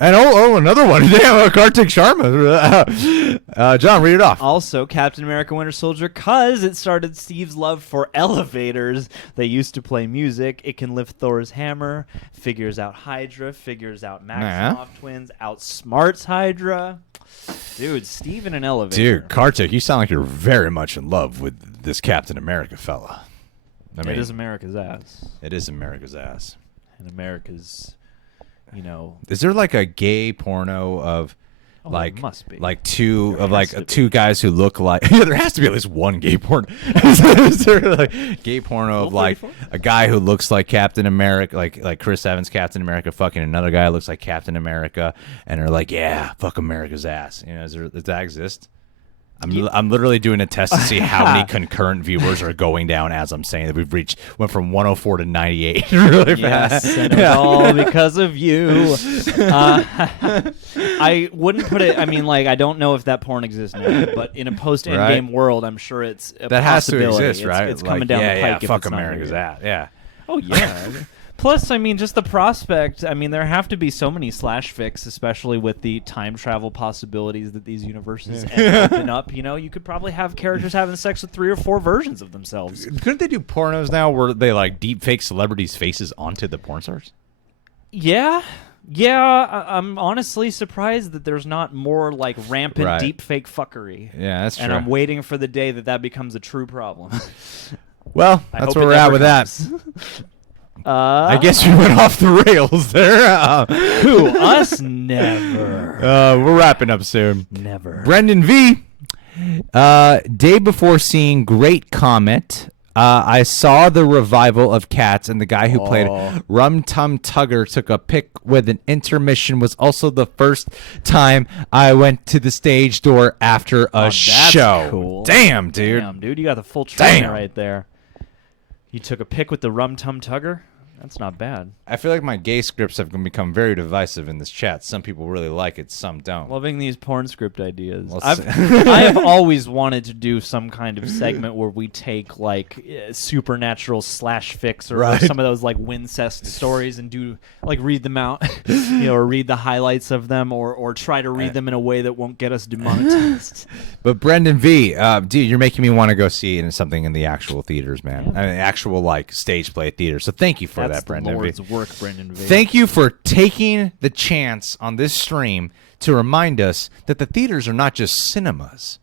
And another one. Damn, Kartik Sharma. John, read it off. Also, Captain America Winter Soldier, because it started Steve's love for elevators. They used to play music. It can lift Thor's hammer, figures out Hydra, figures out Maximoff twins, outsmarts Hydra. Dude, Steve in an elevator. Dude, Kartik, you sound like you're very much in love with this Captain America fella. It is America's ass. It is America's ass. And America's... is there like a gay porno of must be. like two guys who look like there has to be at least one gay porno. Is there like gay porno of like a guy who looks like Captain America, like Chris Evans Captain America fucking another guy who looks like Captain America, and they're like, yeah, fuck America's ass. Does that exist? I'm literally doing a test to see how many concurrent viewers are going down as I'm saying that went from 104 to 98 really fast. Yes, and it was all because of you. I wouldn't put it. I mean, I don't know if that porn exists now, but in a post-Endgame world, I'm sure it's a that possibility. Has to exist, right? It's coming down the pike. Yeah, fuck America's ass. Yeah. Oh yeah. Plus, I mean, just the prospect. I mean, there have to be so many slash fics, especially with the time travel possibilities that these universes open up. You could probably have characters having sex with 3 or 4 versions of themselves. Couldn't they do pornos now where they deep fake celebrities' faces onto the porn stars? Yeah, Yeah, I'm honestly surprised that there's not more like rampant Right. deep fake fuckery. Yeah, that's true. And I'm waiting for the day that becomes a true problem. Well, I that's hope where it we're at never with comes. I guess we went off the rails there. Who? Us? Never. We're wrapping up soon. Never. Brendan V. Day before seeing great comment, I saw the revival of Cats, and the guy who played Rum Tum Tugger took a pic with an intermission. Was also the first time I went to the stage door after a show. Cool. Damn, dude. Damn, dude, you got the full training Damn. right there. You took a pic with the Rum Tum Tugger? That's not bad. I feel like my gay scripts have become very divisive in this chat. Some people really like it, some don't. Loving these porn script ideas. Let's I have always wanted to do some kind of segment where we take like supernatural slash fix or Right. some of those like Wincest stories and do like read them out, or read the highlights of them, or try to read them in a way that won't get us demonetized. But Brendan V, dude, you're making me want to go see something in the actual theaters, man. I mean, actual like stage play theater. So thank you for That's that, Brendan the V. Lord's work, Brendan V. Thank you for taking the chance on this stream to remind us that the theaters are not just cinemas.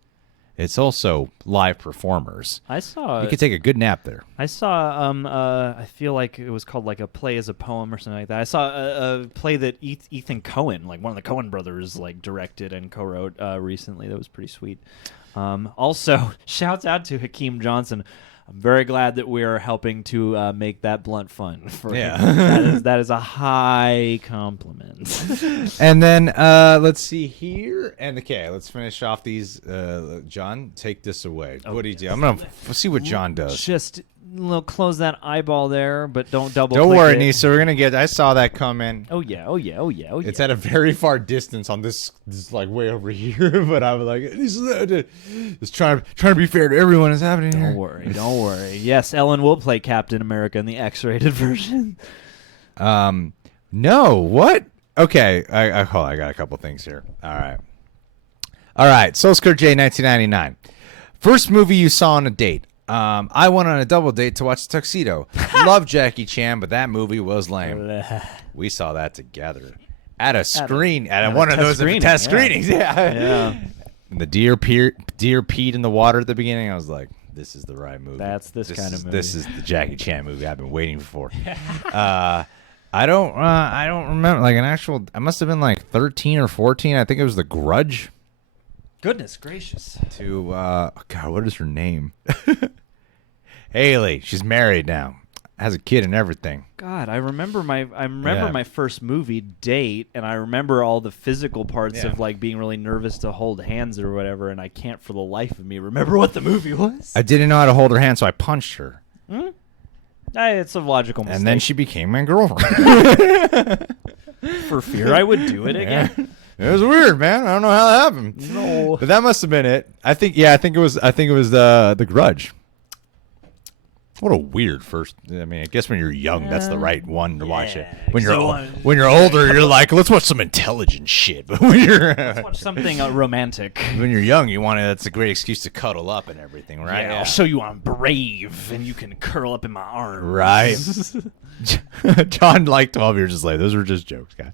It's also live performers. I saw. You could take a good nap there. I saw. I feel like it was called like a play as a poem or something like that. I saw a play that Ethan Cohen, like one of the Coen brothers, like directed and co-wrote recently. That was pretty sweet. Also, shouts out to Hakeem Johnson. I'm very glad that we are helping to make that blunt fun. For him. That is a high compliment. And then let's see here. And okay, let's finish off these. John, take this away. What do you do? I'm gonna see what John does. Just close that eyeball there, but don't double. Don't click worry, it. Nisa. We're gonna get. I saw that come in. Oh yeah. It's at a very far distance on this like way over here, but I was like, it's trying to be fair to everyone. Is happening here. Don't worry. Yes, Ellen will play Captain America in the X-rated version. No, what? Okay, I got a couple things here. All right. Solskjaer J, 1999. First movie you saw on a date. I went on a double date to watch Tuxedo. Love Jackie Chan, but that movie was lame. We saw that together at a screen at one of those test screenings. Yeah. And the deer peed in the water at the beginning. I was like, this is the right movie. That's this kind of movie. This is the Jackie Chan movie I've been waiting for. I don't remember like an actual. I must have been like 13 or 14. I think it was The Grudge. Goodness gracious. To God, what is her name? Haley. She's married now. Has a kid and everything. God, I remember my first movie date, and I remember all the physical parts of like being really nervous to hold hands or whatever, and I can't for the life of me remember what the movie was. I didn't know how to hold her hand, so I punched her. It's a logical mistake. And then she became my girlfriend. For fear I would do it again. It was weird, man. I don't know how that happened. No. But that must have been it. I think it was The Grudge. What a weird first. I mean, I guess when you're young, that's the right one to watch it. When you're older, you're like, let's watch some intelligent shit. But when Let's watch something romantic. when you're young, that's a great excuse to cuddle up and everything, right? Yeah, I'll show you I'm brave, and you can curl up in my arms. Right. John, like 12 years is late. Those were just jokes, guys.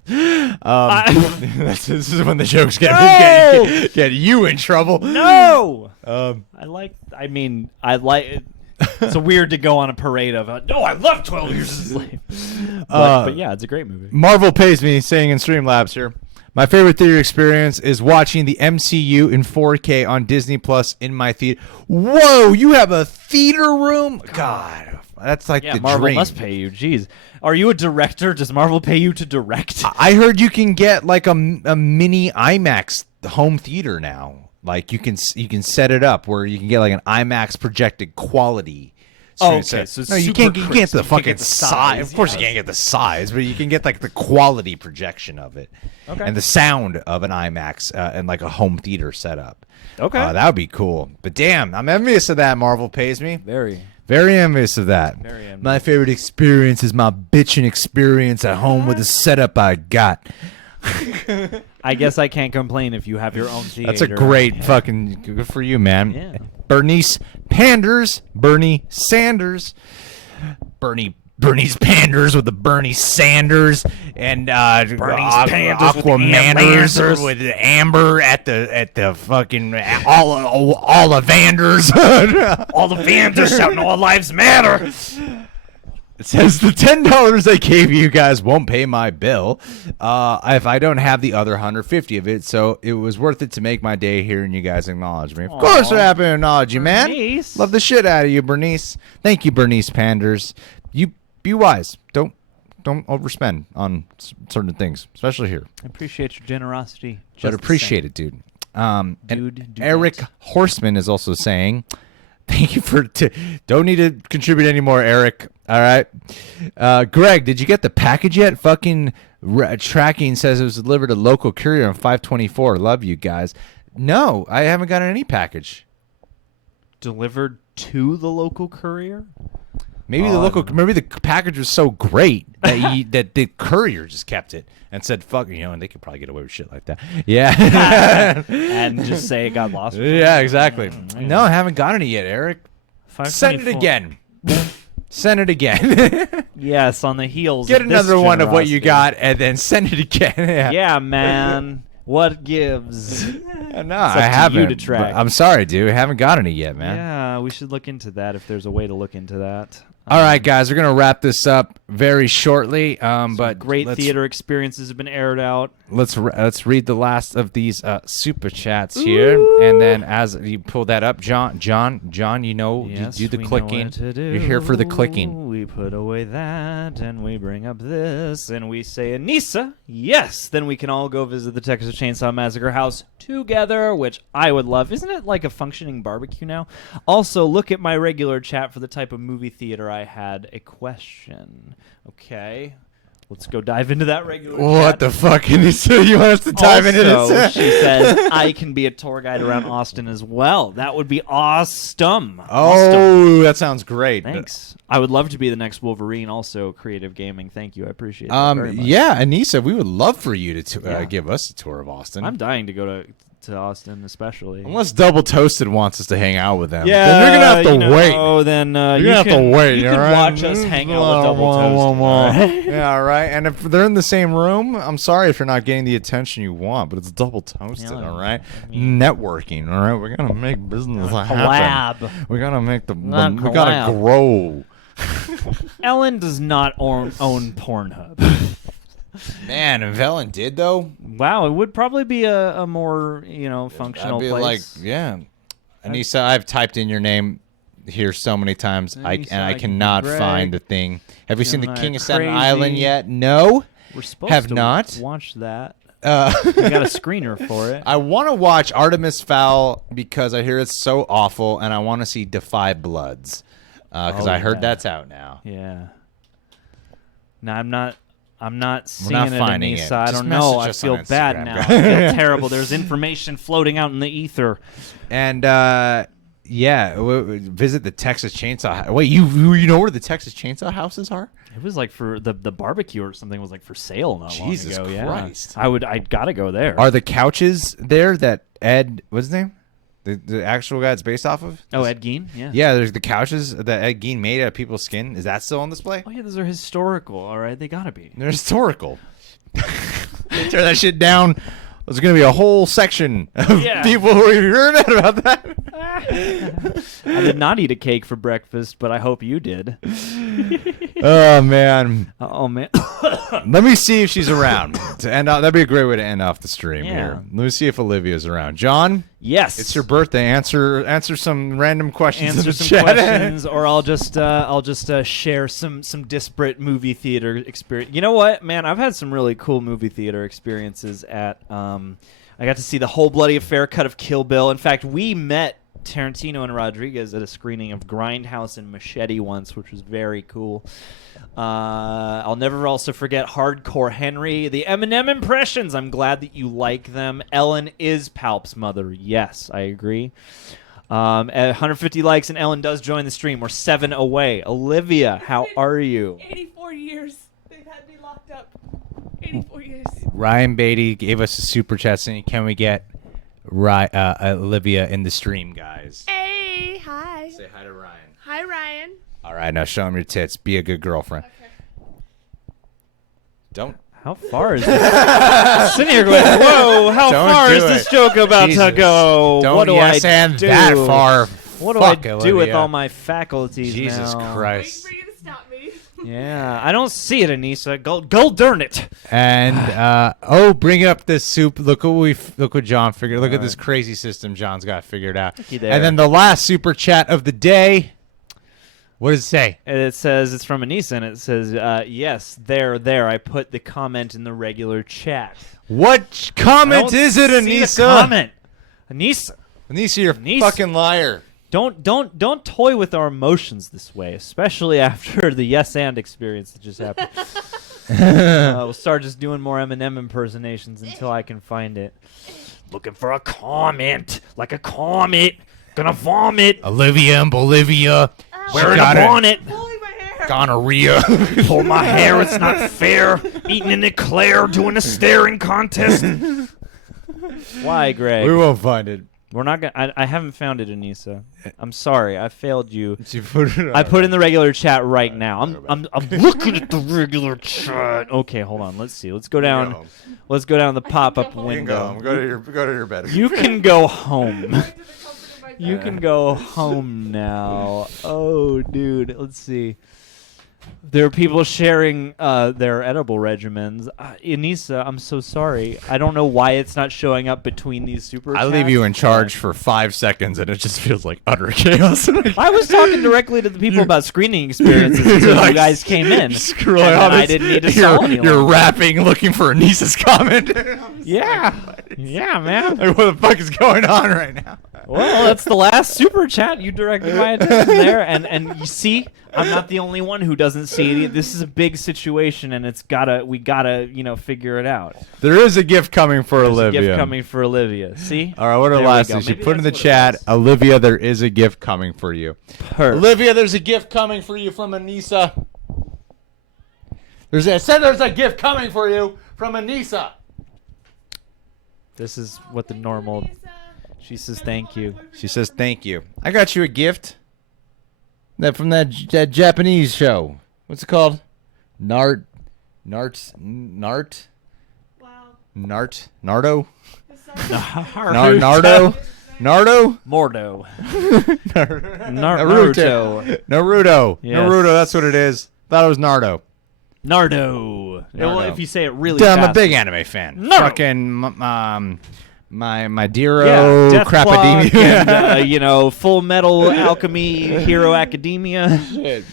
This is when the jokes get you in trouble. No. I like. It's weird to go on a parade of. No, I love 12 Years a Slave. But yeah, it's a great movie. Marvel pays me, saying in Streamlabs here. My favorite theater experience is watching the MCU in 4K on Disney Plus in my theater. Whoa, you have a theater room? God, that's like the Marvel dream. must pay you. Jeez, are you a director? Does Marvel pay you to direct? I heard you can get like a mini IMAX home theater now. Like you can set it up where you can get like an IMAX projected quality. Oh, okay. So no, you can't get the fucking size. Of course, you can't get the size, but you can get like the quality projection of it, and the sound of an IMAX and like a home theater setup. Okay, that would be cool. But damn, I'm envious of that. Marvel pays me. Very envious of that. Very envious. My favorite experience is my bitching experience at home with the setup I got. I guess I can't complain if you have your own theater. That's a great fucking good for you, man. Yeah. Bernie Sanders, Bernie Bernie's Panders with the Bernie Sanders and Aquamanders with Amber at the fucking all the Vanders. All the fans are shouting, "All lives matter." It says the $10 I gave you guys won't pay my bill if I don't have the other 150 of it. So it was worth it to make my day hearing you guys acknowledge me. Of course, we're happy to acknowledge you, man. Bernice. Love the shit out of you, Bernice. Thank you, Bernice Panders. You be wise. Don't overspend on certain things, especially here. I appreciate your generosity. But appreciate it, dude. And Dude, do Eric that. Horseman is also saying, thank you for don't need to contribute anymore, Eric. All right. Greg, did you get the package yet? Fucking tracking says it was delivered to local courier on 5/24. Love you guys. No, I haven't gotten any package. Delivered to the local courier? Maybe maybe the package was so great that that the courier just kept it and said, fuck, and they could probably get away with shit like that. Yeah. And just say it got lost. Yeah, exactly. No, I haven't gotten it yet, Eric. Send it 524. again. Send it again. Yes, on the heels. Get of this another one of what you generosity. got and then send it again. Yeah, man. What gives? No, up I to haven't. you to track. But I'm sorry, dude. I haven't gotten it yet, man. Yeah, we should look into that if there's a way to look into that. All right, guys, we're gonna wrap this up very shortly. But Great theater experiences have been aired out. Let's read the last of these super chats here, and then as you pull that up, John, you know, Yes, you do the we know clicking. what to do. You're here for the clicking. We put away that, and we bring up this, and we say, Anissa, yes, then we can all go visit the Texas Chainsaw Massacre house together, which I would love. Isn't it like a functioning barbecue now? Also, look at my regular chat for the type of movie theater I had a question. Okay. Let's go dive into that regular What chat. the fuck? You want us to dive into Also, this? she says, I can be a tour guide around Austin as well. That would be awesome. Awesome. Oh, that sounds great. Thanks. I would love to be the next Wolverine. Also, creative gaming. Thank you. I appreciate that very much. Yeah, Anissa, we would love for you to Yeah. give us a tour of Austin. I'm dying to go to Austin, especially. Unless Double Toasted wants us to hang out with them. Yeah, then you're gonna have to wait. Oh, then You're you gonna can have to wait. You all can right? watch us hang out with Double Toasted. all right? Yeah, all right. And if they're in the same room, I'm sorry if you're not getting the attention you want, but it's Double Toasted. Yeah, all right. I mean- Networking. All right. We're gonna make business happen. Collab. We gotta make the. Not We gotta collab. grow. Ellen does not own Pornhub. Man, if Ellen did though, Wow, it would probably be a more functional I'd be place. like, yeah. Anissa, I've typed in your name here so many times, and I Anissa, cannot Greg. find the thing. Have you seen the and I King are of Staten crazy. Island yet? No. We're supposed have to not. watch that. We Uh, got a screener for it. I want to watch Artemis Fowl because I hear it's so awful, and I want to see Defy Bloods because Oh, I heard yeah. that's out now. Yeah. No, I'm not seeing not it, finding Anissa. it. I Just don't know. message I us on feel bad Instagram, now. guys. I feel terrible. There's information floating out in the ether. And yeah, visit the Texas Chainsaw. Wait, you know where the Texas Chainsaw houses are? It was like for the barbecue or something was like for sale not Jesus long ago. Christ. Yeah. I gotta go there. Are the couches there that Ed, what's his name? The actual guy it's based off of? Oh, Ed Gein? Yeah. Yeah, there's the couches that Ed Gein made out of people's skin. Is that still on display? Oh yeah, those are historical. All right, they gotta be. They're historical. Tear that shit down. There's going to be a whole section of Yeah. people who are hearing about that. I did not eat a cake for breakfast, but I hope you did. Oh, man. Oh man. Let me see if she's around to end off. That'd be a great way to end off the stream Yeah. here. Let me see if Olivia's around. John, Yes. it's your birthday. Answer some random questions in Answer the some chat. questions, or I'll just share some disparate movie theater experience. You know what, man? I've had some really cool movie theater experiences at. I got to see the whole bloody affair cut of Kill Bill. In fact, we met Tarantino and Rodriguez at a screening of Grindhouse and Machete once, which was very cool. I'll never also forget Hardcore Henry. The Eminem impressions. I'm glad that you like them. Ellen is Palp's mother. Yes, I agree. At 150 likes, and Ellen does join the stream. We're 7 away. Olivia, how are you? 84 years. They've had me locked up. 84 years. Ryan Beatty gave us a super chat saying, can we get Olivia in the stream, guys? Hey, hi. Say hi to Ryan. Hi, Ryan. All right, now show him your tits. Be a good girlfriend. Okay. Don't. How far is this? Sitting here going, whoa, how Don't far do is this it. joke about to Jesus. go? Don't What do yes I and do? that far. What do Fuck, I do with Olivia. all my faculties Jesus now? Waiting Christ. for you to stop me. Yeah, I don't see it, Anissa. Go darn it. And bring up this soup. Look what John figured. Look at this crazy system John's got figured out. Looky there. And then the last super chat of the day. What does it say? It says, it's from Anissa, and it says, yes, there. I put the comment in the regular chat. What I comment don't is it, see the Anissa? comment. Anissa, Anissa, you're a Anissa. fucking liar. don't toy with our emotions this way, especially after the yes and experience that just happened. We'll start just doing more Eminem impersonations until I can find it. Looking for a comment, like a comet. Gonna vomit. Olivia in Bolivia. Wearing a got it. bonnet. Pulling my hair. Gonorrhea. Pull my hair, it's not fair. Eating an eclair, doing a staring contest. Why, Greg? We won't find it. We're not gonna. I haven't found it, Anissa. I'm sorry, I failed you. You put it I put in the regular chat right now. I'm looking at the regular chat. Okay, hold on. Let's see. Let's go down. Let's go down the pop-up go home. window. Go to your bed. You can go home. Going to the comfort of my You bed. can go home now. Oh, dude. Let's see. There are people sharing their edible regimens. Anissa, I'm so sorry. I don't know why it's not showing up between these super I leave chats, you in but- charge for 5 seconds, and it just feels like utter chaos. I was talking directly to the people about screening experiences until you guys came in. Scrolling And on then I this- didn't need to sell any You're longer. rapping, looking for Anissa's comment. Yeah. Yeah, man. Like, what the fuck is going on right now? Well, that's the last super chat. You directed my attention there, and you see, I'm not the only one who doesn't see it. This is a big situation, and we gotta figure it out. There is a gift coming for There's Olivia. a gift coming for Olivia. See? All right, what are There the we last go. things? She Maybe put in the that's what it chat, was. Olivia, there is a gift coming for you. Perfect. Olivia, there's a gift coming for you from Anissa. There's a gift coming for you from Anissa. This is what the normal. Lisa. She says thank you. She says thank you. I got you a gift. That from that Japanese show. What's it called? Nart. Wow. Nardo? This sounds Nardo? Nardo? Mordo. Naruto. Naruto. Yes. Naruto, that's what it is. Thought it was Nardo. Nardo. Well, Nardo. if you say it really Dude, I'm fast. a big anime fan. Nardo. Fucking my Deero Yeah, Death Crapacademia. Clock and, Full Metal Alchemy Hero Academia. Shit.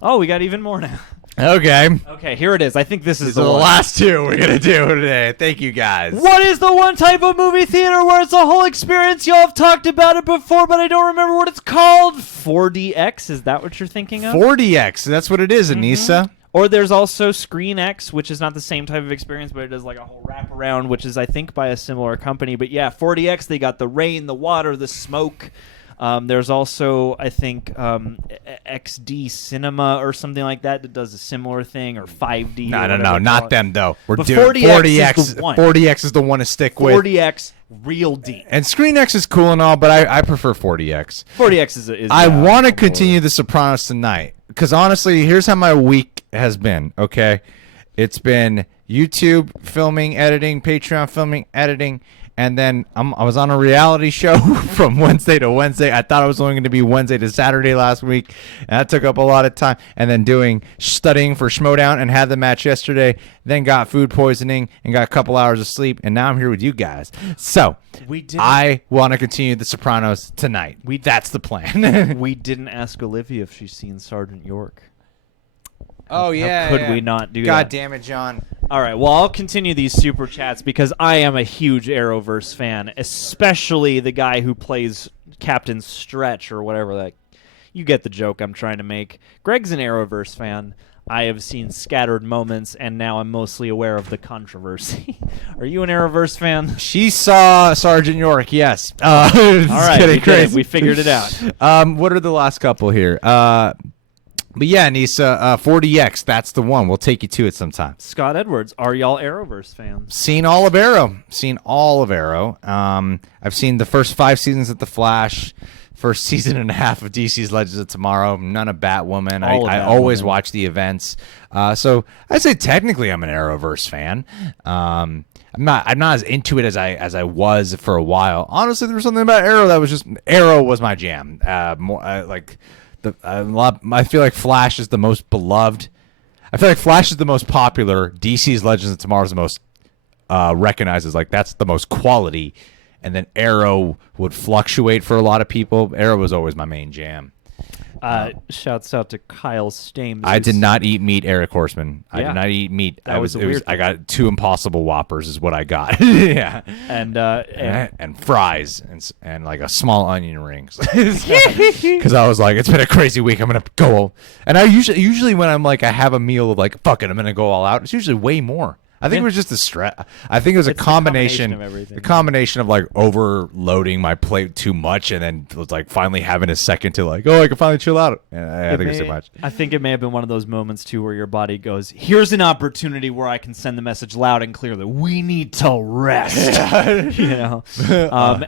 Oh, we got even more now. Okay. Okay, here it is. I think this is These are the one. last two we're going to do today. Thank you, guys. What is the one type of movie theater where it's a whole experience? Y'all have talked about it before, but I don't remember what it's called. 4DX, is that what you're thinking of? 40X. That's what it is, Anissa. Or there's also Screen X, which is not the same type of experience, but it does like a whole wraparound, which is, I think, by a similar company. But yeah, 40X, they got the rain, the water, the smoke. There's also, I think, XD Cinema or something like that does a similar thing, or 5D. No, or no, whatever no, they not call it. them, though. We're But doing 40X is the one. 40X is the one to stick with. 40X, real deep. And Screen X is cool and all, but I prefer 40X. 40X is I yeah, want to I'm continue The Sopranos tonight because honestly, here's how my week has been. Okay, it's been YouTube filming, editing, Patreon filming, editing, and then I was on a reality show from Wednesday to Wednesday. I thought it was only going to be Wednesday to Saturday last week, and that took up a lot of time. And then studying for Schmodown and had the match yesterday. Then got food poisoning and got a couple hours of sleep, and now I'm here with you guys. So We did. I want to continue The Sopranos tonight. That's the plan. We didn't ask Olivia if she's seen Sergeant York. Oh How could we not do God that? damn it, John. All right, well, I'll continue these super chats because I am a huge Arrowverse fan, especially the guy who plays Captain Stretch or whatever that. You get the joke I'm trying to make. Greg's an Arrowverse fan. I have seen scattered moments, and now I'm mostly aware of the controversy. Are you an Arrowverse fan? She saw Sergeant York, yes. All right, we did it. We figured it out. What are the last couple here? But yeah, Nisa, 40X, that's the one. We'll take you to it sometime. Scott Edwards, are y'all Arrowverse fans? Seen all of Arrow. I've seen the first 5 seasons of The Flash, first season and a half of DC's Legends of Tomorrow. None of Batwoman. I Batwoman. always watch the events. So I say technically I'm an Arrowverse fan. I'm not as into it as I was for a while. Honestly, there was something about Arrow that was just Arrow was my jam. I feel like Flash is the most beloved. I feel like Flash is the most popular. DC's Legends of Tomorrow is the most recognized as like that's the most quality. And then Arrow would fluctuate for a lot of people. Arrow was always my main jam. Shouts out to Kyle Stames. I did not eat meat, Eric Horseman. I Yeah. did not eat meat. That was a weird I got 2 Impossible Whoppers is what I got. Yeah. And fries and like a small onion rings. Because I was like, it's been a crazy week. I'm gonna go. And I usually when I'm like I have a meal of like fuck it, I'm gonna go all out. It's usually way more. I think it was just the stress. I think it was a It's the combination of everything. the combination of like overloading my plate too much, and then was like finally having a second to like, oh, I can finally chill out. And I think it's too much. I think it may have been one of those moments too where your body goes, "Here's an opportunity where I can send the message loud and clear that we need to rest." You know.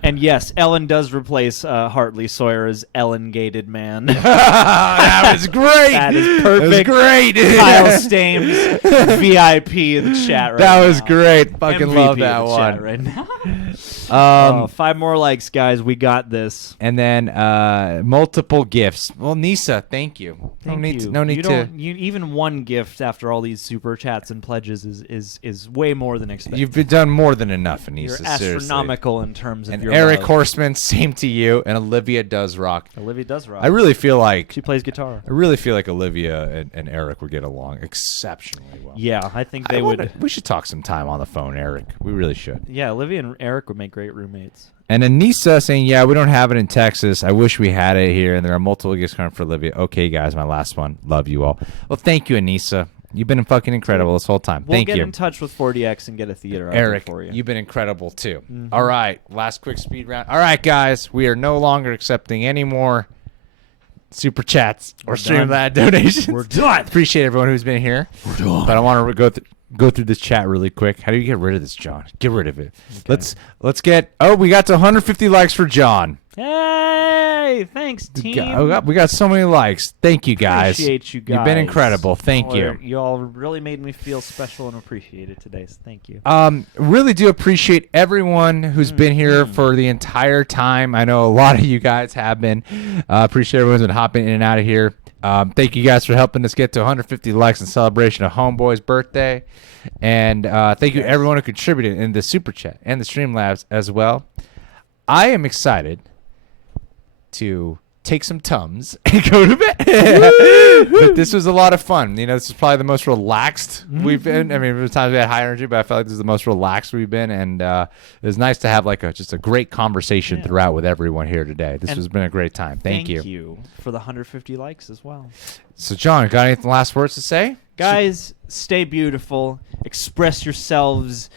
And yes, Ellen does replace Hartley Sawyer as Ellen-gated man. That was great. That is perfect. That was great. Kyle Stames, VIP in the chat right That was now. great. Fucking MVP love in that the one. chat right now. 5 more likes, guys. We got this. And then multiple gifts. Well, Nisa, thank you. Thank you. No need you to. don't, you, even one gift after all these super chats and pledges is way more than expected. You've been done more than enough, Anissa. You're seriously. astronomical in terms of And your Eric love. Horseman, same to you. And Olivia does rock. Olivia does rock. I really feel like She plays guitar. Olivia and Eric would get along exceptionally well. Yeah, I think they would. We should talk some time on the phone, Eric. We really should. Yeah, Olivia and Eric would make great roommates. And Anissa saying, yeah, we don't have it in Texas. I wish we had it here. And there are multiple gifts coming for Olivia. Okay, guys, my last one. Love you all. Well, thank you, Anissa. You've been fucking incredible this whole time. We'll Thank get you. in touch with 40X and get a theater out Eric, there for you. you've been incredible too. All right, last quick speed round. All right, guys, we are no longer accepting any more super chats or Streamlabs donations. We're done. Appreciate everyone who's been here. We're done. But I want to go through this chat really quick. How do you get rid of this, John? Get rid of it. Okay. Let's get. Oh, we got to 150 likes for John. Hey, thanks, team. We got so many likes. Thank you, guys. Appreciate you guys. You've been incredible. Thank you. You all really made me feel special and appreciated today, so thank you. Really do appreciate everyone who's been here for the entire time. I know a lot of you guys have been. Appreciate everyone's been hopping in and out of here. Thank you guys for helping us get to 150 likes in celebration of Homeboy's birthday. And thank you everyone who contributed in the Super Chat and the Streamlabs as well. I am excited to take some Tums and go to bed. But this was a lot of fun. You know, this is probably the most relaxed we've been. I mean, there were times we had high energy, but I felt like this is the most relaxed we've been. And it was nice to have like just a great conversation throughout with everyone here today. This has been a great time. Thank you. Thank you for the 150 likes as well. So, John, got any last words to say? Guys, stay beautiful, express yourselves,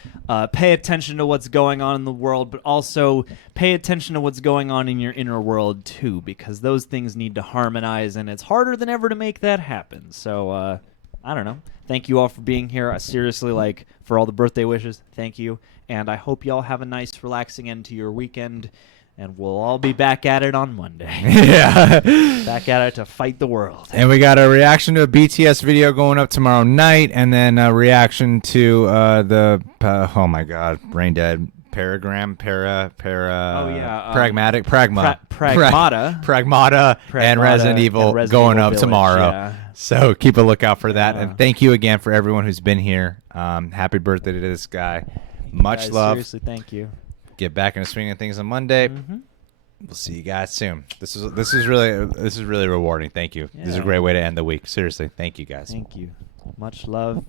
pay attention to what's going on in the world, but also pay attention to what's going on in your inner world too, because those things need to harmonize, and it's harder than ever to make that happen. So, I don't know. Thank you all for being here. I seriously, like, for all the birthday wishes, thank you. And I hope you all have a nice, relaxing end to your weekend. And we'll all be back at it on Monday. Yeah. Back at it to fight the world. And we got a reaction to a BTS video going up tomorrow night, and then a reaction to oh my god, brain dead. Pragmata, and Resident Evil going up Village, tomorrow. yeah. So keep a lookout for that. Yeah. And thank you again for everyone who's been here. Happy birthday to this guy. Much Guys, love. Seriously, thank you. Get back into swinging things on Monday. We'll see you guys soon. This is really rewarding. Thank you. This is a Yeah. great way to end the week. Seriously, thank you guys. Thank you. Much love.